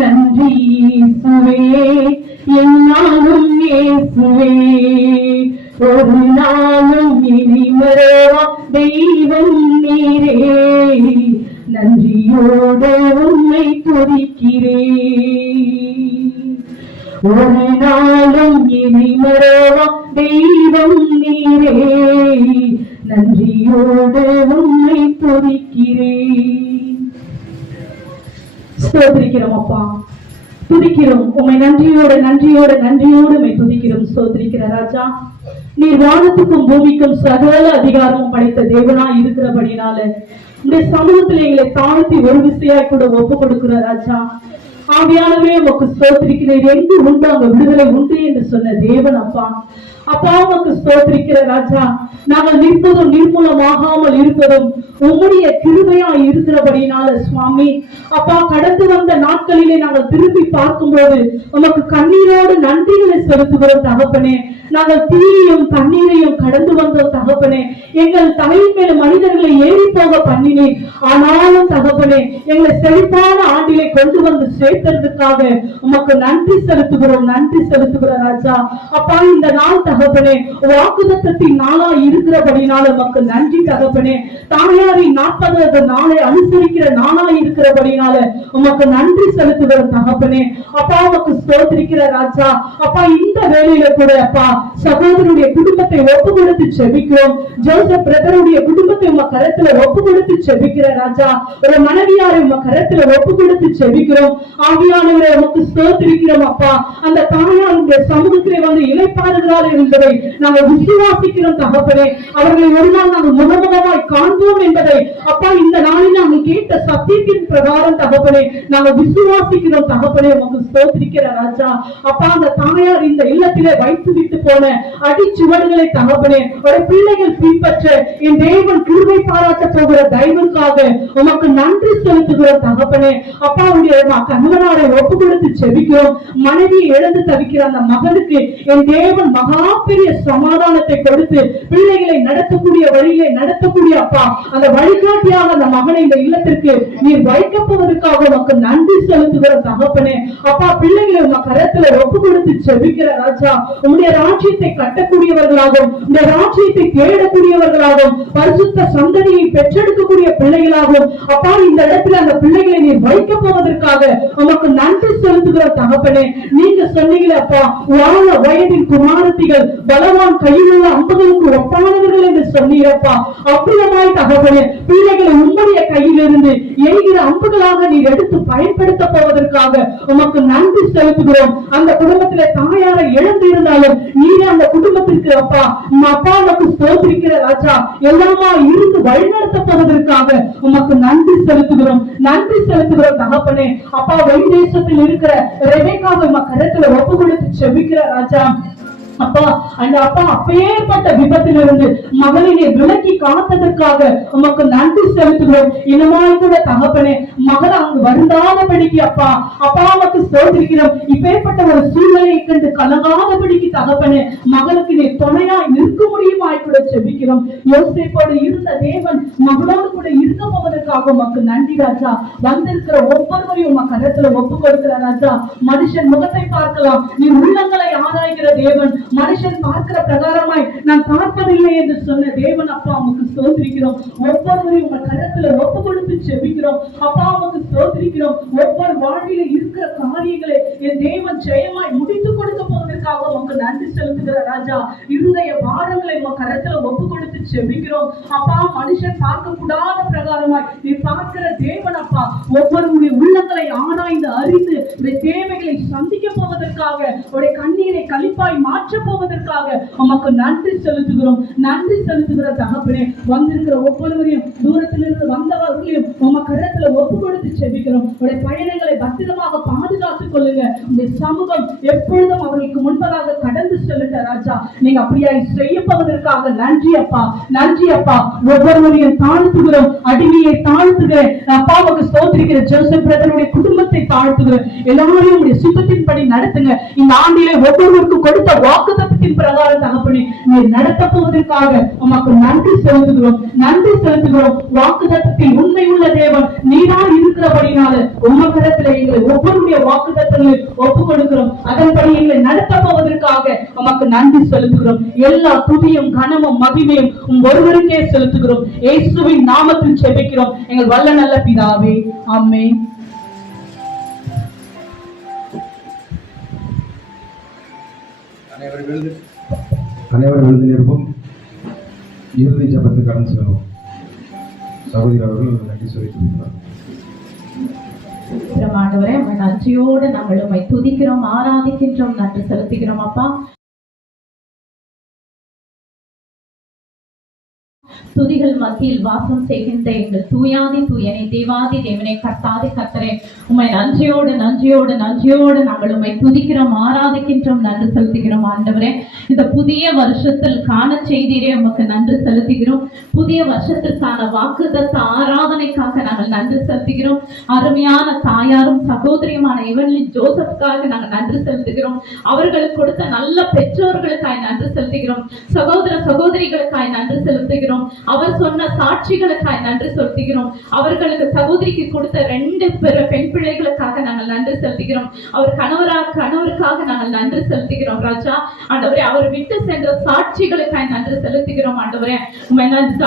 நன்றி இயேசுவே, என்னாலும் இயேசுவே. ஒரு நாளும் இனி மறவா தெய்வம் நீரே, நன்றியோடு உம்மை துதிக்கிறேன். ஒரு நாளும் இனி மறவா தெய்வம் நீரே, நன்றியோடு உம்மை துதிக்கிறேன். ஸ்தோத்திரிக்கிறோம் அப்பா, துதிக்கிறோம் உம்மை, நன்றியோடு நன்றியோடு நன்றியோடு உம்மை துதிக்கிறோம், ஸ்தோத்திரிக்கிற ராஜா. நீர் வானத்துக்கும் பூமிக்கும் சகல அதிகாரமும் படைத்த தேவனா இருக்கிறபடினால இந்த சமூகத்தில் எங்களை தாழ்த்தி ஒரு விசையாய் கூட ஒப்பு கொடுக்கிற ராஜா. ஆவியானவே உமக்கு ஸ்தோத்திரிக்கிறேன். எங்கு உண்டு அங்க விடுதலை உண்டு என்று சொன்ன தேவன் அப்பா. அப்பா உமக்கு ஸ்தோத்திரிக்கிற ராஜா. நாங்கள் நிற்பதும் நிர்மூலமாகாமல் இருப்பதும் உம்முடைய கிருபையா இருக்கிறபடினால சுவாமி. அப்பா கடந்து வந்த நாட்களிலே நாங்கள் திரும்பி பார்க்கும்போது உமக்கு கண்ணீரோடு நன்றிகளை செலுத்துகிறோம் தகப்பனே. நாங்கள் தீயையும் தண்ணீரையும் கடந்து வந்தோம் தகப்பனே. எங்கள் தலையின் மேல மனிதர்களை ஏறி போக பண்ணினேன். ஆனாலும் தகப்பனே எங்களை செழிப்பான ஆண்டிலை கொண்டு வந்து சேர்த்ததுக்காக உமக்கு நன்றி செலுத்துகிறோம், நன்றி செலுத்துகிற ராஜா. அப்பா இந்த நாள் தகப்பனே வாக்குத்தத்தத்தின் நாளா இருக்கிறபடினால உமக்கு நன்றி தகப்பனே. தாயாரின் 40வது நாளை அனுசரிக்கிற நாளா இருக்கிறபடினால உமக்கு நன்றி செலுத்துகிற தகப்பனே. அப்பா உமக்கு ஸ்தோத்திரிக்கிற ராஜா. அப்பா இந்த வேளையில கூட அப்பா சகோதரனுடைய குடும்பத்தை ஒப்பு கொடுத்து செபிக்கிறோம். ஜோசப் பிரதருடைய குடும்பத்தை உங்க கரத்துல ஒப்பு கொடுத்து செபிக்கிற ராஜா. ஒரு மனைவியாரை உங்க கரத்துல ஒப்பு கொடுத்து செபிக்கிறோம். ஆவியானவரை உமக்கு ஸ்தோத்திரிக்கிறோம் அப்பா. அந்த தாயாருடைய சமூகத்திலே வந்து இளைப்பாறுகிறார் என்பதை நாங்கள் விசுவாசிக்கிறோம் தகப்பனே. அவர்களை ஒரு நாள் நாங்கள் முகமுகமாய் காண்போம் என்பதை அப்பா இந்த நாளில் நாங்கள் கேட்ட சத்தியத்தின் பிரகாரம் தகப்பனே நாங்கள் விசுவாசிக்கிறோம் தகப்பனே. உமக்கு ஸ்தோத்திரிக்கிற ராஜா. அப்பா அந்த தாயார் இந்த இல்லத்திலே வைத்து விட்டு போன அடிச்சுவடுகளை தகப்பனே ஒரு பிள்ளைகள் பின்பற்ற என் தேவன் கிருபை பாராட்ட போகிற தயவுக்காக உமக்கு நன்றி செலுத்துகிற தகப்பனே. அப்பா உடைய கணவனாரை ஒப்பு கொடுத்து செபிக்கிறோம். மனைவியை இழந்து தவிக்கிற அந்த மகனுக்கு என் தேவன் மகா பெரிய சமாதானத்தை கொடுத்து பிள்ளைகளை நடத்தக்கூடிய வழியிலே நடத்தக்கூடிய அப்பா அந்த வழிகாட்டியாக அந்த மகனை இந்த இல்லத்திற்கு நீர் வைக்கப்போவதற்காக உமக்கு நன்றி செலுத்துகிற தகப்பனே. அப்பா பிள்ளைகளை உங்க கரத்துல ஒப்பு கொடுத்து செபிக்கிற ராஜா. உங்களுடைய ராஜ்யத்தை கட்டக்கூடியவர்களாகவும் இந்த ராஜ்யத்தை தேடக்கூடியவர்களாகவும் பரிசுத்த சந்ததியை பெற்றெடுக்கக்கூடிய பிள்ளைகளாகவும் அப்பா இந்த இடத்துல அந்த பிள்ளைகளை நீர் வைக்க போவதற்காக உமக்கு நன்றி செலுத்துகிற தகப்பனே. நீங்க சொன்னீங்களே அப்பா வாழ வயதின் குமாரத்திகள் பலவான் கையில் உள்ள அம்புகளுக்கு ஒப்பானவர்கள் என்று சொன்னீரப்பா. அற்புதமாய் தகப்பனே பிள்ளைகளை உம்முடைய கையிலிருந்து எரிகிற அம்புகளாக நீர் எடுத்து பயன்படுத்த போவதற்காக உமக்கு நன்றி செலுத்துகிறோம். அந்த குடும்பத்திலே தாயாரை இழந்து இருந்தாலும் நீரே அந்த குடும்பத்திற்கு அப்பா அப்பா உமக்கு ஸ்தோத்திரிக்கிற ராஜா எல்லாமா இருந்து வழிநடத்த போவதற்காக உமக்கு நன்றி செலுத்துகிறோம், நன்றி செலுத்துகிறோம் தகப்பனே. அப்பா வெளிதேசத்தில் இருக்கிற ரெபெக்காவை உமக்கு கரத்துல ஒப்பு கொடுத்து செபிக்கிற ராஜா. அப்பா அந்த அப்பா அப்பேற்பட்ட விபத்திலிருந்து மகளினை விலக்கி காத்ததற்காக உமக்கு நன்றி செலுத்துகிறோம். இனமாய் கூட தகப்பனே மகள் அங்கு வருந்தாதபடிக்கு அப்பா அப்பா உமக்கு ஸ்தோத்திரிக்கிறோம். இப்பேற்பட்ட ஒரு சூழ்நிலையை கண்டு கலங்காதபடிக்கு தகப்பனே மகளுக்கு நீ துணையாய் நிற்க முடியுமாய் கூட செபிக்கிறோம். யோசேப்போடு இருந்த தேவன் மகளோடு கூட இருக்க போவதற்காக உமக்கு நன்றி ராஜா. வந்திருக்கிற ஒவ்வொருவரையும் உமக்கு கரத்துல ஒப்பு கொடுக்கிற ராஜா. மனுஷன் முகத்தை பார்க்கலாம், நீ உள்ளங்களை ஆராய்கிற தேவன். மனுஷன் பார்க்கிற பிரகாரமாய் நான் பார்ப்பதில்லை என்று சொன்ன தேவன் அப்பா உமக்கு ஸ்தோத்திரிக்கிறோம். ஒவ்வொருவரையும் உங்க கரத்துல ஒப்பு கொடுத்து செபிக்கிறோம். அப்பா உமக்கு ஸ்தோத்திரிக்கிறோம். ஒவ்வொரு வாழ்வில இருக்கிற காரியங்களை என் தேவன் ஜெயமாய் முடித்து கொடுக்க போவதற்காக உமக்கு நன்றி செலுத்துகிற ராஜா. இருதய பாரங்களை உங்க கரத்துல ஒப்பு கொடுத்து செபிக்கிறோம். அப்பா மனுஷன் பார்க்க கூடாத பிரகாரமாய் நீ பார்க்கிற தேவன் அப்பா ஒவ்வொருடைய உள்ளங்களை ஆராய்ந்து அறிந்து தேவைகளை சந்திக்க போவதற்காக உடைய கண்ணீரை கழிப்பாய் மாற்ற போவதற்காக உமக்கு நன்றி செலுத்துகிறோம், நன்றி செலுத்துகிற தகப்பனே. வந்திருக்கிற ஒவ்வொருவரையும் தூரத்திலிருந்து வந்தவர்களையும் உமக்கு கரத்துல ஒப்பு கொடுத்து செபிக்கிறோம். உடைய பயணங்களை பத்திரமாக பாதுகாத்துக் கொள்ளுங்க. உடைய சமூகம் எப்பொழுதும் அவர்களுக்கு முன்பதாக கடந்து செல்லுங்க ராஜா. நீங்க அப்படியாய் செய்ய போவதற்காக நன்றி அப்பா, நன்றி அப்பா. ஒவ்வொருவரையும் தாழ்த்துகிறோம், அடிமையை தாழ்த்துகிறேன் அப்பா. உமக்கு ஸ்தோத்திரிக்கிற ஜோசப் பிரதருடைய குடும்பத்தை தாழ்த்துகிறேன். எல்லாரையும் உடைய சுத்தத்தின்படி நடத்துங்க. இந்த ஆண்டிலே ஒவ்வொருவருக்கும் கொடுத்த வாக்குத்தத்தத்தின் பிரகாரம் தகப்பனே நீ நடத்த போவதற்காக உமக்கு நன்றி செலுத்துகிறோம், நன்றி செலுத்துகிறோம். வாக்குத்தத்தத்தில் உண்மை உள்ள தேவன் நீரா இருக்கிறபடினால உம கரத்துல எங்களை ஒவ்வொருடைய வாக்குத்தத்தங்களை ஒப்பு கொடுக்கிறோம். அதன்படி எங்களை நடத்த போவதற்காக உமக்கு நன்றி செலுத்துகிறோம். எல்லா துதியும் கனமும் மகிமையும் ஒருவருக்கே செலுத்துகிறோம். இயேசுவின் நாமத்தில் ஜெபிக்கிறோம் எங்கள் வல்ல நல்ல பிதாவே, ஆமென். அனைவரும் எழுதி நிற்போம். இறுதி ஜபத்தை கடந்து செல்வோம். சகோதரி அவர்கள் நன்றி சொல்லியிருக்கிறார். ஆண்டவரே நன்றியோடு நாங்கள் உம்மை துதிக்கிறோம், ஆராதிக்கின்றோம், நன்றி செலுத்துகிறோம் அப்பா. துதிகள் மத்தியில் வாசம் செய்கின்ற எங்கள் தூயாதி தூயனை தேவாதி தேவனை கர்த்தாதி கர்த்தரே, உம்மை நன்றியோடு நன்றியோடு நன்றியோடு நாங்கள் உம்மை துதிக்கிறோம், ஆராதிக்கின்றோம், நன்றி செலுத்துகிறோம். ஆண்டவரே, இந்த புதிய வருஷத்தில் காண செய்தீரே உமக்கு நன்றி செலுத்துகிறோம். புதிய வருஷத்திற்கான வாக்குத்தத்த ஆராதனைக்காக நாங்கள் நன்றி செலுத்துகிறோம். அருமையான தாயாரும் சகோதரியுமான இவனின் ஜோசப்காக நாங்கள் நன்றி செலுத்துகிறோம். அவர்களுக்கு கொடுத்த நல்ல பெற்றோர்களுக்காய் நன்றி செலுத்துகிறோம். சகோதர சகோதரிகளுக்காய் நன்றி செலுத்துகிறோம். அவர் சொன்ன சாட்சிகளுக்காய் நன்றி செலுத்துகிறோம். அவர்களுக்கு சகோதரிக்கு கொடுத்த 2 பெண் பிள்ளைகளுக்காக நாங்கள் நன்றி செலுத்துகிறோம். அவர் கணவருக்காக நாங்கள் நன்றி செலுத்துகிறோம். ராஜா ஆண்டவரே, அவர் விட்டு சென்ற சாட்சிகளுக்காய் நன்றி செலுத்துகிறோம். ஆண்டவரே,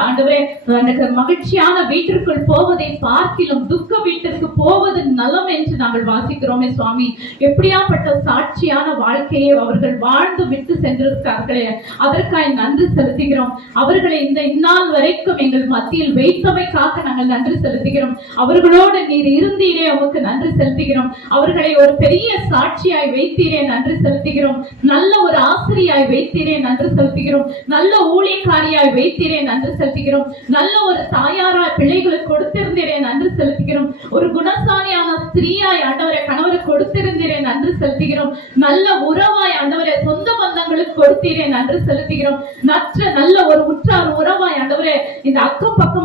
ஆண்டவரே, எனக்கு மகிழ்ச்சியான வீட்டிற்குள் போவதை பார்க்கிலும் துக்க வீட்டிற்கு போவது நலம் என்று நாங்கள் வாசிக்கிறோமே சுவாமி. எப்படியாப்பட்ட சாட்சியான வாழ்க்கையை அவர்கள் வாழ்ந்து விட்டு சென்றிருக்கார்களே, அதற்காய் நன்றி செலுத்துகிறோம். அவர்களை இந்த இந்நாள் வரைக்கும் எங்கள் மத்தியில் வைத்தமைக்காக நாங்கள் நன்றி செலுத்துகிறோம். அவர்களோடு நீர் இருந்தீரே, உமக்கு நன்றி செலுத்துகிறோம். அவர்களை ஒரு பெரிய சாட்சியாய் வைத்தீரே, நன்றி செலுத்துகிறோம். நல்ல ஒரு ஆசிரியாய் வைத்தீரே, நன்றி செலுத்துகிறோம். நல்ல ஊழியக்காரியாய் வைத்தீரே, நன்றி செலுத்துகிறோம். நல்ல ஒரு தாயாராய் பிள்ளைகளுக்கு கொடுத்திருந்தீரே, நன்றி செலுத்துகிறோம். ஒரு குணசாலியான ஸ்திரீயாய் ஆண்டவரை கணவருக்கு கொடுத்திருந்தீரே, நன்றி செலுத்துகிறோம். நல்ல உறவாய் ஆண்டவரை சொந்த பந்தங்களுக்கு கொடுத்தீரே, நன்றி செலுத்துகிறோம். நல்ல ஒரு உற்றார் உறவாய் ஆண்டவரே இந்த அக்கம் பக்கம்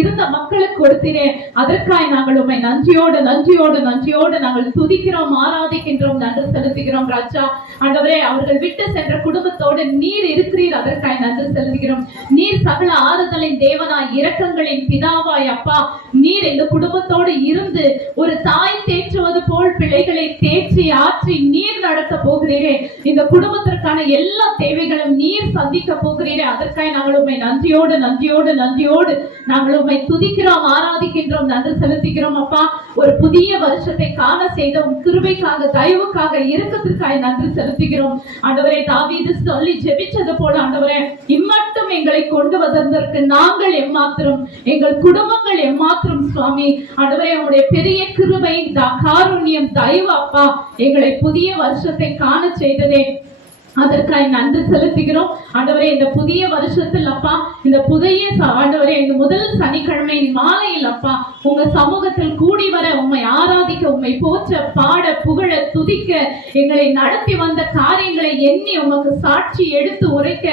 இருந்த மக்களுக்கு கொடுத்தீரே, அதற்காய் நாங்கள் உம்மை நன்றியோடு நன்றியோடு நன்றியோடு நாங்கள் துதிக்கிறோம், ஆராதிக்கின்றோம், நன்றி செலுத்துகிறோம். ராஜா ஆண்டவரே, அவர்கள் விட்டு சென்ற குடும்பத்தோடு நீர் இருக்கிறீர், அதற்காய் நன்றி செலுத்துகிறோம். நீர் சகல ஆறுதலின் தேவனாய், இரக்கங்களின் பிதாவாய் அப்பா, நீர் எங்க குடும்பத்தோடு இருந்து ஒரு தாய் தேற்றுவது போல் பிள்ளைகளை தேற்றி ஆற்றி நீர் நடத்த போகிறீரே. இந்த குடும்பத்திற்கான எல்லா தேவைகளும் நீர் சந்திக்க போகிறீரே, அதற்காய் நாங்கள் உம்மை நன்றியோடு நன்றியோடு நன்றியோடு நாங்கள் உம்மை துதிக்கிறோம், ஆராதிக்கின்றோம், நன்றி செலுத்துகிறோம். அப்பா, ஒரு புதிய வருஷத்தை காண செய்த உம் கிருபைக்காக, தயவுக்காக, இரக்கத்திற்காக நன்றி செலுத்துகிறோம். ஆண்டவரே, தாவீது சொல்லி ஜெபிச்சது போல ஆண்டவரே, இம்மட்டும் எங்களை கொண்டு வந்ததற்கு நாங்கள் எம்மாத்திரம், எங்கள் குடும்பங்கள் எம்மாத்திரம் சுவாமி. ஆண்டவரே, உங்களுடைய பெரிய கிருபை, காருண்யம், தயவு அப்பா எங்களை புதிய வருஷத்தை காண செய்ததே, அதற்காக நன்றி செலுத்துகிறோம். ஆண்டவரே, இந்த புதிய வருஷத்தில் அப்பா, இந்த புதிய ஆண்டவரே, இந்த முதல் சனிக்கிழமை மாலையில் அப்பா உங்க சமூகத்தில் கூடி வர, உம்மை ஆராதிக்க, உம்மை போற்ற, பாட, புகழ, துதிக்க, எங்களை நடத்தி வந்த காரியங்களை எண்ணி உமக்கு சாட்சி எடுத்து உரைக்க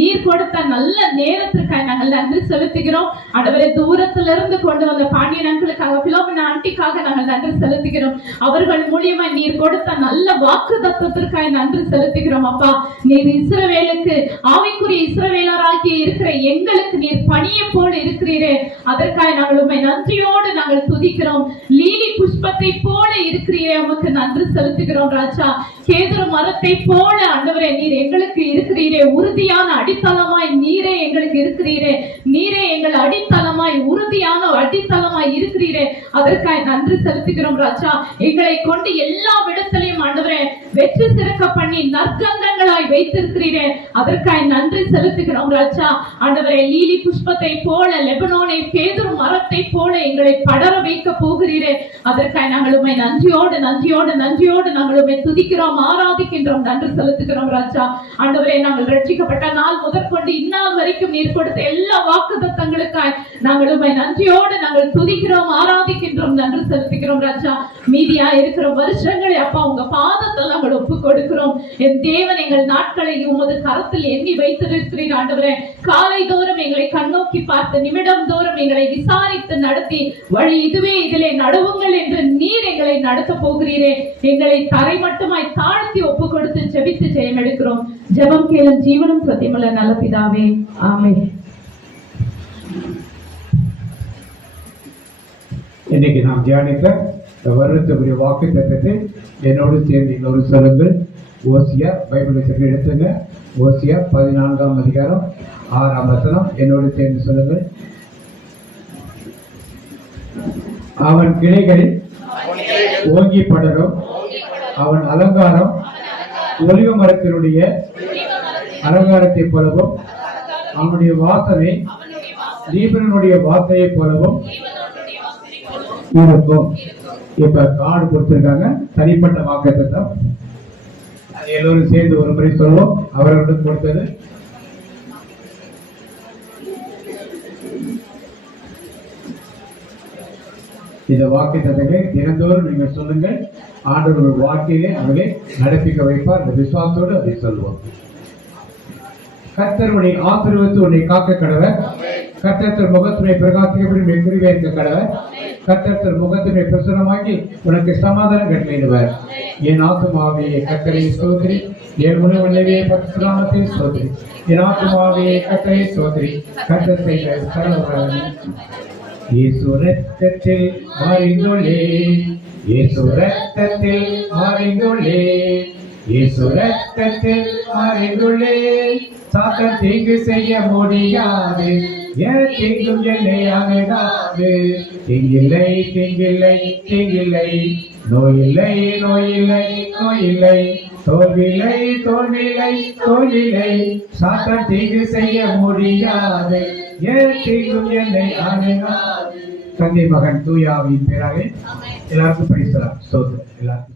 நீர் கொடுத்த நல்ல நேரத்திற்காக நாங்கள் நன்றி செலுத்துகிறோம். ஆண்டவரே, தூரத்திலிருந்து கொண்டு வந்த பாண்டியன் அங்கிளுக்காக, பிலோமினா ஆண்டிக்காக நாங்கள் நன்றி செலுத்துகிறோம். அவர்கள் மூலியமா நீர் கொடுத்த நல்ல வாக்கு தத்துவத்திற்காக நன்றி செலுத்துகிறோம். அப்பா, நீர் இஸ்ரவேலுக்கு ஆவிக்குரிய இஸ்ரவேலராகி இருக்கிற எங்களுக்கு நீர் பணியை போல இருக்கிறீரே, அதற்காக நாங்கள் உம்மை நன்றியோடு நாங்கள் துதிக்கிறோம். லீலி புஷ்பத்தை போல இருக்கிறீரே, உமக்கு நன்றி செலுத்துகிறோம். ராஜா, கேதுரு மரத்தை போல ஆண்டவரே நீர் எங்களுக்கு இருக்கிறீரே, உறுதியான அடித்தளமாய் நீரே எங்களுக்கு இருக்கிறீரே, நீரே எங்கள் அடித்தளமாய், உறுதியான அடித்தளமாய் இருக்கிறீரே, அதற்காக நன்றி செலுத்துகிறோம். ராஜா, எங்களை கொண்டு எல்லா விடத்திலையும் ஆண்டவரே வெற்றி சிறக்க பண்ணி நற்கந்தங்களாய் வைத்திருக்கிறீரே, அதற்காக நன்றி செலுத்துகிறோம். ராஜா ஆண்டவரே, லீலி புஷ்பத்தை போல, லெபனோனை கேதுரு மரத்தை போல எங்களை படர வைக்க போகிறீரே, அதற்காக நாங்கள் உம்மை நன்றியோடு நன்றியோடு நன்றியோடு நாங்கள் உம்மை துதிக்கிறோம், ஆராதிக்கின்றோம், நன்றி செலுத்துகிறோம். ராஜா ஆண்டவரே, நாங்கள் ரட்சிக்கப்பட்ட நாள் முதற்கொண்டு இந்நாள் வரைக்கும் நீர் கொடுத்த எல்லா வாக்குத்தத்தங்களுக்காய் நாங்கள் உம்மை நன்றியோடு நாங்கள் துதிக்கிறோம், ஆராதிக்கின்றோம், நன்றி செலுத்துகிறோம். ராஜா, மீதியா இருக்கிற வருஷங்களை அப்பா உங்க பாதத்தில் நாங்கள் ஒப்பு கொடுக்கிறோம். என் தேவன், எங்கள் நாட்களை உமது கரத்தில் எண்ணி வைத்திருக்கிறீர். ஆண்டவரே, காலை தோறும் எங்களை கண்ணோக்கி பார்த்து, நிமிடம் தோறும் எங்களை விசாரித்து நடத்தி, வழி இதுவே, இதிலே நடுவுங்கள் என்று நீர் எங்களை நடத்த போகிறீரே. எங்களை தரை மட்டுமாய் தாழ்த்தி ஒப்பு கொடுத்து ஜெபித்து ஜெயம் எடுக்கிறோம். ஜெபம் கேளும், ஜீவனும் சத்தியமுள்ள நல்ல பிதாவே, ஆமென். இன்னைக்கு நாம் தியானித்த வருடத்துக்குரிய வாக்கு தத்தத்தை என்னோடு சேர்ந்து இன்னொரு சொல்லுங்கள். ஓசியா, பைபிளை சொல்லி எடுத்துங்க. ஓசியா 14ஆம் அதிகாரம் 6ஆம் வசனம் என்னோடு சேர்ந்து சொல்லுங்கள். அவன் கிளைகளில் ஓங்கி படரும், அவன் அலங்காரம் ஒலிவ மரத்தினுடைய அலங்காரத்தை போலவும், அவனுடைய வாசனை லீபனுடைய வாசனையை போலவும் இருக்கும். இப்ப கார்டு கொடுத்திருக்காங்க, தனிப்பட்ட வாக்குத்தத்தம். எல்லோரும் சேர்ந்து ஒரு முறை சொல்லுவோம். அவர்களுக்கு கொடுத்தது இந்த வாக்குத்தத்தங்களை தினந்தோறும் நீங்கள் சொல்லுங்கள். ஆண்டவர் வாழ்க்கையிலே அவர்களை நடப்பிக்க வைப்பார். இந்த விசுவாசத்தோடு அதை சொல்வோம். கர்த்தர் உன்னை ஆசீர்வதித்து உன்னை காக்க கடவர். கர்த்தர் முகத்தினை பிரகாசிக்கப்படி மெக்குறிவே இருக்க கடவர். கர்த்தர் முகத்தினை பிரசனமாக்கி உனக்கு சமாதானம் கட்டளையிடுவார். என் ஆத்துமாவே கர்த்தரை ஸ்தோத்திரி, என் உணவுள்ளவே பரிசுத்தநாமத்தை ஸ்தோத்திரி. என் ஆத்துமாவே கர்த்தரை ஸ்தோத்திரி, கர்த்தர் செய்த சகல இயேசு ரத்தத்தில் மறிந்துள்ளே, இயேசு ரத்தத்தில் மறிந்துள்ளே, இயேசு ரத்தத்தில் மறிந்துள்ளே. சாத்தான் தீங்கு செய்ய முடியாது, என் தீங்கும் என்னை அணுகாது. தீங்கில்லை தீங்கில்லை தீங்கில்லை, நோயில்லை நோயில்லை நோயில்லை, தோல்வில்லை தோல்வில்லை தோல்வில்லை. சாத்தான் தீங்கு செய்ய முடியாது, என் தீங்கும் என்னை அணுகாது. தந்தை மகன் தூய ஆவியின் பேராலே எல்லாருக்கும் பிரைஸ் தரலாம். ஸ்தோத்திரம். எல்லாருக்கும்